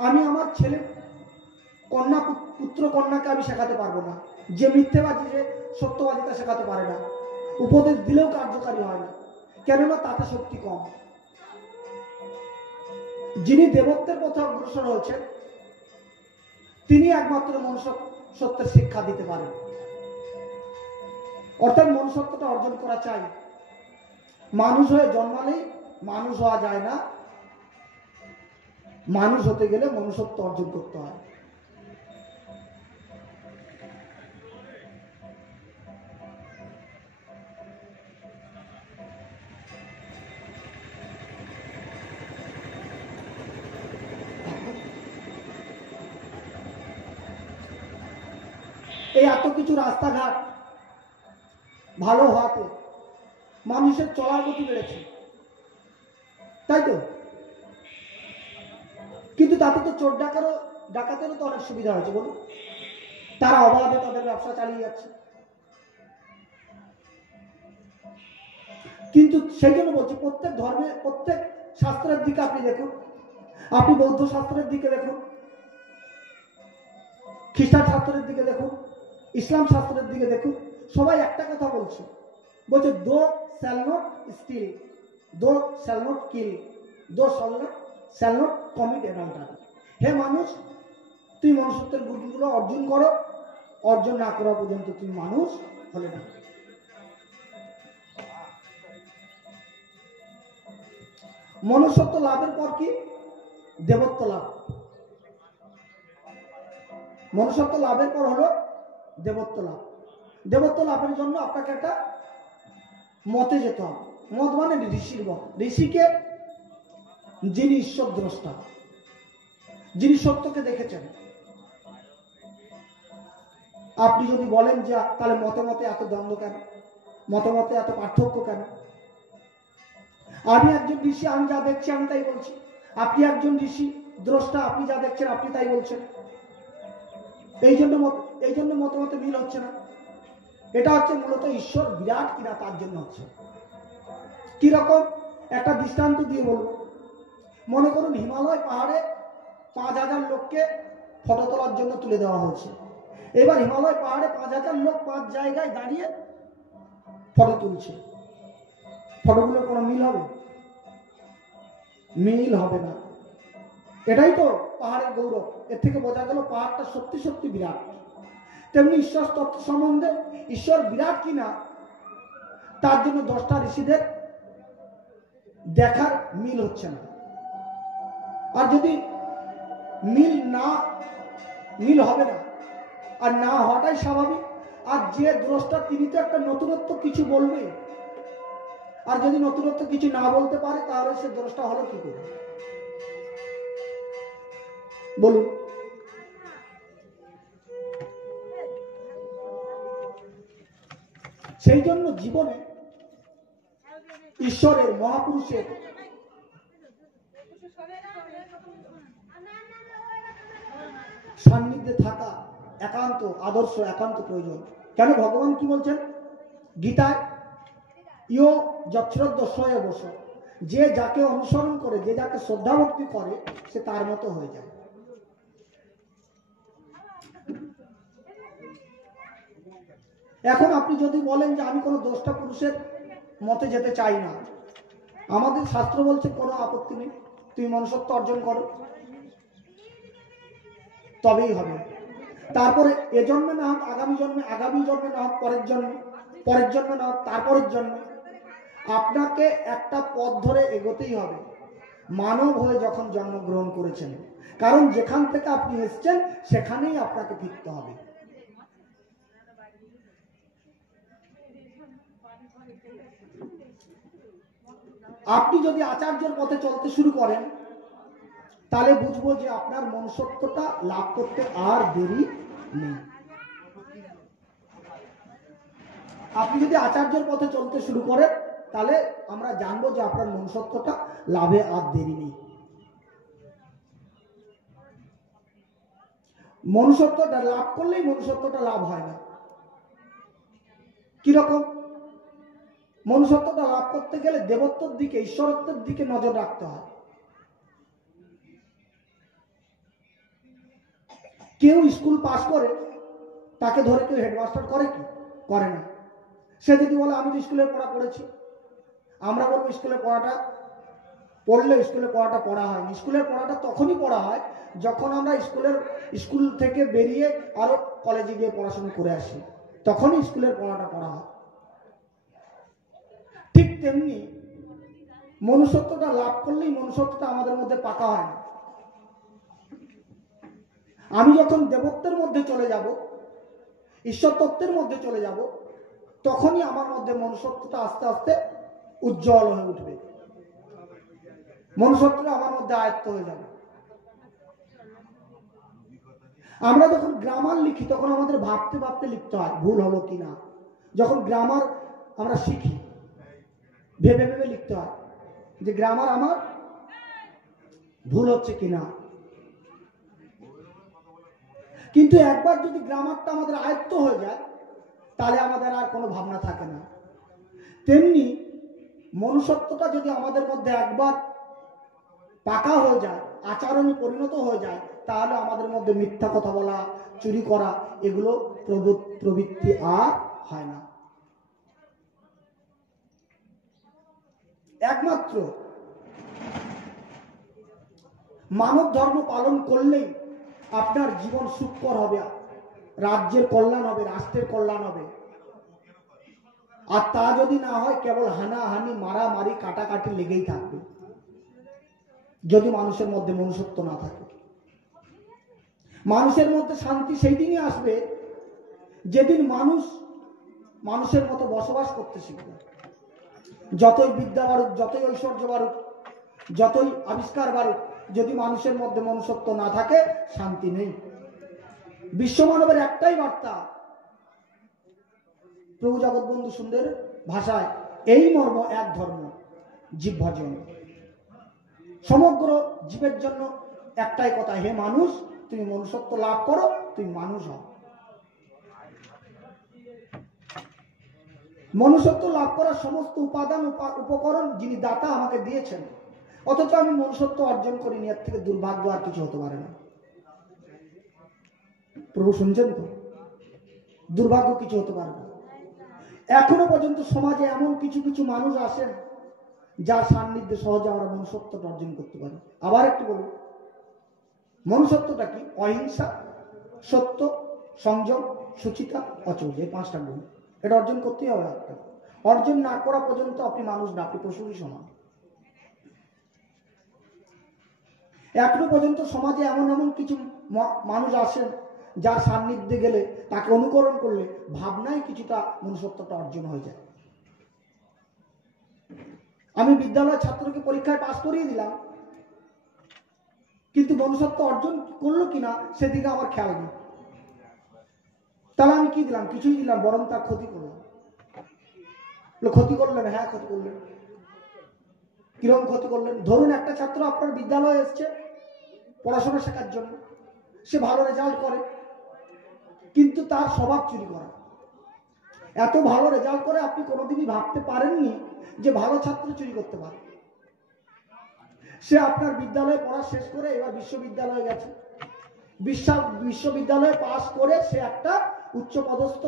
আমি আমার ছেলে কন্যা পুত্র কন্যাকে আমি শেখাতে পারবো না। যে মিথ্যেবাদী, যে সত্যবাদিতা শেখাতে পারে না, উপদেশ দিলেও কার্যকারী হয় না, কেননা তাতে শক্তি কম। যিনি দেবত্বের পথে অগ্রসর হয়েছেন, তিনি একমাত্র মনুষ্যত্বের শিক্ষা দিতে পারেন। অর্থাৎ মনুষ্যত্বটা অর্জন করা চাই। মানুষ হয়ে জন্মালেই মানুষ হওয়া যায় না, মানুষ হতে গেলে মনুষ্যত্ব অর্জন করতে হয়। এই এত কিছু রাস্তাঘাট ভালো হওয়াতে মানুষের চলার গতি বেড়েছে, তাই তো? কিন্তু তাতে তো চোর ডাকাতেরও তো অনেক সুবিধা হয়েছে, বলুন। তারা অবাধে তাদের ব্যবসা চালিয়ে যাচ্ছে। কিন্তু সেই জন্য বলছি, প্রত্যেক ধর্মে, প্রত্যেক শাস্ত্রের দিকে আপনি দেখুন, আপনি বৌদ্ধ শাস্ত্রের দিকে দেখুন, খ্রিস্টান শাস্ত্রের দিকে দেখুন, ইসলাম শাস্ত্রের দিকে দেখুন, সবাই একটা কথা বলছে, দো শ্যাল নট স্টিল, দো শ্যাল নট কিল, দো শ্যাল নট কমিট অ্যাডাল্টারি। হে মানুষ, তুই মনুষ্যত্বের গুণগুলো অর্জন করো, অর্জন না করা পর্যন্ত তুমি মানুষ হলে না। মনুষ্যত্ব লাভের পর কি? দেবত্ব লাভ। মনুষ্যত্ব লাভের পর হলো দেবত্ব লাভ। দেবত্ব লাভের জন্য আপনাকে একটা মতে যেতে হবে। মত মানে ঋষির মত। ঋষিকে, যিনি ঈশ্বর দ্রষ্টা, যিনি সত্যকে দেখেছেন। আপনি যদি বলেন যে তাহলে মতে মতে এত দ্বন্দ্ব কেন, মতে মতে এত পার্থক্য কেন? আমি একজন ঋষি, আমি যা দেখছি আমি তাই বলছি। আপনি একজন ঋষি দ্রষ্টা, আপনি যা দেখছেন আপনি তাই বলছেন। এই জন্য মতামতে মিল হচ্ছে না। এটা হচ্ছে মূলত ঈশ্বর বিরাট কিনা তার জন্য হচ্ছে। কিরকম? একটা দৃষ্টান্ত দিয়ে বলবো। মনে করুন হিমালয় পাহাড়ে 5000 লোককে ফটো তোলার জন্য তুলে দেওয়া হয়েছে। এবার হিমালয় পাহাড়ে 5000 লোক 5 জায়গায় দাঁড়িয়ে ফটো তুলছে। ফটোগুলোর কোনো মিল হবে? মিল হবে না। এটাই তো পাহাড়ের গৌরব। এর থেকে বোঝা গেল পাহাড়টা সত্যি সত্যি বিরাট। তেমনি ঈশ্বর তত্ত্ব সম্বন্ধে ঈশ্বর বিরাট কিনা তার জন্য 10টা ঋষিদের দেখার মিল হচ্ছে না। আর যদি মিল হবে না, আর না হওয়াটাই স্বাভাবিক। আর যে দ্রষ্টা তিনি তো একটা নতুনত্ব কিছু বলবে, আর যদি নতুনত্ব কিছু না বলতে পারে তাহলে সে দ্রষ্টা হলো কি করে, বলুন? সেই জন্য জীবনে ঈশ্বরের, মহাপুরুষের সান্নিধ্যে থাকা একান্ত আদর্শ, একান্ত প্রয়োজন। কেন? ভগবান কি বলছেন গীতায়? ইয় যশ্রদ্ধস্বয় বস, যে যাকে অনুসরণ করে, যে যাকে শ্রদ্ধা ভক্তি করে, সে তার মতো হয়ে যায়। এখন আপনি যদি বলেন যে আমি কোনো 10টা পুরুষের মতে যেতে চাই না, আমাদের শাস্ত্র বলছে কোনো আপত্তি নেই, তুমি মনুষ্যত্ব অর্জন করো, তবেই হবে। তারপরে এ জন্মে না হোক আগামী জন্মে, আগামী জন্মে না হোক পরের জন্মে, পরের জন্মে না হোক তারপরের জন্মে, আপনাকে একটা পথ ধরে এগোতেই হবে। মানব হয়ে যখন জন্মগ্রহণ করেছেন, কারণ যেখান থেকে আপনি এসেছেন সেখানেই আপনাকে ফিরতে হবে। আপনি যদি আচার্যের পথে চলতে শুরু করেন, তাহলে বুঝবো যে আপনার মনুষ্যত্বটা লাভ করতে আর দেরি নেই। আপনি যদি আচার্যের পথে চলতে শুরু করেন, তাহলে আমরা জানবো যে আপনার মনুষ্যত্বটা লাভে আর দেরি নেই। মনুষ্যত্বটা লাভ করলেই মনুষ্যত্বটা লাভ হয় না। কিরকম? মনুষ্যত্বটা লাভ করতে গেলে দেবত্বের দিকে, ঈশ্বরত্বের দিকে নজর রাখতে হয়। কেউ স্কুল পাস করে তাকে ধরে কেউ হেডমাস্টার করে কি? করে না। সে যদি বলে আমি তো স্কুলের পড়া পড়েছি, আমরা বলবো স্কুলের পড়াটা পড়লে স্কুলের পড়াটা পড়া হয়। স্কুলের পড়াটা তখনই পড়া হয় যখন আমরা স্কুল থেকে বেরিয়ে আরো কলেজে গিয়ে পড়াশোনা করে আসি, তখনই স্কুলের পড়াটা পড়া হয়। ঠিক তেমনি মনুষ্যত্বটা লাভ করলেই মনুষ্যত্বটা আমাদের মধ্যে পাকা হয় না। আমি যখন দেবত্বের মধ্যে চলে যাব, ঈশ্বর তত্ত্বের মধ্যে চলে যাব, তখনই আমার মধ্যে মনুষ্যত্বটা আস্তে আস্তে উজ্জ্বল হয়ে উঠবে, মনুষ্যত্বটা আমার মধ্যে আয়ত্ত হয়ে যাবে। আমরা যখন গ্রামার লিখি তখন আমাদের ভাবতে ভাবতে লিখতে হয় ভুল হলো কিনা। যখন গ্রামার আমরা শিখি ভেবে ভেবে লিখতে হয় যে গ্রামার আমার ভুল হচ্ছে কিনা। কিন্তু একবার যদি গ্রামারটা আমাদের আয়ত্ত হয়ে যায় তাহলে আমাদের আর কোনো ভাবনা থাকে না। তেমনি মনুষ্যত্বটা যদি আমাদের মধ্যে একবার পাকা হয়ে যায়, আচরণে পরিণত হয়ে যায়, তাহলে আমাদের মধ্যে মিথ্যা কথা বলা, চুরি করা, এগুলো প্রবৃত্তি আর হয় না। একমাত্র মানব ধর্ম পালন করলেই আপনার জীবন সুখকর হবে, রাজ্যের কল্যাণ হবে, রাষ্ট্রের কল্যাণ হবে। আর তা যদি না হয় কেবল হানাহানি, মারামারি, কাটাকাটি লেগেই থাকবে যদি মানুষের মধ্যে মনুষ্যত্ব না থাকে। মানুষের মধ্যে শান্তি সেই দিনই আসবে যেদিন মানুষ মানুষের মতো বসবাস করতে শিখবে। যতই বিদ্যা বাড়ুক, যতই ঐশ্বর্য বাড়ুক, যতই আবিষ্কার বাড়ুক, যদি মানুষের মধ্যে মনুষ্যত্ব না থাকে শান্তি নেই। বিশ্বমানবের একটাই বার্তা, প্রভু জগৎবন্ধু সুন্দর ভাষায় এই মর্ম, এক ধর্ম, জীব ভজন। সমগ্র জীবের জন্য একটাই কথা, হে মানুষ, তুমি মনুষ্যত্ব লাভ করো, তুমি মানুষ হও। মনুষ্যত্ব লাভ করার সমস্ত উপাদান উপকরণ যিনি দাতা আমাকে দিয়েছেন, অথচ আমি মনুষ্যত্ব অর্জন করিনি। এর থেকে দুর্ভাগ্য আর কিছু হতে পারে না। প্রভু শুনছেন তো? দুর্ভাগ্য কিছু হতে পারে না। এখনো পর্যন্ত সমাজে এমন কিছু কিছু মানুষ আছেন যার সান্নিধ্যে সহজে আমরা মনুষ্যত্বটা অর্জন করতে পারি। আবার একটু বলুন, মনুষ্যত্বটা কি? অহিংসা, সত্য, সংযম, সুচিতা, অচৌর্য, এই 5টা গুণ। এটা অর্জন করতেই হবে আপনাকে। অর্জন না করা পর্যন্ত আপনি মানুষ না, আপনি পশুরই সমান। এখনো পর্যন্ত সমাজে এমন এমন কিছু মানুষ আছেন যার সান্নিধ্যে গেলে, তাকে অনুকরণ করলে ভাবনায় কিছুটা মনুষ্যত্বটা অর্জন হয়ে যায়। আমি বিদ্যালয়ের ছাত্রকে পরীক্ষায় পাস করিয়ে দিলাম, কিন্তু মনুষ্যত্ব অর্জন করলো কিনা সেদিকে আমার খেয়াল নেই। তাহলে আমি কি দিলাম? কিছুই দিলাম, বরং তার ক্ষতি করলাম। ক্ষতি করলেন? হ্যাঁ, ক্ষতি করলেন। কিরকম ক্ষতি করলেন? ধরুন একটা ছাত্র আপনার বিদ্যালয়ে এসছে পড়াশোনা শেখার জন্য, সে ভালো রেজাল্ট করে, কিন্তু তার স্বভাব চুরি করা। এত ভালো রেজাল্ট করে আপনি কোনোদিনই ভাবতে পারেননি যে ভালো ছাত্র চুরি করতে পারে। সে আপনার বিদ্যালয়ে পড়া শেষ করে এবার বিশ্ববিদ্যালয়ে গেছে, বিশ্ববিদ্যালয়ে পাস করে সে একটা উচ্চ পদস্থ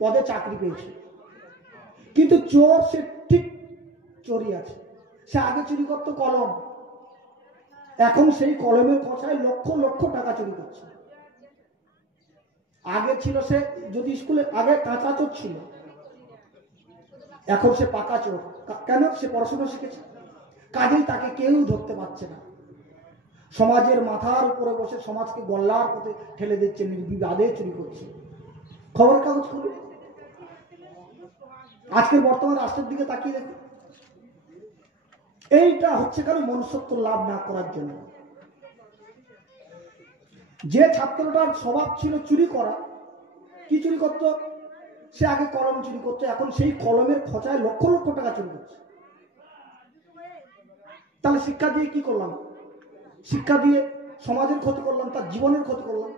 পদে চাকরি পেয়েছে, কিন্তু চোর সে ঠিক চোরই আছে। সে আগে চুরি করতো কলম, এখন সেই কলমের খোঁচায় লক্ষ লক্ষ টাকা চুরি করছে। আগে ছিল সে, যদি স্কুলে আগে কাঁচা চোর ছিল, এখন সে পাকা চোর। কেন? সে পড়াশোনা শিখেছে, কাজেই তাকে কেউ ধরতে পারছে না। সমাজের মাথার উপরে বসে সমাজকে গল্লার পথে ঠেলে দিচ্ছে, নির্বিবাদে চুরি করছে। খবরের কাগজ খুলুন, আজকের বর্তমান রাষ্ট্রের দিকে তাকিয়ে দেখুন। এইটা হচ্ছে কেন? মনুষ্যত্ব লাভ না করার জন্য। যে ছাত্রটার স্বভাব ছিল চুরি করা, কি চুরি করতো? সে আগে কলম চুরি করতো, এখন সেই কলমের খোঁচায় লক্ষ লক্ষ টাকা চুরি করছে। তাহলে শিক্ষা দিয়ে কি করলাম? শিক্ষা দিয়ে সমাজের ক্ষতি করলাম, তার জীবনের ক্ষতি করলাম।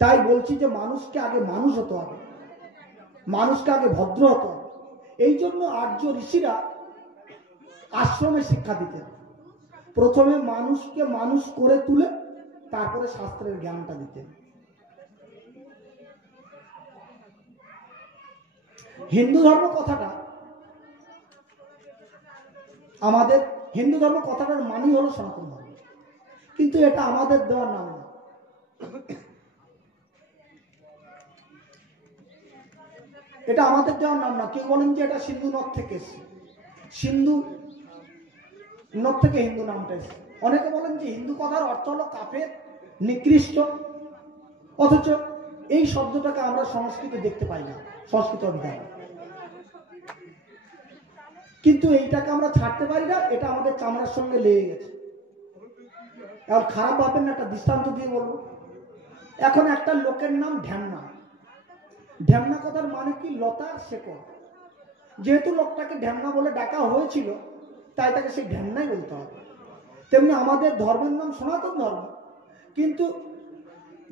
তাই বলছি যে মানুষকে আগে মানুষ হতে হবে, মানুষকে আগে ভদ্র হতে হবে। এই জন্য আর্য ঋষিরা আশ্রমে শিক্ষা দিতেন। প্রথমে মানুষকে মানুষ করে তুলে তারপরে শাস্ত্রের জ্ঞানটা দিতেন। হিন্দু ধর্ম কথাটা আমাদের, হিন্দু ধর্ম কথাটার মানেই হলো সনাতন ধর্ম, কিন্তু এটা আমাদের দেওয়ার নাম না। এটা আমাদের দেওয়ার নাম না। কেউ বলেন যে এটা সিন্ধু নদ থেকে এসছে, সিন্ধু নদ থেকে হিন্দু নামটা এসছে। অনেকে বলেন যে হিন্দু কথার অর্থ হলো কাফের, নিকৃষ্ট, অথচ এই শব্দটাকে আমরা সংস্কৃতে দেখতে পাই না, সংস্কৃত অভিধানে। কিন্তু এইটাকে আমরা ছাড়তে পারি না, এটা আমাদের চামড়ার সঙ্গে লেগে গেছে। এখন খারাপ ভাবেন না, একটা দৃষ্টান্ত দিয়ে বলবো। এখন একটা লোকের নাম ঢ্যামনা। ঢ্যামনা কথার মানে কি? লতার শেকড়। যেহেতু লোকটাকে ঢ্যামনা বলে ডাকা হয়েছিল, তাই তাকে সেই ঢ্যামনাই বলতে হবে। তেমনি আমাদের ধর্মের নাম সনাতন ধর্ম, কিন্তু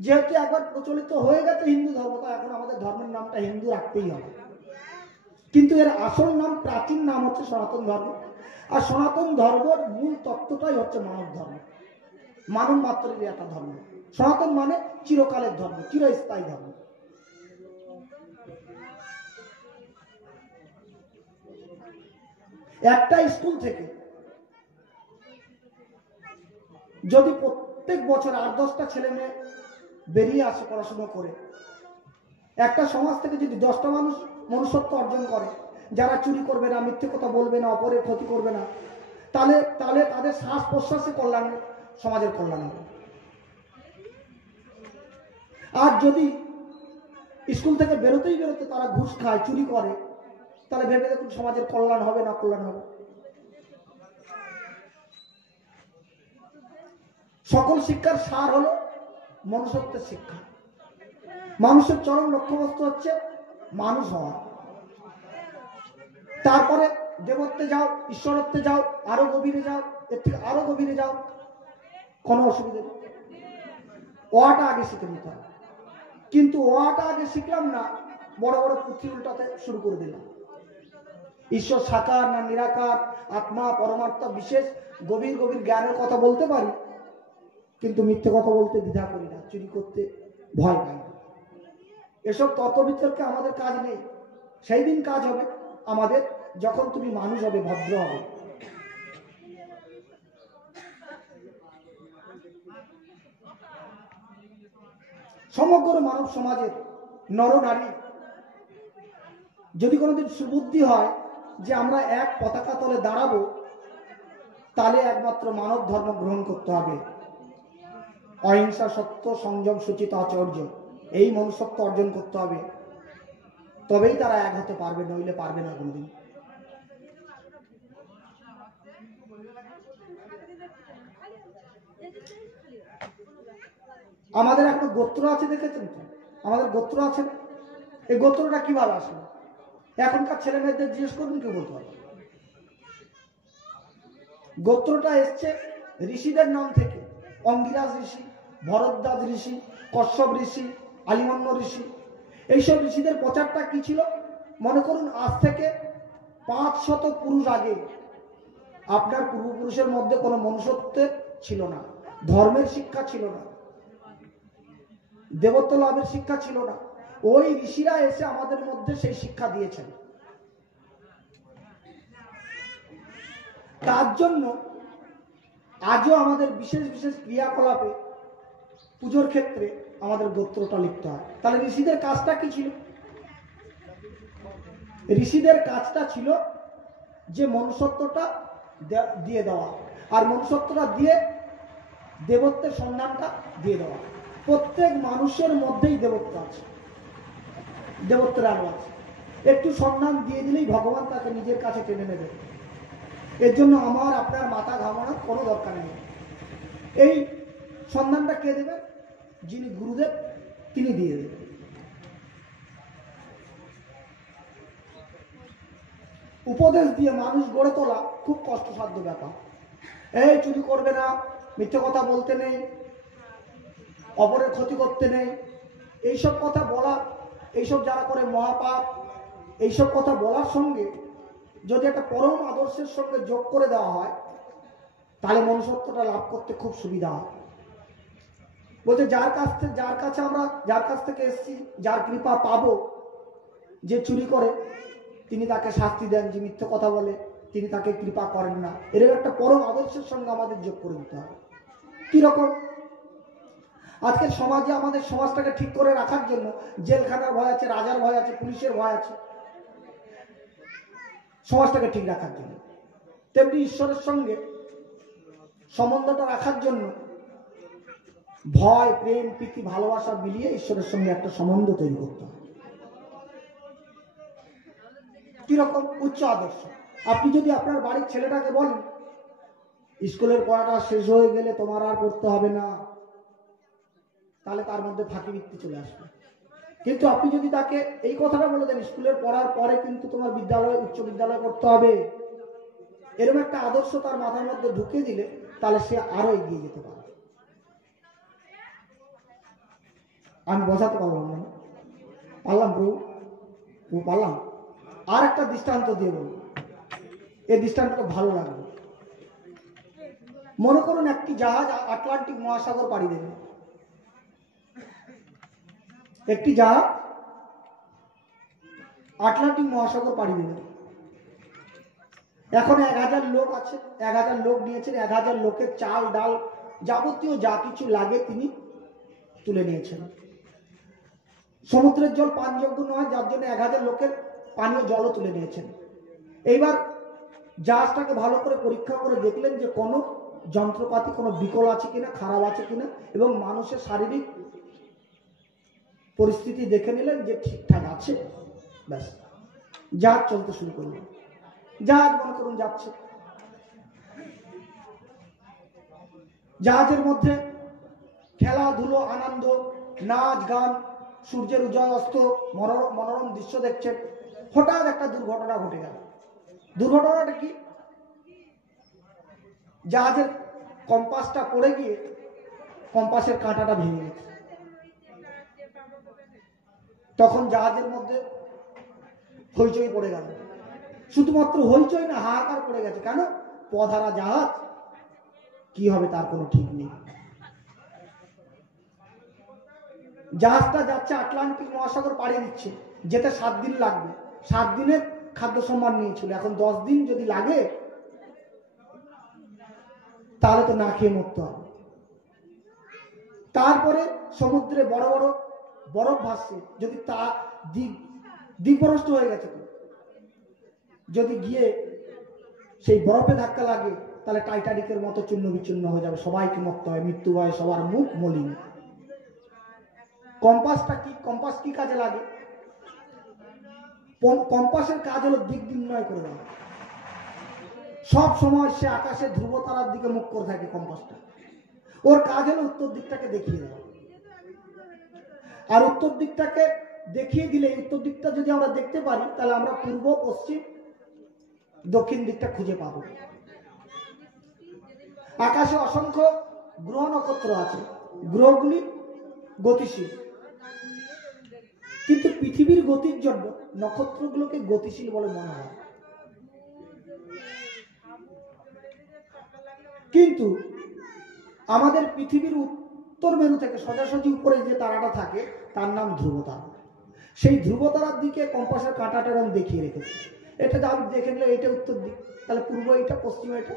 যেহেতু একবার প্রচলিত হয়ে গেছে হিন্দু ধর্ম, তাই এখন আমাদের ধর্মের নামটা হিন্দু রাখতেই হবে। কিন্তু এর আসল নাম, প্রাচীন নাম হচ্ছে সনাতন ধর্ম। আর সনাতন ধর্মের মূল তত্ত্বটাই হচ্ছে মানব ধর্ম, মানব মাত্রের একটা ধর্ম। সনাতন মানে চিরকালের ধর্ম, চিরস্থায়ী ধর্ম। একটা স্কুল থেকে যদি প্রত্যেক বছর 8-10টা ছেলে মেয়ে বেরিয়ে আসে পড়াশোনা করে, একটা সমাজ থেকে যদি 10টা মানুষ মনুষ্যত্ব অর্জন করে, যারা চুরি করবে না, মিথ্যে কথা বলবে না, অপরের ক্ষতি করবে না, তাহলে তাহলে তাদের শ্বাস প্রশ্বাসে কল্যাণ, সমাজের কল্যাণ হবে। আর যদি স্কুল থেকে বেরোতেই বেরোতে তারা ঘুষ খায়, চুরি করে, তাহলে ভেবে দেখুন সমাজের কল্যাণ হবে না কল্যাণ হবে। সকল শিক্ষার সার হলো মনুষ্যত্বের শিক্ষা। মানুষের চরম লক্ষ্যবস্তু হচ্ছে মানুষ হওয়া। তারপরে দেবত্বে যাও, ঈশ্বরত্বে যাও, আরো গভীরে যাও, এর থেকে আরো গভীরে যাও, কোনো অসুবিধা নেই। ওয়াটা আগে শিখে নিতে হবে। কিন্তু ওয়াটা আগে শিখলাম না, বড় বড় পুঁথি উল্টাতে শুরু করে দিলাম। ঈশ্বর সাকার না নিরাকার, আত্মা পরমাত্মা বিশেষ গভীর গভীর জ্ঞানের কথা বলতে পারি, কিন্তু মিথ্যে কথা বলতে দ্বিধা করি না, চুরি করতে ভয় পাই না। এসব তর্ক বিতর্কে আমাদের কাজ নেই। সেই দিন কাজ হবে আমাদের যখন তুমি মানুষ হবে, ভদ্র হবে। সমগ্র মানব সমাজের নরনারী যদি কোনোদিন সুবুদ্ধি হয় যে আমরা এক পতাকা তলে দাঁড়াবো, তাহলে একমাত্র মানব ধর্ম গ্রহণ করতে হবে। অহিংসা, সত্য, সংযম, সুচিত আচার্য, এই মনুষ্যত্ব অর্জন করতে হবে, তবেই তারা এক হতে পারবে, নইলে পারবে না কোনদিন। আমাদের একটা গোত্র আছে, দেখেছেন তো? আমাদের গোত্র আছে। এই গোত্রটা কিভাবে আসলো? এখনকার ছেলে মেয়েদের জিজ্ঞেস করুন, কেউ বলতে পারবে। গোত্রটা এসছে ঋষিদের নাম থেকে। অঙ্গিরাজ ঋষি, ভরদ্বাজ ঋষি, কশ্যপ ঋষি, আলিমন্য ঋষি, এইসব ঋষিদের প্রচারটা কি ছিল? মনে করুন আজ থেকে 500 পুরুষ আগে আপনার পূর্বপুরুষের মধ্যে কোনো মনুষ্যত্বের ছিল না, ধর্মের শিক্ষা ছিল না, দেবত্ব লাভের শিক্ষা ছিল না। ওই ঋষিরা এসে আমাদের মধ্যে সেই শিক্ষা দিয়েছেন। তার জন্য আজও আমাদের বিশেষ বিশেষ ক্রিয়াকলাপে, পুজোর ক্ষেত্রে আমাদের গোত্রটা লিখতে হয়। তাহলে ঋষিদের কাজটা কি ছিল? ঋষিদের কাজটা ছিল যে মনুষ্যত্বটা দিয়ে দেওয়া, আর মনুষ্যত্বটা দিয়ে দেবত্বের সন্ধানটা দিয়ে দেওয়া। প্রত্যেক মানুষের মধ্যেই দেবত্ব আছে, দেবত্বের আলো আছে। একটু সন্ধান দিয়ে দিলেই ভগবান তাকে নিজের কাছে টেনে নেবে। এর জন্য আমার আপনার মাথা ঘামানোর কোনো দরকার নেই। এই সন্ধানটা কে দেবেন? যিনি গুরুদেব, তিনি দিয়ে দেবেন। উপদেশ দিয়ে মানুষ গড়ে তোলা খুব কষ্টসাধ্য ব্যাপার। এই চুরি করবে না, মিথ্যে কথা বলতে নেই, অপরের ক্ষতি করতে নেই, এইসব কথা বলা, এইসব যারা করে মহাপাপ, এইসব কথা বলার সঙ্গে যদি একটা পরম আদর্শের সঙ্গে যোগ করে দেওয়া হয়, তাহলে মনুষ্যত্বটা লাভ করতে খুব সুবিধা হয়। বলছে যার কাছ থেকে এসছি, যার কৃপা পাবো, যে চুরি করে তিনি তাকে শাস্তি দেন, যে মিথ্যে কথা বলে তিনি তাকে কৃপা করেন না। এরকম একটা পরম আদর্শের সঙ্গে আমাদের যোগ করে দিতে হবে। কিরকম? আজকের সমাজে আমাদের সমাজটাকে ঠিক করে রাখার জন্য জেলখানার ভয় আছে, রাজার ভয় আছে, পুলিশের ভয় আছে, সমাজটাকে ঠিক রাখার জন্য। তেমনি ঈশ্বরের সঙ্গে সম্বন্ধটা রাখার জন্য ভয়, প্রেম, প্রীতি, ভালোবাসা মিলিয়ে ঈশ্বরের সঙ্গে একটা সম্বন্ধ তৈরি করতে হবে। কিরকম? উচ্চ আদর্শ। আপনি যদি আপনার বাড়ির ছেলেটাকে বলেন স্কুলের পড়াটা শেষ হয়ে গেলে তোমার আর পড়তে হবে না, তাহলে তার মধ্যে ফাঁকিবৃত্তি চলে আসবে। কিন্তু আপনি যদি তাকে এই কথাটা বলে দেন স্কুলের পড়ার পরে কিন্তু তোমার বিদ্যালয়, উচ্চ বিদ্যালয় পড়তে হবে, এরকম একটা আদর্শ তার মাথার মধ্যে ঢুকে দিলে তাহলে সে আরো এগিয়ে যেতে পারে। আমি বোঝাতে পারলাম না? পারলাম প্রভু? পারলাম। আর একটা দৃষ্টান্ত দিয়ে বলবো, এই দৃষ্টান্তটা ভালো লাগবে। মনে করুন একটি জাহাজ আটলান্টিক মহাসাগর পাড়ি দেবে। একটি জাহাজ আটলান্টিক মহাসাগর পাড়ি দেবে। এখন 1000 লোক আছে, 1000 লোক নিয়েছেন, 1000 লোকের চাল ডাল যাবতীয় যা কিছু লাগে তিনি তুলে নিয়েছেন। সমুদ্রের জল পানযোগ্য নয়, যার জন্য 1000 লোকের পানীয় জলও তুলে নিয়েছেন। এইবার জাহাজটাকে ভালো করে পরীক্ষা করে দেখলেন যে কোনো যন্ত্রপাতি কোনো বিকল আছে কিনা, খারাপ আছে কিনা, এবং মানুষের শারীরিক পরিস্থিতি দেখে নিলেন যে ঠিকঠাক আছে। ব্যাস, জাহাজ চলতে শুরু করলেন। জাহাজ মনে করুন যাচ্ছে, জাহাজের মধ্যে খেলাধুলো, আনন্দ, নাচ গান, সূর্যের উদয় অস্ত, মনোরম দৃশ্য দেখছেন। হঠাৎ একটা দুর্ঘটনা ঘটে গেল। দুর্ঘটনাটা কি? জাহাজের কম্পাসটা পড়ে গিয়ে কম্পাসের কাঁটাটা ভেঙে গেছে। তখন জাহাজের মধ্যে হইচই পড়ে গেল। শুধুমাত্র হইচই না, হাহাকার পড়ে গেছে। কেন? পথহারা জাহাজ, কি হবে তার কোনো ঠিক নেই। জাহাজটা যাচ্ছে আটলান্টিক মহাসাগর পাড়ি দিচ্ছে, যেতে 7 দিন লাগবে। 7 দিনের খাদ্য সম্মান নিয়েছিল, এখন 10 দিন যদি লাগে তাহলে তো না খেয়ে মরতে হবে। তারপরে সমুদ্রে বড় বড় বরফ ভাসছে, যদি তা দ্বীপভ্রষ্ট হয়ে গেছে, যদি গিয়ে সেই বরফে ধাক্কা লাগে তাহলে টাইটানিকের মতো চূর্ণ বিচূর্ণ হয়ে যাবে, সবাইকে মরতে হয়, মৃত্যু হয়, সবার মুখ মলিন। কম্পাসটা কি? কম্পাস কি কাজে লাগে? কম্পাসের কাজ হলো দিক নির্ণয় করে দেওয়া। সব সময় সে আকাশে ধ্রুব তারার দিকে মুখ করে থাকে কম্পাসটা। ওর কাজ হলো উত্তর দিকটাকে দেখিয়ে দেওয়া। আর উত্তর দিকটাকে দেখিয়ে দিলে, উত্তর দিকটা যদি আমরা দেখতে পারি তাহলে আমরা পূর্ব, পশ্চিম, দক্ষিণ দিকটা খুঁজে পাবো। আকাশে অসংখ্য গ্রহ নক্ষত্র আছে, গ্রহগুলি গতিশীল, কিন্তু পৃথিবীর গতির জন্য নক্ষত্রগুলোকে গতিশীল বলে মনে হয়। কিন্তু আমাদের পৃথিবীর উত্তর মেরু থেকে সোজাসুজি উপরে যে তারাটা থাকে তার নাম ধ্রুব তারা। সেই ধ্রুব তারার দিকে কম্পাসের কাঁটাটা রং দেখিয়ে রেখেছে। এটা যা আমি দেখে নিলে এটা উত্তর দিক, তাহলে পূর্ব এটা, পশ্চিম এটা,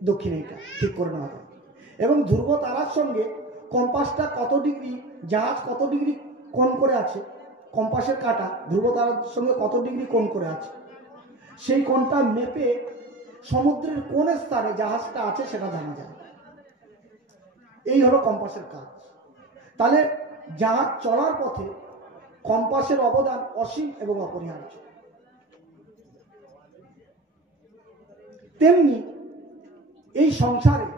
দক্ষিণ এটা ঠিক করে নেওয়া যায়। এবং ধ্রুব তারার সঙ্গে কম্পাসটা কত ডিগ্রি, জাহাজ কত ডিগ্রি কোণ করে আছে, কম্পাসের কাঁটা ধ্রুব তারার সঙ্গে কত ডিগ্রি কোণ করে আছে, সেই কোণটা মেপে সমুদ্রের কোন স্থানে জাহাজটা আছে সেটা জানা যায়। এই হলো কম্পাসের কাজ। তাহলে জাহাজ চলার পথে কম্পাসের অবদান অসীম এবং অপরিহার্য। তেমনি এই সংসারে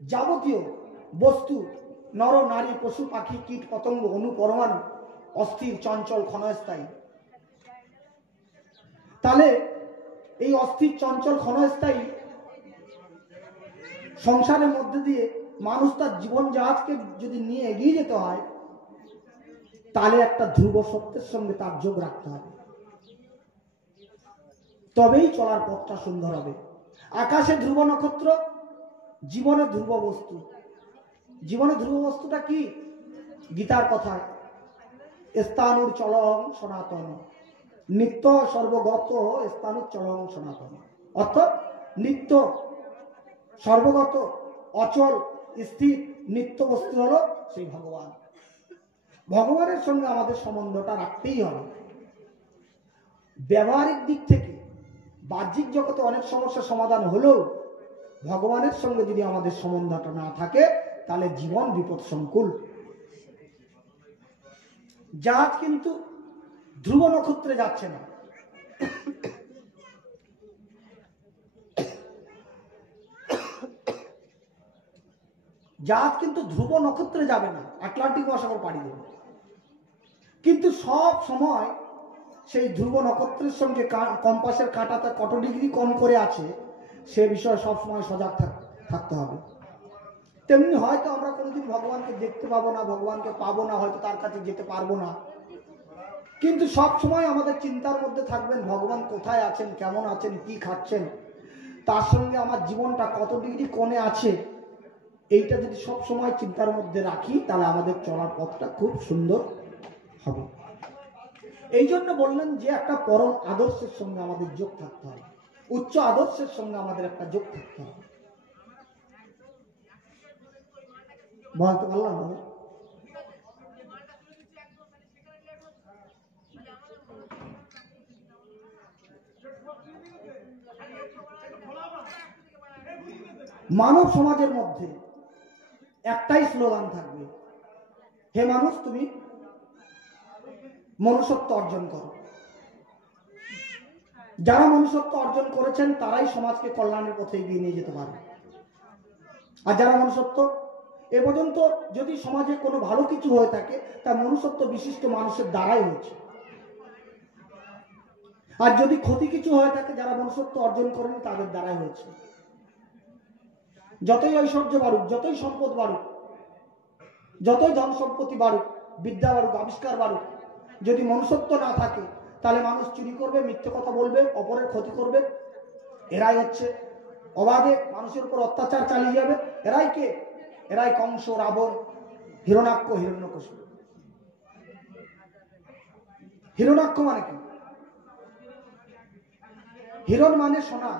যাবতীয় বস্তু, নর নারী, পশু পাখি, কীট পতঙ্গ, অণু পরমাণু অস্থির, চঞ্চল, ক্ষণস্থায়ী। তাহলে এই অস্থির, চঞ্চল, ক্ষণস্থায়ী সংসারের মধ্যে দিয়ে মানুষ তার জীবন জাহাজকে যদি নিয়ে এগিয়ে যেতে হয়, তাহলে একটা ধ্রুব সত্যের সঙ্গে তার যোগ রাখতে হবে, তবেই চলার পথটা সুন্দর হবে। আকাশে ধ্রুব নক্ষত্র, জীবনে ধ্রুব বস্তু। জীবনে ধ্রুব বস্তুটা কি? গীতার কথায় স্থানুর চলং সনাতন, নিত্য সর্বগত স্থানুর চলং সনাতন। অর্থাৎ নিত্য সর্বগত অচল স্থির নিত্য বস্তু হলো সেই ভগবান। ভগবানের সঙ্গে আমাদের সম্বন্ধটা রাখতেই হবে। ব্যবহারিক দিক থেকে বাহ্যিক জগতে অনেক সমস্যার সমাধান হলেও ভগবানের সঙ্গে যদি আমাদের সম্বন্ধটা না থাকে তাহলে জীবন বিপদ সংকুল। জাহাজ কিন্তু ধ্রুব নক্ষত্রে যাচ্ছে না, জাহাজ কিন্তু ধ্রুব নক্ষত্রে যাবে না, আটলান্টিক মহাসাগর পাড়ি দেবে। কিন্তু সব সময় সেই ধ্রুব নক্ষত্রের সঙ্গে কম্পাসের কাঁটাতে কত ডিগ্রি কোণ করে আছে সে বিষয়ে সবসময় সজাগ থাকতে হবে। তেমনি হয়তো আমরা কোনোদিন ভগবানকে দেখতে পাবো না, ভগবানকে পাবো না, হয়তো তার কাছে যেতে পারবো না, কিন্তু সব সময় আমাদের চিন্তার মধ্যে থাকবেন ভগবান কোথায় আছেন, কেমন আছেন, কি খাচ্ছেন, তার সঙ্গে আমার জীবনটা কত ডিগ্রি কোণে আছে। এইটা যদি সব সময় চিন্তার মধ্যে রাখি তাহলে আমাদের চলার পথটা খুব সুন্দর হবে। এই জন্য বললেন যে একটা পরম আদর্শের সঙ্গে আমাদের যোগ থাকতে হবে, উচ্চ আদর্শের সঙ্গে আমাদের একটা যোগ থাকতে হবে। বলতে পারলাম না? মানব সমাজের মধ্যে একটাই স্লোগান থাকবে, হে মানুষ তুমি মনুষ্যত্ব অর্জন করো। যারা মনুষ্যত্ব অর্জন করেছেন তারাই সমাজকে কল্যাণের পথে এগিয়ে নিয়ে যেতে পারবে। আর যারা মনুষ্যত্ব এ পর্যন্ত যদি সমাজে কোনো ভালো কিছু হয়ে থাকে তা মনুষ্যত্ব বিশিষ্ট মানুষের দ্বারাই হয়েছে। আর যদি ক্ষতি কিছু হয়ে থাকে যারা মনুষ্যত্ব অর্জন করেনি তাদের দ্বারাই হয়েছে। যতই ঐশ্বর্য বাড়ুক, যতই সম্পদ বাড়ুক, যতই ধন সম্পত্তি বাড়ুক, বিদ্যা বাড়ুক, আবিষ্কার বাড়ুক, যদি মনুষ্যত্ব না থাকে তাহলে মানুষ চুরি করবে, মিথ্যে কথা বলবে, অপরের ক্ষতি করবে। এরাই হচ্ছে অবাধে মানুষের উপর অত্যাচার চালিয়ে যাবে। এরাই কে? এরাই কংস, রাবণ, হিরণ্যাক্ষ, হিরণ্যকশিপু। হিরণ্যাক্ষ মানে কি? হিরণ মানে সোনা,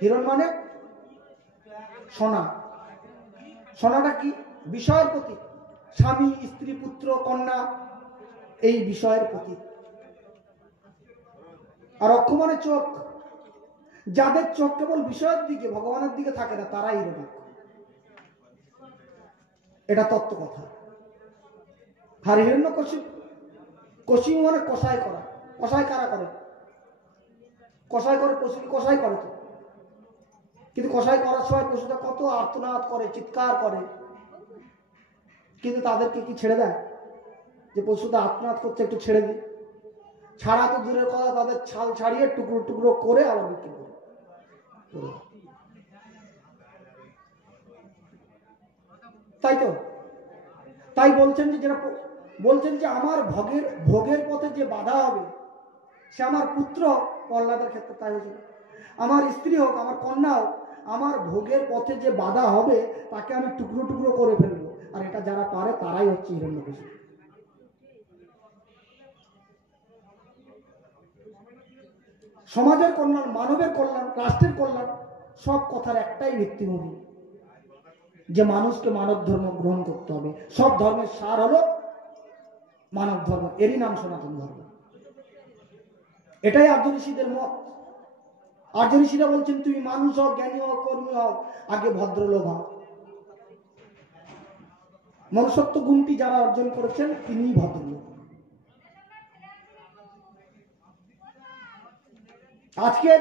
হিরণ মানে সোনা। সোনাটা কি? বিষয়ের প্রতীক। স্বামী, স্ত্রী, পুত্র, কন্যা, এই বিষয়ের প্রতীক। আর অক্ষ মানে চোখ। যাদের চোখ কেবল বিষয়ের দিকে, ভগবানের দিকে থাকে না, তারাই হিরণ্যাক্ষ। এটা তত্ত্ব কথা। আর হিরণ্যকশিপু, কশিপু মানে কষাই করা। কষাই কারা করে? কষাই করে পশুকে কষাই করে তো, কিন্তু কষাই করার সময় পশুটা কত আর্তনাদ করে, চিৎকার করে, কিন্তু তাদেরকে কি ছেড়ে দেয়? যে পশুটা আর্তনাদ করছে একটু ছেড়ে দিই। ছাড়া তো দূরের কথা, তাদের ছাল ছাড়িয়ে টুকরো টুকরো করে আবার বিক্রি করে। তাই তো, তাই বলছেন যে যারা বলছেন যে আমার ভোগের পথে যে বাধা হবে, সে আমার পুত্র হোক, প্রহ্লাদের ক্ষেত্রে তাই হয়েছিল, আমার স্ত্রী হোক, আমার কন্যা হোক, আমার ভোগের পথে যে বাধা হবে তাকে আমি টুকরো টুকরো করে ফেলবো। আর এটা যারা পারে তারাই হচ্ছে হিরণ্যকশিপু। সমাজের কল্যাণ, মানবের কল্যাণ, রাষ্ট্রের কল্যাণ, সব কথার একটাই ভিত্তিভূমি, যে মানুষকে মানব ধর্ম গ্রহণ করতে হবে। সব ধর্মের সার হলো মানব ধর্ম, এরই নাম সনাতন ধর্ম। এটাই আর্য ঋষিদের মত। আর্য ঋষিরা বলছেন তুমি মানুষ হও, জ্ঞানী হও, কর্মী হও, আগে ভদ্রলোক হও। মনুষ্যত্ব গুণটি যারা অর্জন করেছেন তিনিই ভদ্রলোক। আজকে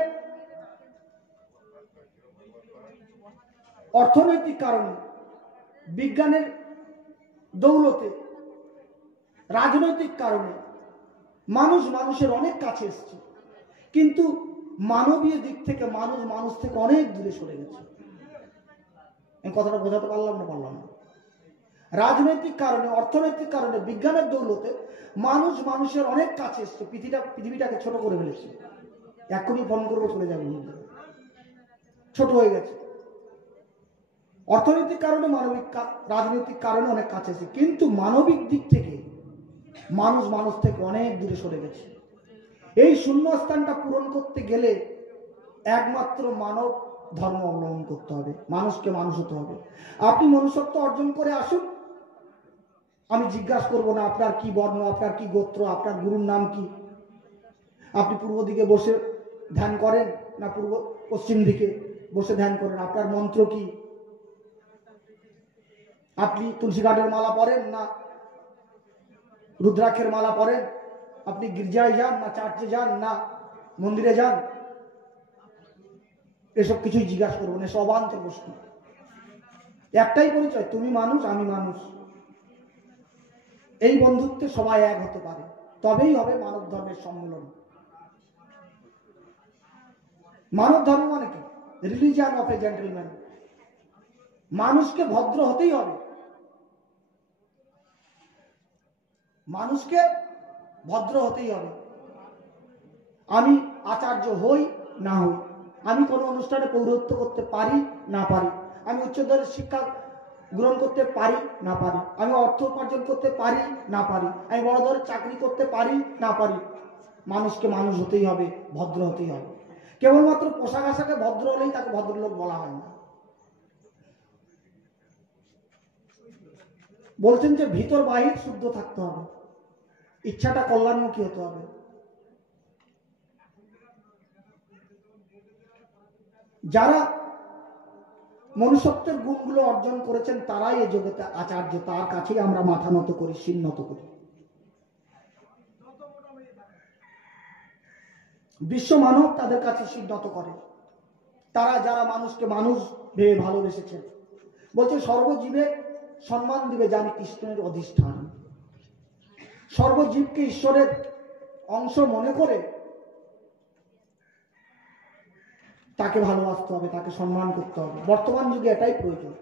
অর্থনৈতিক কারণে, বিজ্ঞানের দৌলতে, রাজনৈতিক কারণে মানুষ মানুষের অনেক কাছে এসছে, কিন্তু মানবীয় দিক থেকে মানুষ থেকে অনেক দূরে সরে গেছে। এই কথাটা বোঝাতে পারলাম না? রাজনৈতিক কারণে, অর্থনৈতিক কারণে, বিজ্ঞানের দৌলতে মানুষ মানুষের অনেক কাছে এসছে, পৃথিবীটাকে ছোট করে ফেলেছে। এখনই ফোন করবো চলে যাবে, ছোট হয়ে গেছে। অর্থনৈতিক কারণে, রাজনৈতিক কারণে অনেক কাছে এসেছে, কিন্তু মানবিক দিক থেকে মানুষ মানুষ থেকে অনেক দূরে সরে গেছে। এই শূন্যস্থানটা পূরণ করতে গেলে একমাত্র মানব ধর্ম অবলম্বন করতে হবে, মানুষকে মানুষ হতে হবে। আপনি মনুষ্যত্ব অর্জন করে আসুন, আমি জিজ্ঞাসা করবো না আপনার কি বর্ণ, আপনার কি গোত্র, আপনার গুরুর নাম কি, আপনি পূর্ব দিকে বসে ধ্যান করেন না পশ্চিম দিকে বসে ধ্যান করেন, আপনার মন্ত্র কি, আপনি তুলসী গাছের মালা পরেন না রুদ্রাক্ষের মালা পরেন, আপনি গির্জায় যান না চার্চে যান না মন্দিরে যান, এসব কিছুই জিজ্ঞাসা করবো না, অবান্তর প্রশ্ন। একটাই পরিচয়, তুমি মানুষ আমি মানুষ। এই বন্ধুত্বে সবাই এক হতে পারে, তবেই হবে মানব ধর্মের সম্মেলন। মানব ধর্ম মানে কি? Religion of A gentleman. মানুষকে ভদ্র হতেই হবে, মানুষকে ভদ্র হতেই হবে। আমি আচার্য হই না হই, আমি কোনো অনুষ্ঠানে পৌরোহিত্য করতে পারি না পারি, আমি উচ্চতরের শিক্ষা গ্রহণ করতে পারি না পারি, আমি অর্থ উপার্জন করতে পারি না পারি, আমি বড় ধরনের চাকরি করতে পারি না পারি, মানুষকে মানুষ হতেই হবে, ভদ্র হতেই হবে। কেবলমাত্র পোশাক আশাকে ভদ্র হলেই তাকে ভদ্রলোক বলা হয় না। বলছেন যে ভিতর বাহির শুদ্ধ থাকতে হবে, ইচ্ছাটা কল্যাণমুখী হতে হবে। যারা মনুষ্যত্বের গুণগুলো অর্জন করেছেন তারাই এই জগতে আচার্য, তার কাছেই আমরা মাথা নত করি, শির নত করি। বিশ্ব মানব তাদের কাছে শির নত করে, তারা যারা মানুষকে মানুষ ভেবে ভালোবেসেছেন। বলছে সর্বজীবে সম্মান দিবে জানি কৃষ্ণের অধিষ্ঠান। সর্বজীবকে ঈশ্বরের অংশ মনে করে তাকে ভালোবাসতে হবে, তাকে সম্মান করতে হবে। বর্তমান যুগে এটাই প্রয়োজন।